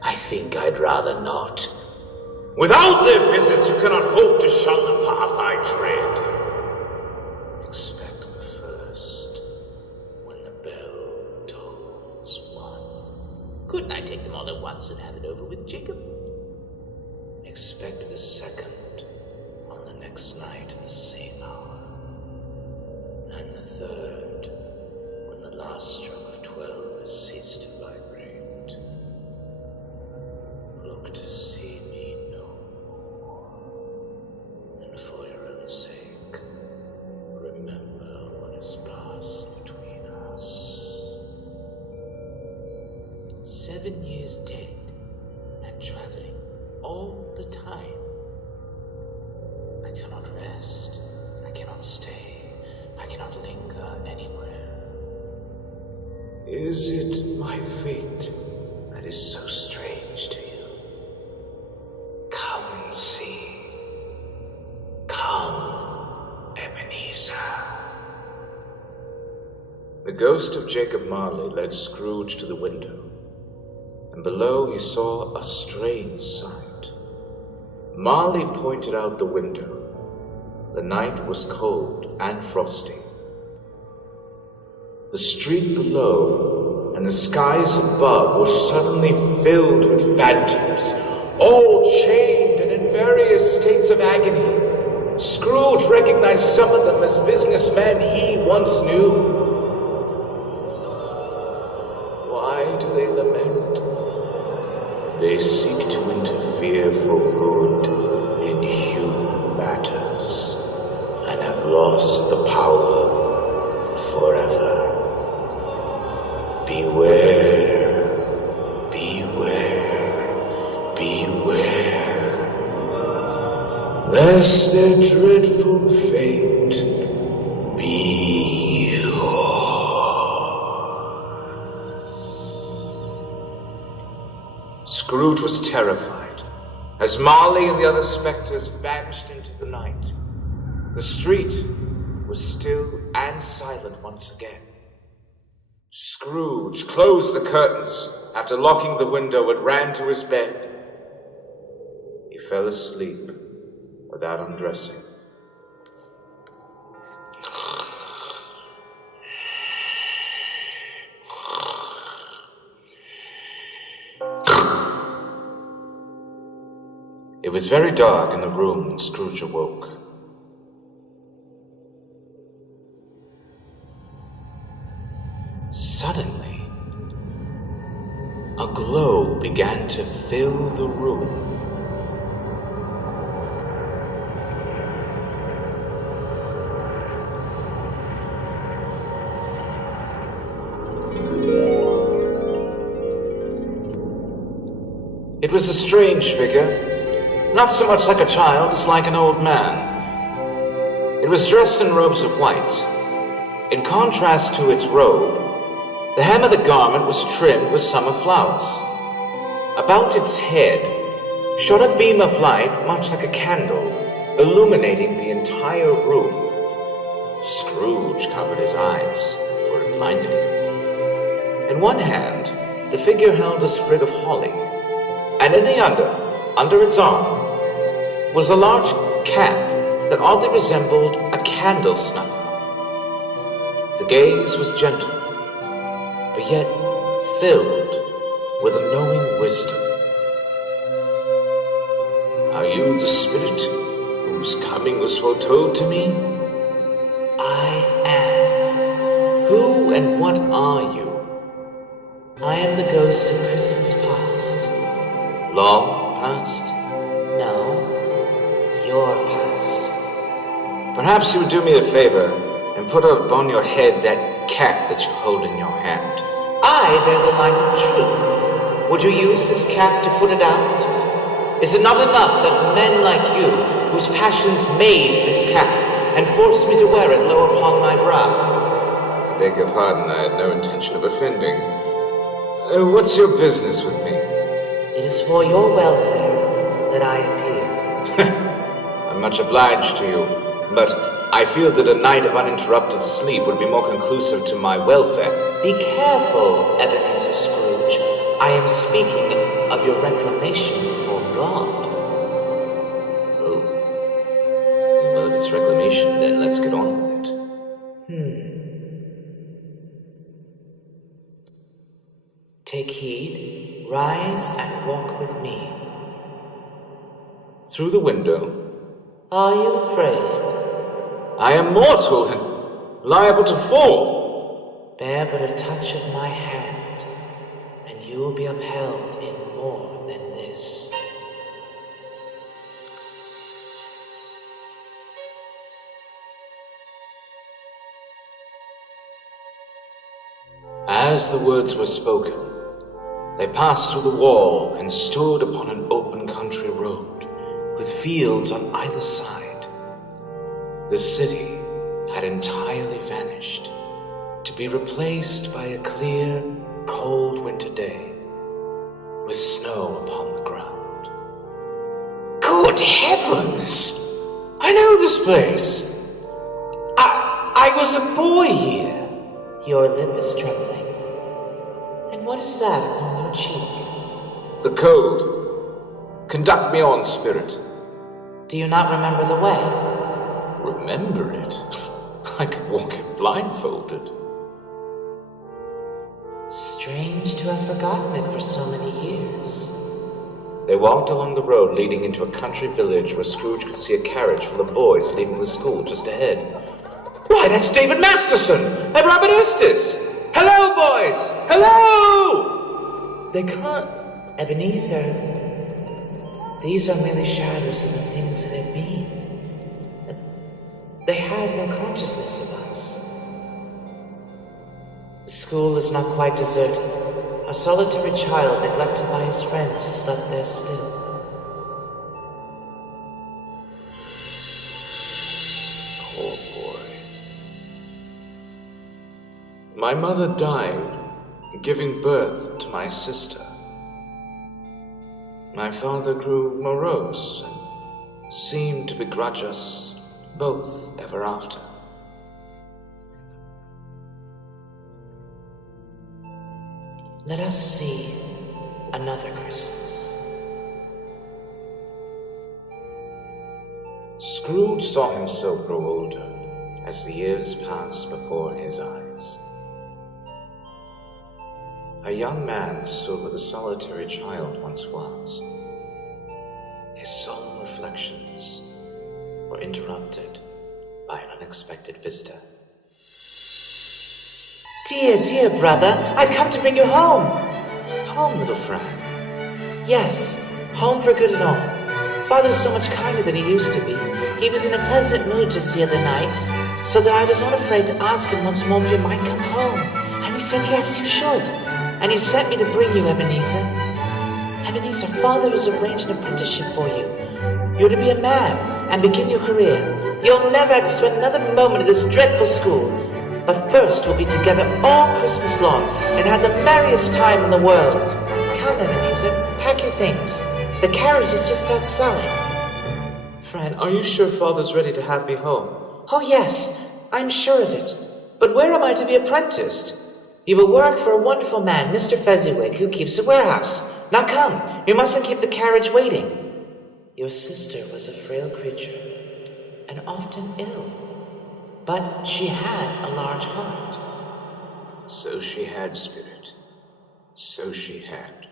I think I'd rather not. Without their visits, you cannot hope to shun the path I tread. Expect the first, when the bell tolls 1. Couldn't I take them all at once and have it over with, Jacob? Expect the second, on the next night at the same hour. And the third, when the last stroke of 12 has ceased to vibrate. Look to see me no more. And for your own sake, remember what has passed between us. 7 years dead and traveling all the time. I cannot rest. I cannot stay. I cannot linger anywhere. Is it my fate that is so strange to you? Come and see. Come, Ebenezer. The ghost of Jacob Marley led Scrooge to the window, and below he saw a strange sight. Marley pointed out the window. The night was cold and frosty. The street below and the skies above were suddenly filled with phantoms, all chained and in various states of agony. Scrooge recognized some of them as businessmen he once knew. Why do they lament? They seek to interfere for good lest their dreadful fate be yours. Scrooge was terrified as Marley and the other spectres vanished into the night. The street was still and silent once again. Scrooge closed the curtains after locking the window and ran to his bed. He fell asleep without undressing. It was very dark in the room when Scrooge awoke. Suddenly, a glow began to fill the room. It was a strange figure, not so much like a child as like an old man. It was dressed in robes of white. In contrast to its robe, the hem of the garment was trimmed with summer flowers. About its head shone a beam of light much like a candle, illuminating the entire room. Scrooge covered his eyes, for it blinded him. In one hand, the figure held a sprig of holly, and in the under its arm, was a large cap that oddly resembled a candle snuffer. The gaze was gentle, but yet filled with a knowing wisdom. Are you the spirit whose coming was foretold to me? I am. Who and what are you? I am the ghost of Christmas past. Long past? No, your past. Perhaps you would do me a favor and put upon your head that cap that you hold in your hand. I bear the light of truth. Would you use this cap to put it out? Is it not enough that men like you, whose passions made this cap, and forced me to wear it low upon my brow? Beg your pardon, I had no intention of offending. What's your business with me? It is for your welfare that I appear. I'm much obliged to you, but I feel that a night of uninterrupted sleep would be more conclusive to my welfare. Be careful, Ebenezer Scrooge. I am speaking of your reclamation before God. Oh. Well, if it's reclamation, then let's get on with it. Take heed, rise and walk with me. Through the window. Are you afraid? I am mortal and liable to fall. Bear but a touch of my hand, and you will be upheld in more than this. As the words were spoken, they passed through the wall and stood upon an open country road, with fields on either side. The city had entirely vanished, to be replaced by a clear, cold winter day, with snow upon the ground. Good heavens! I know this place! I was a boy here! Your lip is trembling. And what is that upon your cheek? The code. Conduct me on, spirit. Do you not remember the way? Remember it? I could walk it blindfolded. Strange to have forgotten it for so many years. They walked along the road leading into a country village where Scrooge could see a carriage full of boys leaving the school just ahead. Why, that's David Masterson and Robert Estes! Hello, boys! Hello! They can't... Ebenezer, these are merely shadows of the things that have been. They had no consciousness of us. The school is not quite deserted. A solitary child neglected by his friends is left there still. My mother died, giving birth to my sister. My father grew morose and seemed to begrudge us both ever after. Let us see another Christmas. Scrooge saw himself grow older as the years passed before his eyes. A young man stood where the solitary child once was. His solemn reflections were interrupted by an unexpected visitor. Dear brother, I've come to bring you home. Home, little Fran. Yes, home for good and all. Father is so much kinder than he used to be. He was in a pleasant mood just the other night, so that I was unafraid to ask him once more if you might come home. And he said, yes, you should. And he sent me to bring you, Ebenezer. Ebenezer, Father has arranged an apprenticeship for you. You're to be a man and begin your career. You'll never have to spend another moment at this dreadful school. But first we'll be together all Christmas long and have the merriest time in the world. Come, Ebenezer, pack your things. The carriage is just outside. Fran, are you sure Father's ready to have me home? Oh, yes, I'm sure of it. But where am I to be apprenticed? You will work for a wonderful man, Mr. Fezziwig, who keeps a warehouse. Now come, you mustn't keep the carriage waiting. Your sister was a frail creature and often ill. But she had a large heart. So she had, Spirit. So she had.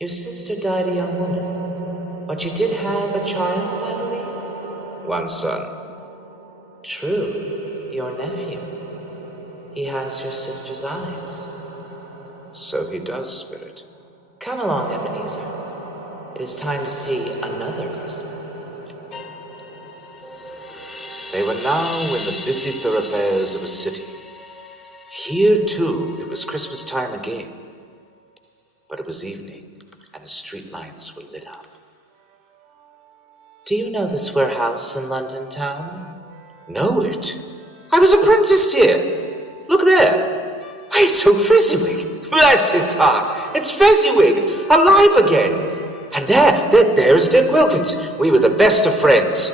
Your sister died a young woman, but you did have a child, I believe? One son. True, your nephew. He has your sister's eyes. So he does, Spirit. Come along, Ebenezer. It is time to see another Christmas. They were now in the busy thoroughfares of a city. Here, too, it was Christmas time again. But it was evening, and the street lights were lit up. Do you know this warehouse in London town? Know it? I was apprenticed here. Look there. Why, it's old Fezziwig. Bless his heart. It's Fezziwig, alive again. And there's Dick Wilkins. We were the best of friends.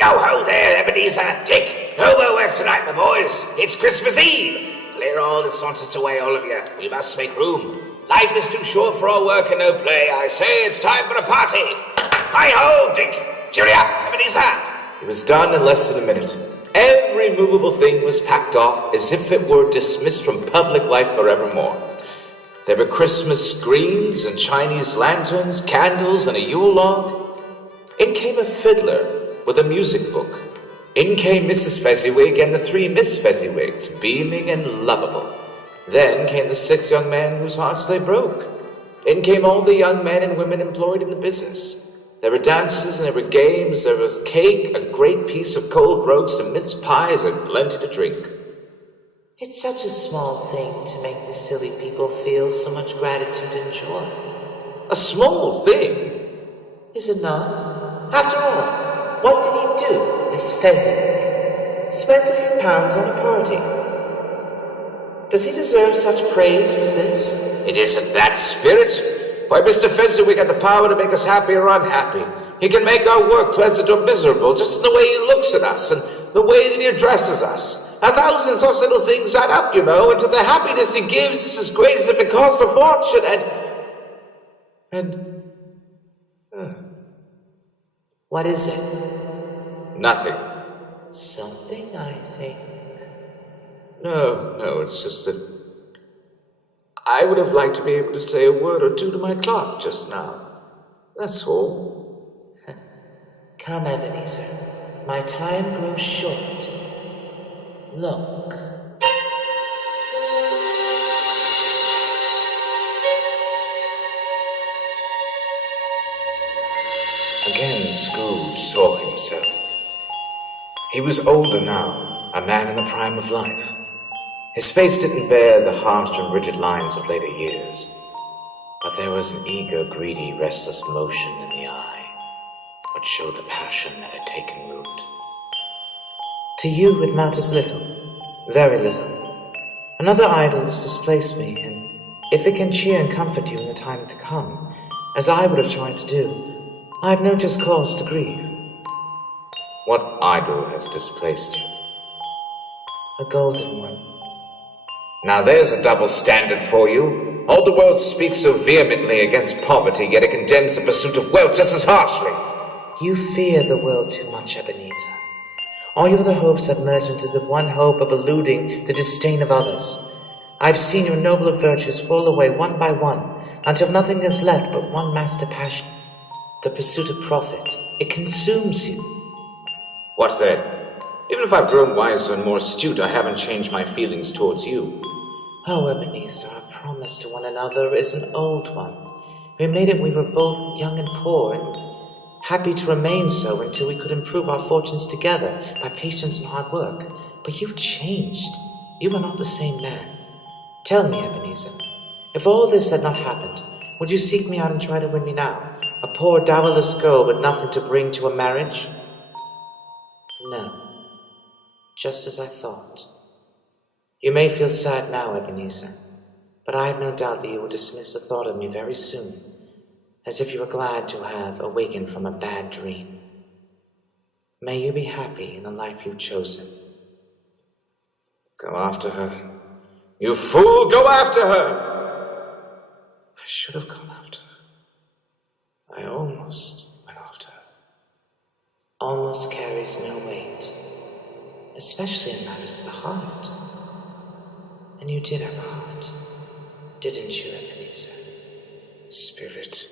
Yo-ho there, Ebenezer, Dick. No more work tonight, my boys. It's Christmas Eve. Clear all this nonsense away, all of you. We must make room. Life is too short for all work and no play. I say it's time for a party. Hi-ho, Dick. Cheery up, Ebenezer. It was done in less than a minute. Every movable thing was packed off as if it were dismissed from public life forevermore. There were Christmas screens and Chinese lanterns, candles, and a Yule log. In came a fiddler with a music book. In came Mrs. Fezziwig and the 3 Miss Fezziwigs, beaming and lovable. Then came the 6 young men whose hearts they broke. In came all the young men and women employed in the business. There were dances and there were games, there was cake, a great piece of cold roast, and mince pies, and plenty to drink. It's such a small thing to make the silly people feel so much gratitude and joy. A small thing? Is it not? After all, what did he do, this Fezziwig? Spent a few pounds on a party. Does he deserve such praise as this? It isn't that, Spirit. Why, Mr. Fezziwig had the power to make us happy or unhappy. He can make our work pleasant or miserable, just in the way he looks at us and the way that he addresses us. 1,000 such little things add up, you know, and to the happiness he gives is as great as if it cost a fortune, What is it? Nothing. Something, I think. No, it's just that I would have liked to be able to say a word or two to my clock just now. That's all. Come, Ebenezer. My time grows short. Look. Again, Scrooge saw himself. He was older now, a man in the prime of life. His face didn't bear the harsh and rigid lines of later years, but there was an eager, greedy, restless motion in the eye, which showed the passion that had taken root. To you it matters little, very little. Another idol has displaced me, and if it can cheer and comfort you in the time to come, as I would have tried to do, I have no just cause to grieve. What idol has displaced you? A golden one. Now there's a double standard for you. All the world speaks so vehemently against poverty, yet it condemns the pursuit of wealth just as harshly. You fear the world too much, Ebenezer. All your other hopes have merged into the one hope of eluding the disdain of others. I've seen your nobler virtues fall away one by one, until nothing is left but one master passion, the pursuit of profit. It consumes you. What then? Even if I've grown wiser and more astute, I haven't changed my feelings towards you. Oh, Ebenezer, our promise to one another is an old one. We made it when we were both young and poor, and happy to remain so until we could improve our fortunes together by patience and hard work. But you've changed. You are not the same man. Tell me, Ebenezer, if all this had not happened, would you seek me out and try to win me now, a poor dowerless girl with nothing to bring to a marriage? No. Just as I thought. You may feel sad now, Ebenezer, but I have no doubt that you will dismiss the thought of me very soon, as if you were glad to have awakened from a bad dream. May you be happy in the life you've chosen. Go after her. You fool, go after her! I should have gone after her. I almost went after her. Almost carries no weight, especially in matters of the heart. And you did have a heart, didn't you, Ebenezer? Spirit,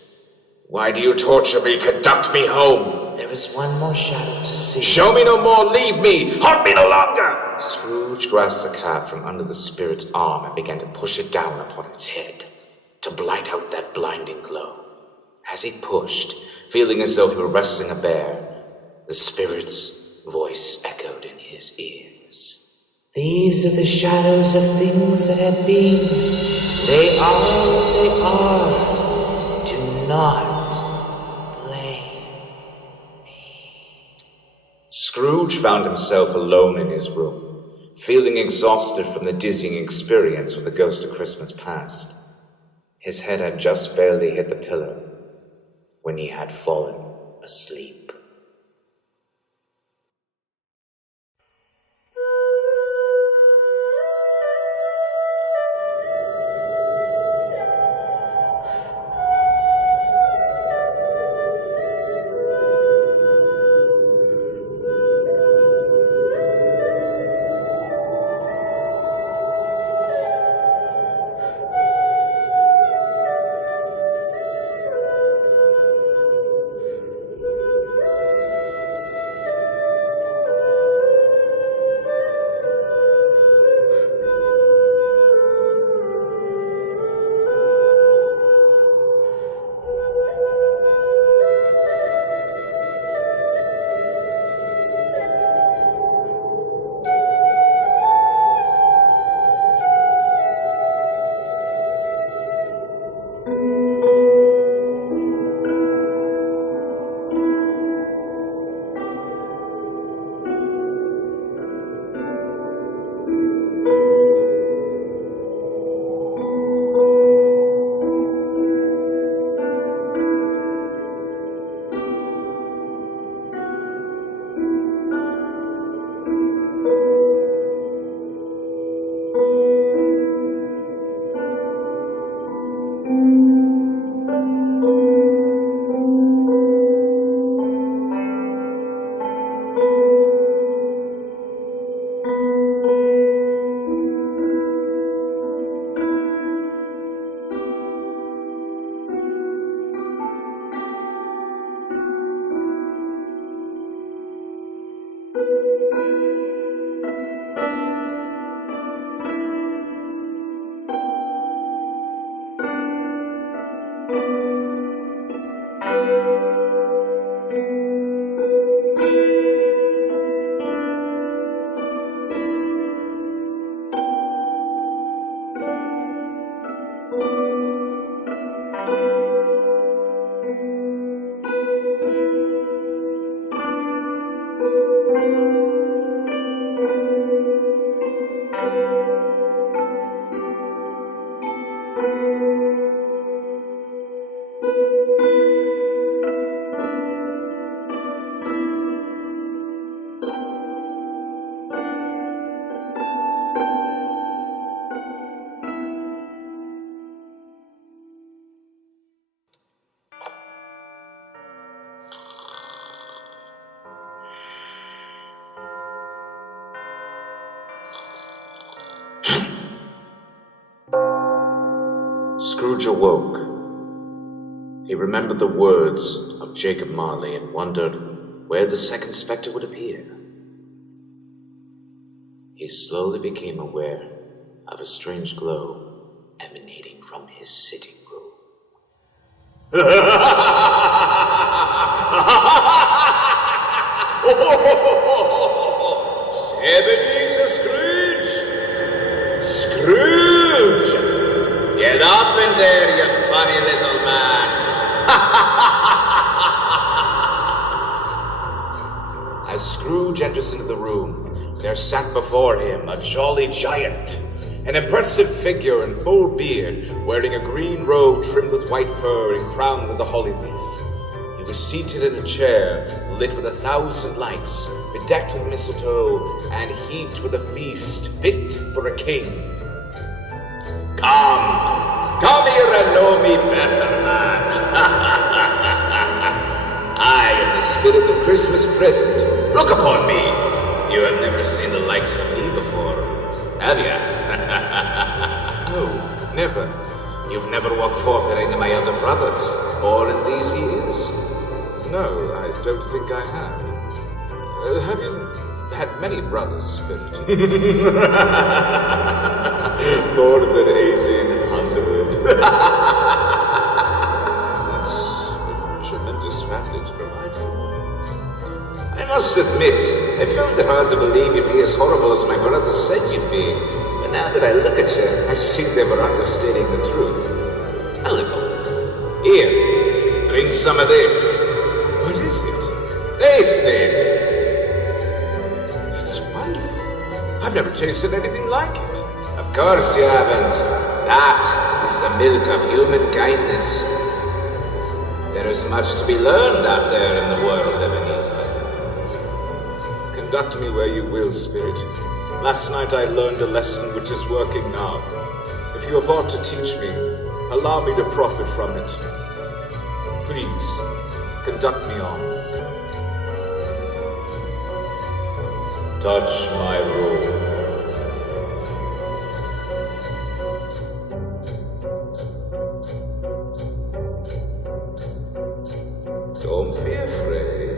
why do you torture me? Conduct me home! There is one more shadow to see. Show me no more, leave me! Haunt me no longer! Scrooge grasped the cap from under the spirit's arm and began to push it down upon its head, to blight out that blinding glow. As he pushed, feeling as though he were wrestling a bear, the spirit's voice echoed in his ears. These are the shadows of things that have been. They are what they are. Do not blame me. Scrooge found himself alone in his room, feeling exhausted from the dizzying experience with the ghost of Christmas past. His head had just barely hit the pillow when he had fallen asleep. Scrooge awoke. He remembered the words of Jacob Marley and wondered where the second spectre would appear. He slowly became aware of a strange glow emanating from his sitting room. Ebenezer Scrooge! Scrooge! Get up in there, you funny little man! As Scrooge enters into the room, there sat before him a jolly giant, an impressive figure in full beard, wearing a green robe trimmed with white fur and crowned with a holly wreath. He was seated in a chair, lit with 1,000 lights, bedecked with mistletoe, and heaped with a feast fit for a king. Come here and know me better, man. I am the spirit of Christmas present. Look upon me. You have never seen the likes of me before, have you? No, never. You've never walked forth at any of my other brothers, all in these years? No, I don't think I have. Have you had many brothers, Swift? More than 1,800. That's a tremendous family to provide for. I must admit, I found it hard to believe you'd be as horrible as my brother said you'd be. But now that I look at you, I see they were understating the truth. A little. Here, drink some of this. What is it? Taste it. It's wonderful. I've never tasted anything like it. Of course you haven't. That is the milk of human kindness. There is much to be learned out there in the world, Ebenezer. Conduct me where you will, Spirit. Last night I learned a lesson which is working now. If you have aught to teach me, allow me to profit from it. Please, conduct me on. Touch my robe. Don't be afraid.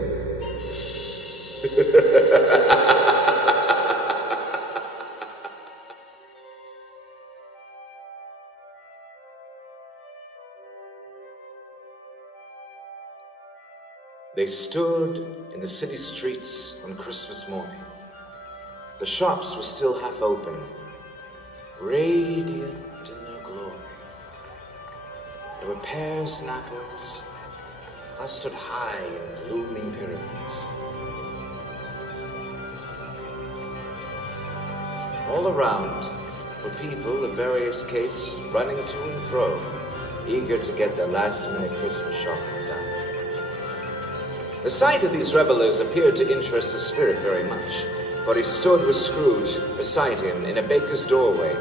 They stood in the city streets on Christmas morning. The shops were still half open, radiant in their glory. There were pears and apples clustered high in blooming pyramids. All around were people of various castes running to and fro, eager to get their last-minute Christmas shopping done. The sight of these revelers appeared to interest the spirit very much, for he stood with Scrooge beside him in a baker's doorway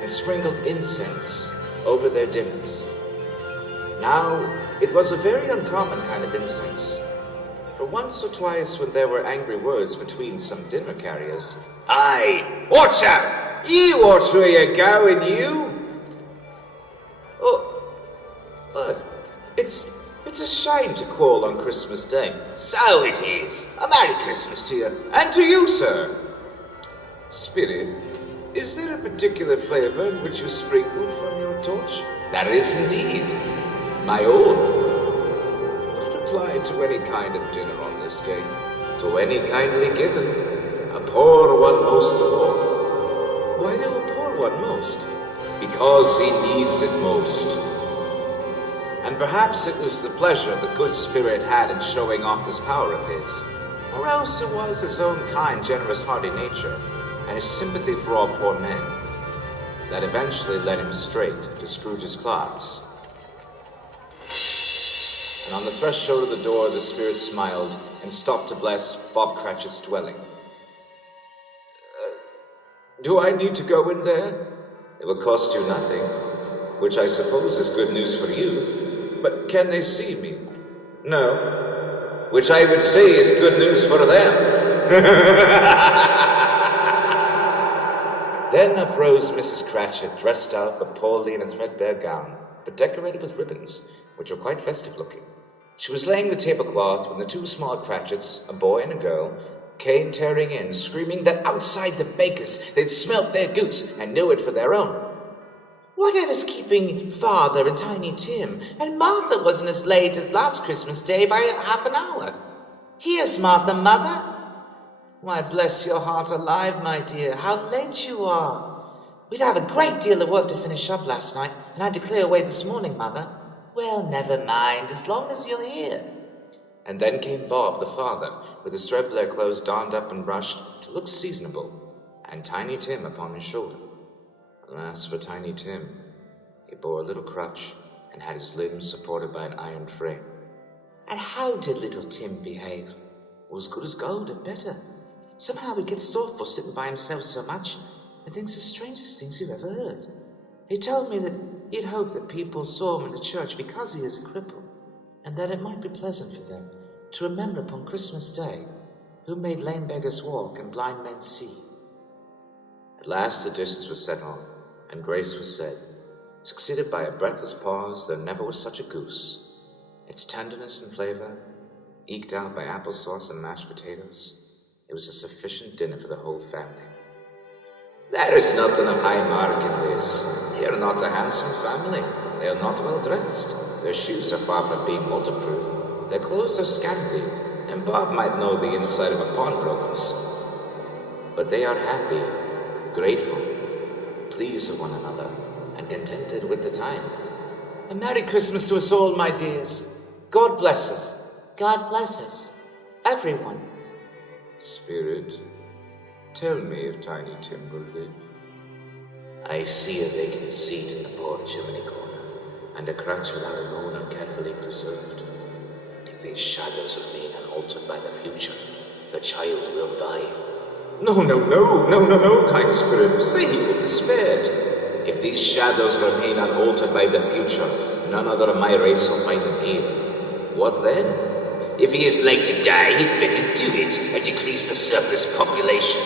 and sprinkled incense over their dinners. Now, it was a very uncommon kind of incense, for once or twice when there were angry words between some dinner carriers, Aye, watch out! You watch where you're going, you! Oh, it's a shame to call on Christmas Day. So it is. A Merry Christmas to you. And to you, sir. Spirit, is there a particular flavor which you sprinkle from your torch? There is indeed. My own. Would it apply to any kind of dinner on this day? To any kindly given. A poor one most of all. Why do a poor one most? Because he needs it most. And perhaps it was the pleasure the good spirit had in showing off this power of his. Or else it was his own kind, generous, hearty nature, and his sympathy for all poor men, that eventually led him straight to Scrooge's clogs. And on the threshold of the door, the spirit smiled and stopped to bless Bob Cratchit's dwelling. Do I need to go in there? It will cost you nothing, which I suppose is good news for you. But can they see me? No. Which I would say is good news for them. Then uprose Mrs. Cratchit, dressed up but poorly in a threadbare gown, but decorated with ribbons, which were quite festive looking. She was laying the tablecloth when the two small Cratchits, a boy and a girl, came tearing in, screaming that outside the baker's they'd smelt their goose and knew it for their own. Whatever's keeping Father and Tiny Tim? And Martha wasn't as late as last Christmas Day by half an hour. Here's Martha, Mother. Why, bless your heart alive, my dear, how late you are. We'd have a great deal of work to finish up last night, and I had to clear away this morning, Mother. Well, never mind, as long as you're here. And then came Bob, the father, with his threadbare clothes donned up and brushed to look seasonable, and Tiny Tim upon his shoulder. Alas for Tiny Tim, he bore a little crutch and had his limbs supported by an iron frame. And how did little Tim behave? Was good as gold and better. Somehow he gets thoughtful sitting by himself so much, and thinks the strangest things you've ever heard. He told me that he'd hoped that people saw him in the church because he is a cripple, and that it might be pleasant for them to remember upon Christmas Day who made lame beggars walk and blind men see. At last the dishes were set on, and grace was said, succeeded by a breathless pause. There never was such a goose. Its tenderness and flavor, eked out by applesauce and mashed potatoes, it was a sufficient dinner for the whole family. There is nothing of high mark in this. They are not a handsome family. They are not well dressed. Their shoes are far from being waterproof. Their clothes are scanty, and Bob might know the inside of a pawnbroker's. But they are happy, grateful, pleased with one another, and contented with the time. A Merry Christmas to us all, my dears. God bless us. God bless us. Everyone. Spirit, tell me if Tiny Tim will live. I see a vacant seat in the port chimney corner, and a crutch without a moaner carefully preserved. If these shadows remain unaltered by the future, the child will die. No, kind spirit, say he will be spared. If these shadows remain unaltered by the future, none other of my race will find him here. What then? If he is like to die, he'd better do it and decrease the surplus population.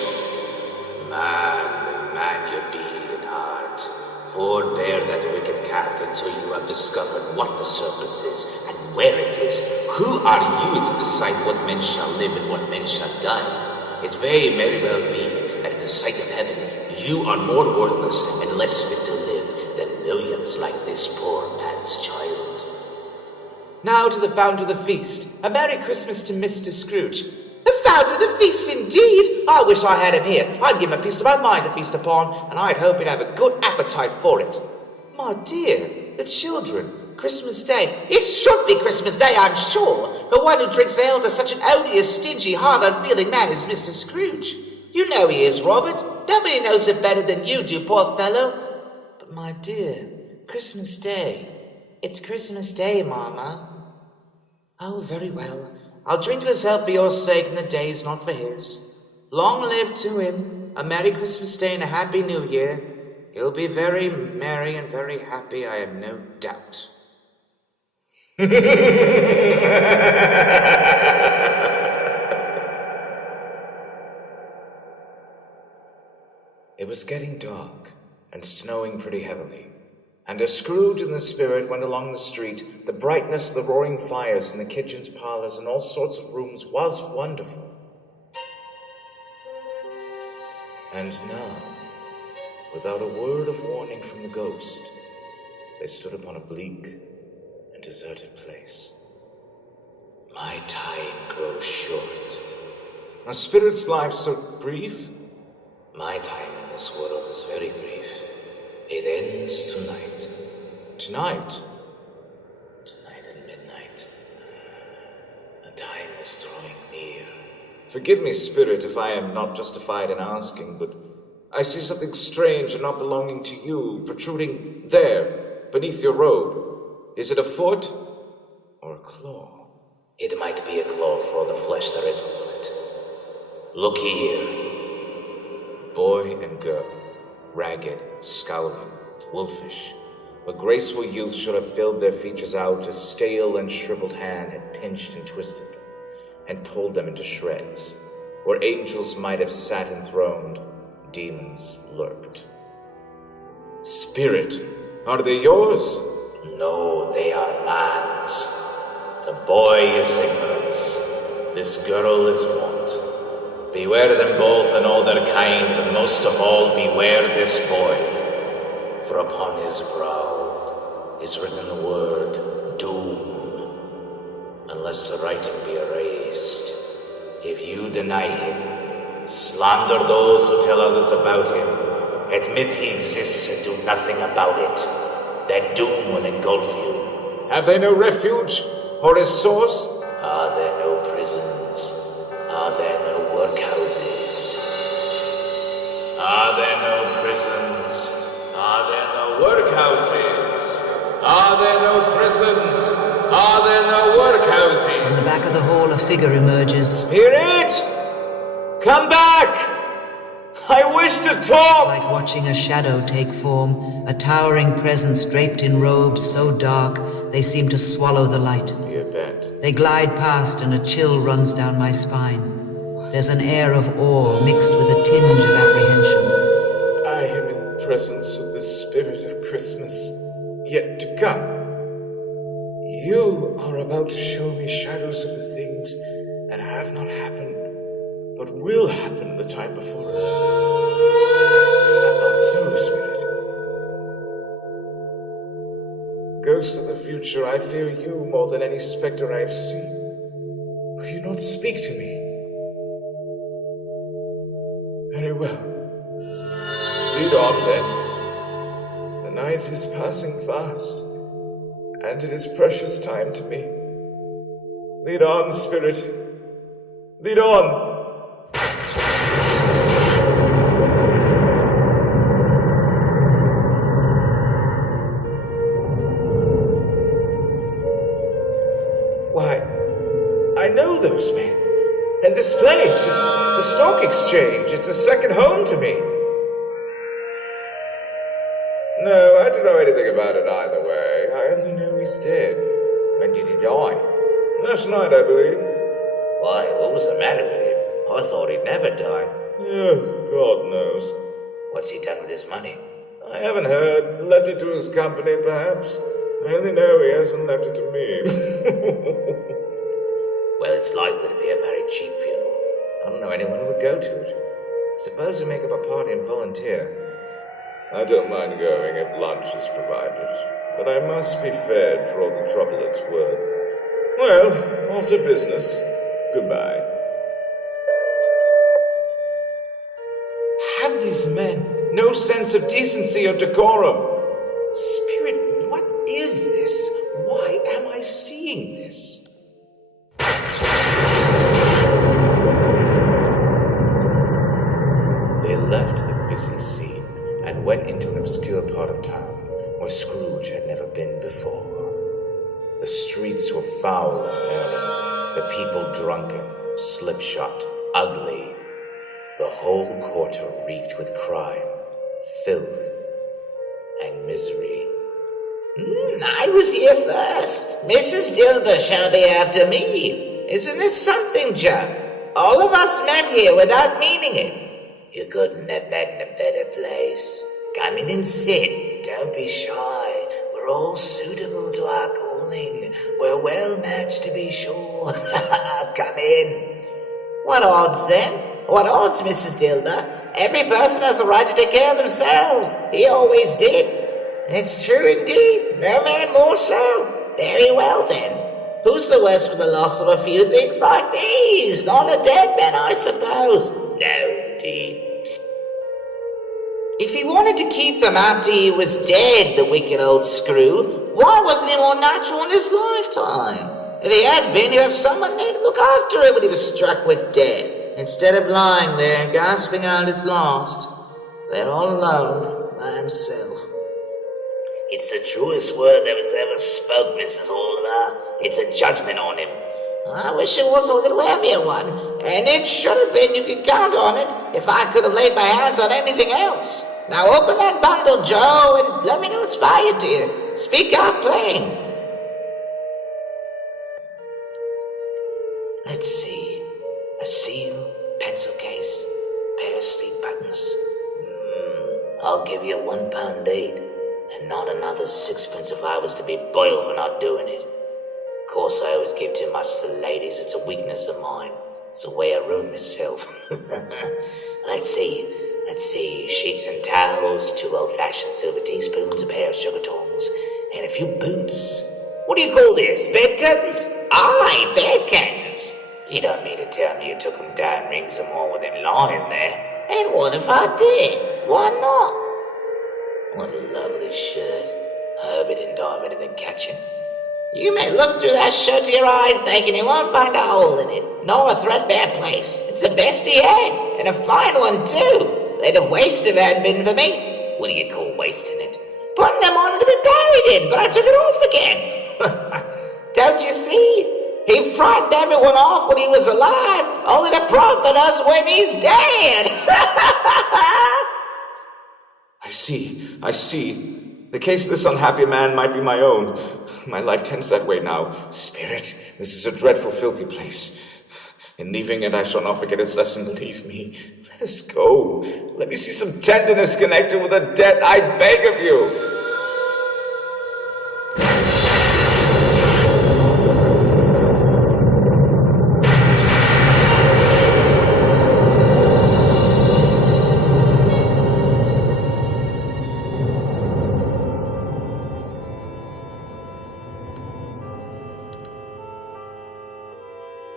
Man, you be in heart. Forbear that wicked cat until you have discovered what the surplus is and where it is. Who are you to decide what men shall live and what men shall die? It may well be that in the sight of heaven, you are more worthless and less fit to live than millions like this poor man's child. Now to the founder of the feast. A Merry Christmas to Mr. Scrooge. The founder of the feast, indeed! I wish I had him here. I'd give him a piece of my mind to feast upon, and I'd hope he'd have a good appetite for it. My dear, the children, Christmas Day. It should be Christmas Day, I'm sure. But one who drinks ale to such an odious, stingy, hard, unfeeling man is Mr. Scrooge. You know he is, Robert. Nobody knows it better than you do, poor fellow. But my dear, Christmas Day. It's Christmas Day, Mama. Oh, very well. I'll drink to his health for your sake, and the day is not for his. Long live to him. A Merry Christmas Day and a Happy New Year. He'll be very merry and very happy, I have no doubt. It was getting dark and snowing pretty heavily, and as Scrooge and the spirit went along the street, the brightness of the roaring fires in the kitchens, parlors, and all sorts of rooms was wonderful. And now, without a word of warning from the ghost, they stood upon a bleak and deserted place. My time grows short. A spirit's life so brief? My time in this world is very brief. It ends tonight. Tonight? Tonight at midnight. The time is drawing near. Forgive me, spirit, if I am not justified in asking, but I see something strange and not belonging to you protruding there, beneath your robe. Is it a foot or a claw? It might be a claw for all the flesh there is on it. Look here. Boy and girl, ragged, scowling, wolfish, a graceful youth should have filled their features out, a stale and shriveled hand had pinched and twisted them, and pulled them into shreds. Where angels might have sat enthroned, demons lurked. Spirit, are they yours? No, they are man's. The boy is ignorance. This girl is want. Beware them both and all their kind, but most of all beware this boy. For upon his brow is written the word doom. Unless the writing be erased, if you deny him, slander those who tell others about him, admit he exists and do nothing about it, then doom will engulf you. Have they no refuge or a source? Are there no prisons? Are there no workhouses? Are there no prisons? Are there no workhouses? Are there no prisons? Are there no workhouses? In the back of the hall, a figure emerges. Spirit! Come back! I wish to talk! It's like watching a shadow take form, a towering presence draped in robes so dark they seem to swallow the light. You bet. They glide past and a chill runs down my spine. There's an air of awe mixed with a tinge of apprehension. I am in the presence of the spirit of Christmas yet to come. You are about to show me shadows of the things that have not happened, but will happen in the time before us. Is that not so, Spirit? Ghost of the future, I fear you more than any spectre I have seen. Will you not speak to me? Very well. Lead on, then. The night is passing fast, and it is precious time to me. Lead on, Spirit. Lead on. Why, I know those men. And this place, it's the stock exchange. It's a second home to me. No, I don't know anything about it either way. I only know he's dead. When did he die? Last night, I believe. Why, what was the matter with him? I thought he'd never die. Oh, God knows. What's he done with his money? I haven't heard. Left it to his company, perhaps. I only know he hasn't left it to me. Well, it's likely to be a very cheap funeral. I don't know anyone who would go to it. Suppose we make up a party and volunteer. I don't mind going if lunch is provided, but I must be fed for all the trouble it's worth. Well, off to business. Goodbye. Have these men no sense of decency or decorum? Spirit, what is this? Why am I seeing this? They left the busy scene and went into an obscure part of town where Scrooge had never been before. The streets were foul and merry, the people drunken, slipshod, ugly. The whole quarter reeked with crime, filth, and misery. I was here first. Mrs. Dilber shall be after me. Isn't this something, Joe? All of us met here without meaning it. You couldn't have met in a better place. Come in and sit. Don't be shy. We're all suitable to our calling. We're well matched, to be sure. Come in. What odds, then? What odds, Mrs. Dilber? Every person has a right to take care of themselves. He always did. It's true indeed. No man more so. Very well, then. Who's the worse for the loss of a few things like these? Not a dead man, I suppose. No, indeed. If he wanted to keep them after he was dead, the wicked old screw, why wasn't he more natural in his lifetime? If he had been, he'd have someone there to look after him when he was struck with death, instead of lying there gasping out his last. They're all alone by himself. It's the truest word that was ever spoke, Mrs. Oliver. It's a judgment on him. I wish it was a little heavier one, and it should have been. You could count on it if I could have laid my hands on anything else. Now open that bundle, Joe, and let me know it's by you, dear. Speak out plain. Let's see. A seal, pencil case, pair of sleeve buttons. I'll give you £1 aid. and not another sixpence if I was to be boiled for not doing it. Of course, I always give too much to the ladies. It's a weakness of mine. It's the way I ruin myself. Let's see. Sheets and towels, 2 old-fashioned silver teaspoons, a pair of sugar tongs, and a few boots. What do you call this? Bed curtains? Aye, bed curtains. You don't mean to tell me you took them down rings or more with them lying there. And what if I did? Why not? What a lovely shirt. I hope it didn't die better than catching. You may look through that shirt to your eyes, Jake, and you won't find a hole in it, nor a threadbare place. It's the best he had, and a fine one, too. They'd have wasted if it hadn't been for me. What do you call wasting it? Putting them on to be buried in, but I took it off again. Don't you see? He frightened everyone off when he was alive, only to profit us when he's dead. I see. The case of this unhappy man might be my own. My life tends that way now. Spirit, this is a dreadful, filthy place. In leaving it, I shall not forget its lesson, believe me. Let us go. Let me see some tenderness connected with a debt, I beg of you.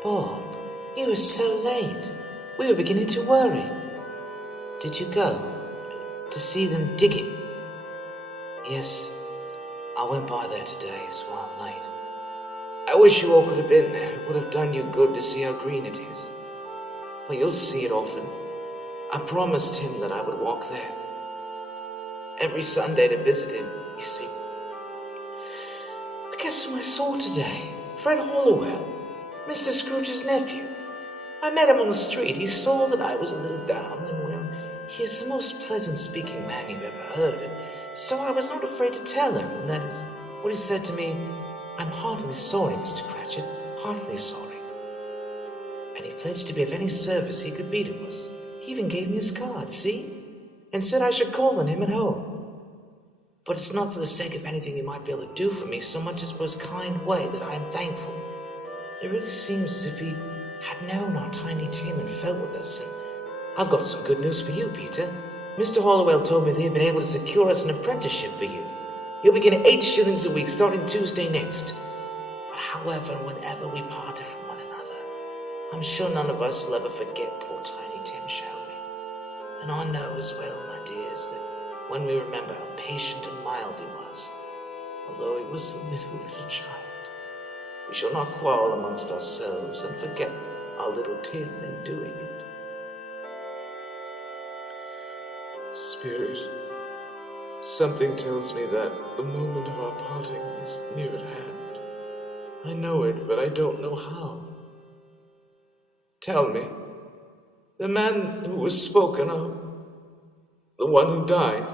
Bob, you were so late. We were beginning to worry. Did you go to see them digging? Yes, I went by there today, so I'm late. I wish you all could have been there. It would have done you good to see how green it is. But you'll see it often. I promised him that I would walk there every Sunday to visit him, you see. But guess who I saw today? Fred Hollowell, Mr. Scrooge's nephew. I met him on the street. He saw that I was a little down, and well, he is the most pleasant-speaking man you've ever heard, and so I was not afraid to tell him, and that is what he said to me. I'm heartily sorry, Mr. Cratchit, heartily sorry. And he pledged to be of any service he could be to us. He even gave me his card, see? And said I should call on him at home. But it's not for the sake of anything he might be able to do for me so much as for his kind way that I am thankful. It really seems as if he had known our tiny team and felt with us, and I've got some good news for you, Peter. Mr. Hollowell told me that he had been able to secure us an apprenticeship for you. You'll be getting 8 shillings a week starting Tuesday next. But however and whenever we parted from one another, I'm sure none of us will ever forget poor tiny Tim, shall we? And I know as well, my dears, that when we remember how patient and mild he was, although he was a little child, we shall not quarrel amongst ourselves and forget our little Tim in doing it. Spirit, something tells me that the moment of our parting is near at hand. I know it, but I don't know how. Tell me, the man who was spoken of, the one who died,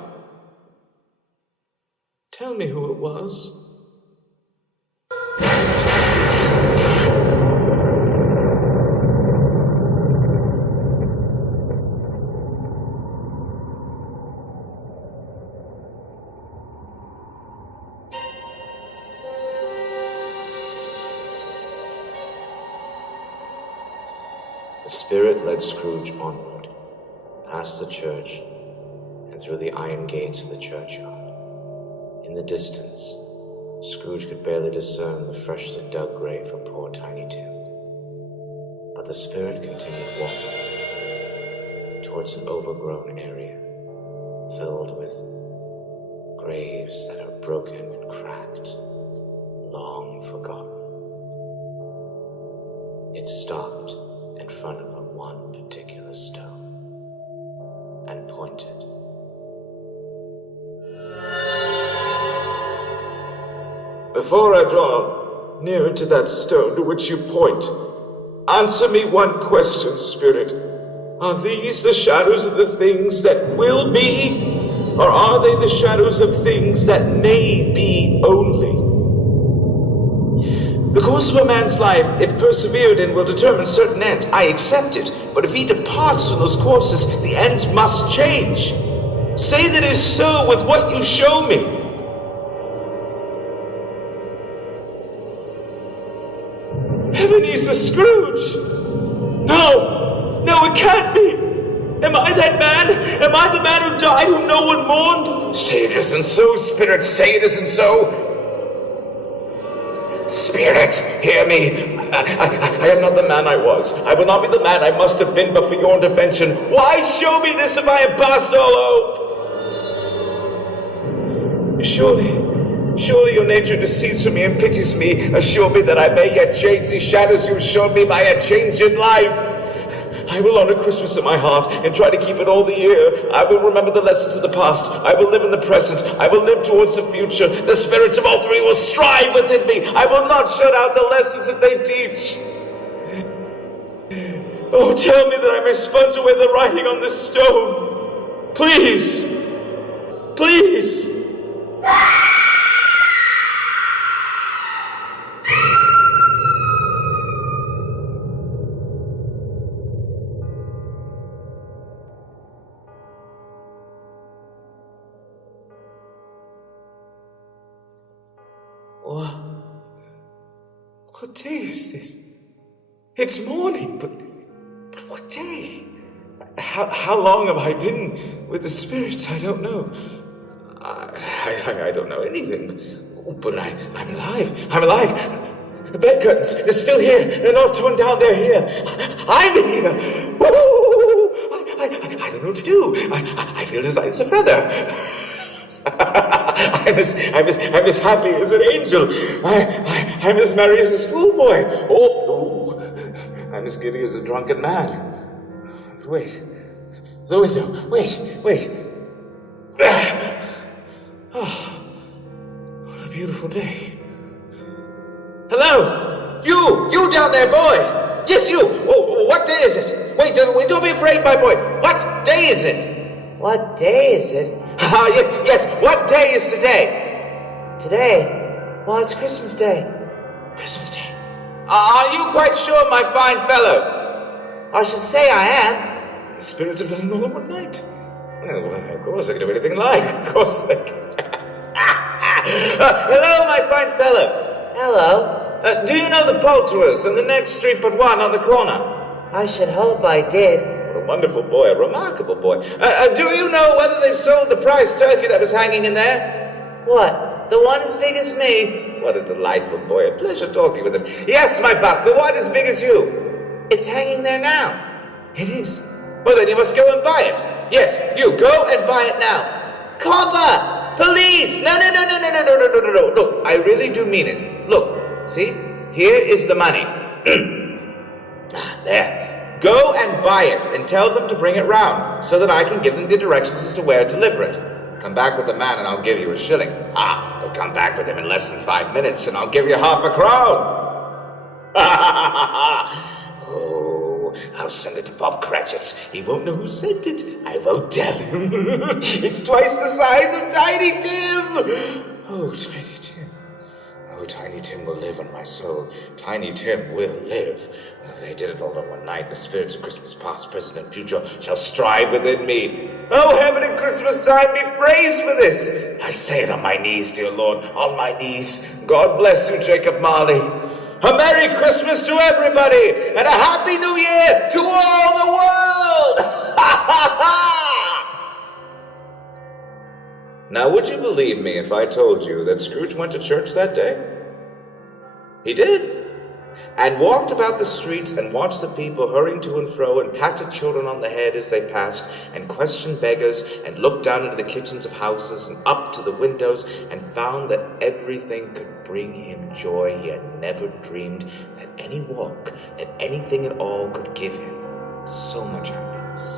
tell me who it was. The spirit led Scrooge onward, past the church, and through the iron gates of the churchyard. In the distance, Scrooge could barely discern the freshly dug grave of poor Tiny Tim. But the spirit continued walking towards an overgrown area, filled with graves that are broken and cracked, long forgotten. It stopped in front of one particular stone and pointed. Before I draw nearer to that stone to which you point, answer me one question, Spirit. Are these the shadows of the things that will be, or are they the shadows of things that may be only? The course of a man's life, if persevered in, will determine certain ends. I accept it, but if he departs from those courses, the ends must change. Say that it is so with what you show me. Mr. Scrooge! No! No, it can't be! Am I that man? Am I the man who died, whom no one mourned? Say it isn't so, Spirit, say it isn't so! Spirit, hear me! I am not the man I was. I will not be the man I must have been but for your intervention. Why show me this if I have past all hope? Surely your nature deceits me and pities me. Assure me that I may yet change these shadows you have shown me by a change in life. I will honor Christmas in my heart and try to keep it all the year. I will remember the lessons of the past. I will live in the present. I will live towards the future. The spirits of all three will strive within me. I will not shut out the lessons that they teach. Oh, tell me that I may sponge away the writing on this stone. Please. Please. What day is this? It's morning, but what day? How long have I been with the spirits? I don't know. I don't know anything. But I'm alive. I'm alive. The bed curtains, they're still here. They're not torn down, they're here. I'm here. Woo! I don't know what to do. I feel as light as a feather. I'm as happy as an angel. I'm as merry as a schoolboy. Oh, I'm as giddy as a drunken man. Wait. The window. Wait. Oh, what a beautiful day. Hello! You down there, boy! Yes, you! Oh, what day is it? Wait, don't be afraid, my boy. What day is it? What day is it? Yes, what day is today? Today? Well, it's Christmas Day. Christmas Day? Are you quite sure, my fine fellow? I should say I am. The spirits have done it all in one night. Well, of course they can do anything like. Of course they can. Hello, my fine fellow. Hello. Do you know the poulterers in the next street but one on the corner? I should hope I did. What a wonderful boy, a remarkable boy. Do you know whether they've sold the prize turkey that was hanging in there? What? The one as big as me? What a delightful boy. A pleasure talking with him. Yes, my buck, the one as big as you. It's hanging there now. It is. Well, then you must go and buy it. Yes, you go and buy it now. Copper! Police! No. Look, I really do mean it. Look, see? Here is the money. There. Go and buy it and tell them to bring it round so that I can give them the directions as to where to deliver it. Come back with the man and I'll give you a shilling. But come back with him in less than 5 minutes and I'll give you half a crown. Oh, I'll send it to Bob Cratchit's. He won't know who sent it. I won't tell him. It's twice the size of Tiny Tim. Oh, Tiny Tim. Oh, Tiny Tim will live on my soul. Tiny Tim will live. They did it all in one night. The spirits of Christmas past, present, and future shall strive within me. Oh, heaven and Christmas time be praised for this. I say it on my knees, dear Lord, on my knees. God bless you, Jacob Marley. A Merry Christmas to everybody, and a Happy New Year to all the world! Now, would you believe me if I told you that Scrooge went to church that day? He did. And walked about the streets and watched the people hurrying to and fro and patted children on the head as they passed and questioned beggars and looked down into the kitchens of houses and up to the windows and found that everything could bring him joy he had never dreamed that any walk, that anything at all could give him so much happiness.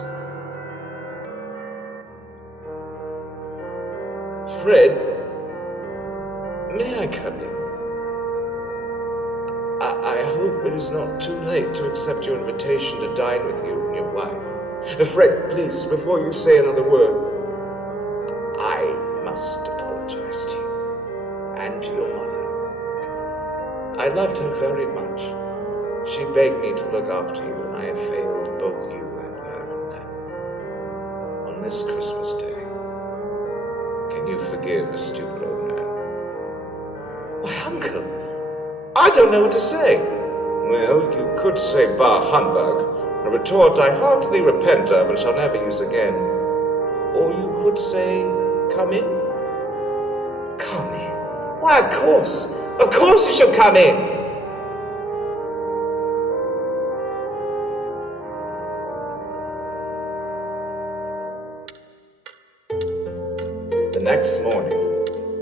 Fred, may I come in? I hope it is not too late to accept your invitation to dine with you and your wife. Fred, please, before you say another word, I must apologize to you and to your mother. I loved her very much. She begged me to look after you, and I have failed both you and her in that. On this Christmas Day, can you forgive a stupid old man? Why, Uncle, I don't know what to say. Well, you could say bah humbug, a retort I heartily repent of and shall never use again. Or you could say, come in. Come in? Why, of course you shall come in. The next morning,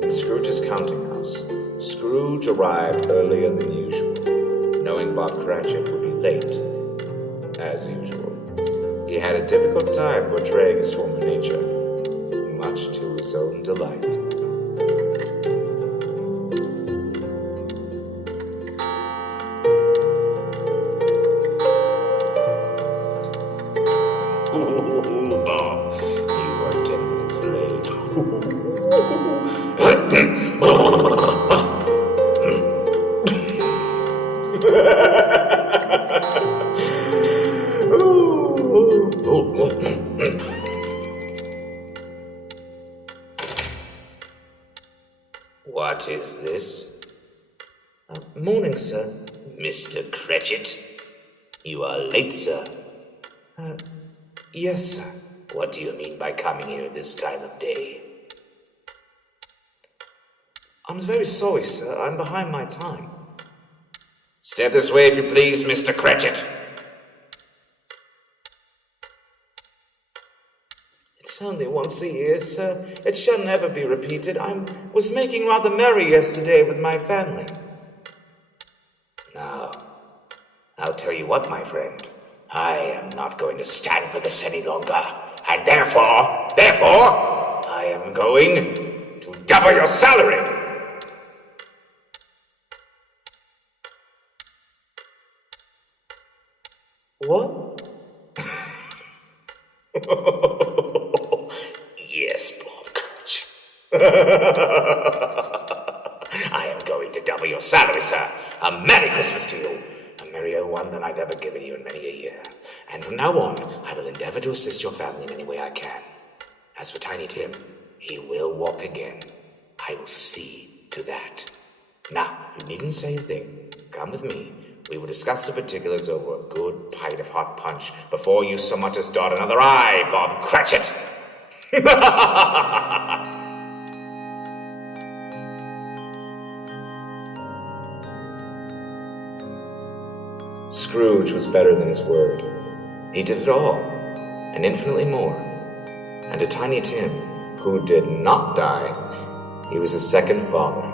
in Scrooge's counting house, Scrooge arrived earlier than usual, knowing Bob Cratchit would be late. As usual, he had a difficult time portraying his former nature, much to his own delight. Bob, you are 10 minutes late. What is this? Morning, sir. Mr. Cratchit. You are late, sir. Yes, sir. What do you mean by coming here at this time of day? I'm very sorry, sir. I'm behind my time. Step this way, if you please, Mr. Cratchit. It's only once a year, sir. It shall never be repeated. I was making rather merry yesterday with my family. Now, I'll tell you what, my friend. I am not going to stand for this any longer. And therefore, I am going to double your salary. What? Yes, Bob Cratchit. I am going to double your salary, sir. A Merry Christmas to you. A merrier one than I've ever given you in many a year. And from now on, I will endeavor to assist your family in any way I can. As for Tiny Tim, he will walk again. I will see to that. Now, you needn't say a thing. Come with me. We will discuss the particulars over a good pint of hot punch before you so much as dot another I, Bob Cratchit. Scrooge was better than his word. He did it all, and infinitely more. And to Tiny Tim, who did not die, he was a second father.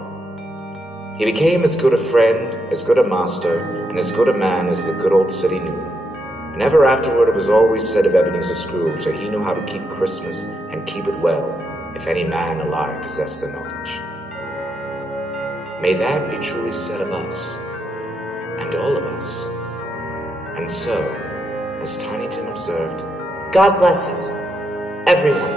He became as good a friend, as good a master, and as good a man as the good old city knew. And ever afterward it was always said of Ebenezer Scrooge that he knew how to keep Christmas and keep it well, if any man alive possessed the knowledge. May that be truly said of us, and all of us. And so, as Tiny Tim observed, God bless us, everyone.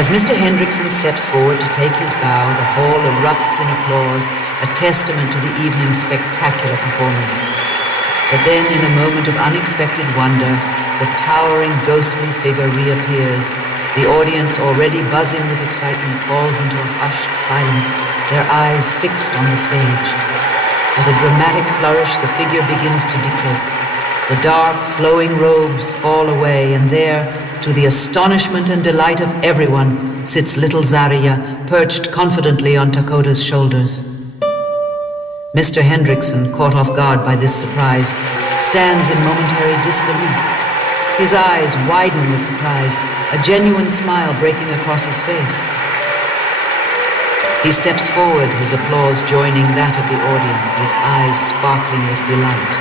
As Mr. Hendrickson steps forward to take his bow, the hall erupts in applause, a testament to the evening's spectacular performance. But then, in a moment of unexpected wonder, the towering, ghostly figure reappears. The audience, already buzzing with excitement, falls into a hushed silence, their eyes fixed on the stage. With a dramatic flourish, the figure begins to decloak. The dark, flowing robes fall away, and there, to the astonishment and delight of everyone, sits little Zariya, perched confidently on Takota's shoulders. Mr. Hendrickson, caught off guard by this surprise, stands in momentary disbelief. His eyes widen with surprise, a genuine smile breaking across his face. He steps forward, his applause joining that of the audience, his eyes sparkling with delight.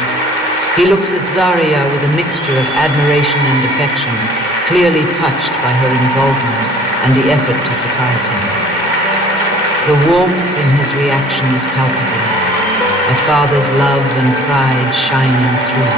He looks at Zariya with a mixture of admiration and affection, clearly touched by her involvement and the effort to surprise him. The warmth in his reaction is palpable, a father's love and pride shining through.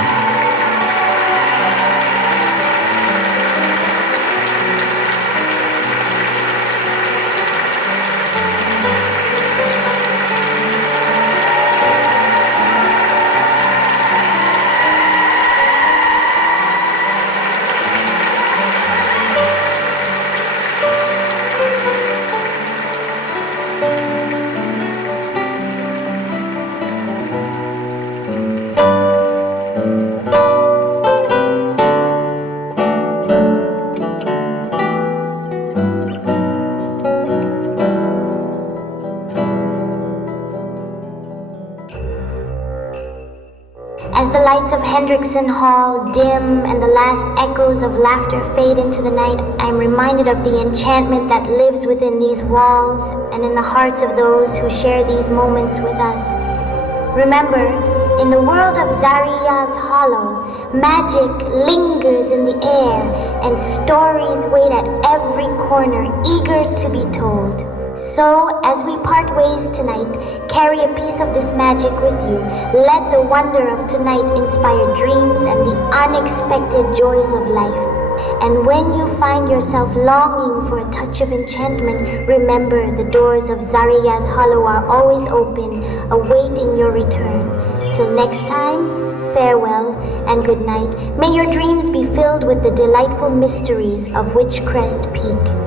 lights of Hendrickson Hall dim and the last echoes of laughter fade into the night, I'm reminded of the enchantment that lives within these walls and in the hearts of those who share these moments with us. Remember, in the world of Zariya's Hollow, magic lingers in the air and stories wait at every corner, eager to be told. So, as we part ways tonight, carry a piece of this magic with you. Let the wonder of tonight inspire dreams and the unexpected joys of life. And when you find yourself longing for a touch of enchantment, remember the doors of Zariya's Hollow are always open, awaiting your return. Till next time, farewell and good night. May your dreams be filled with the delightful mysteries of Witchcrest Peak.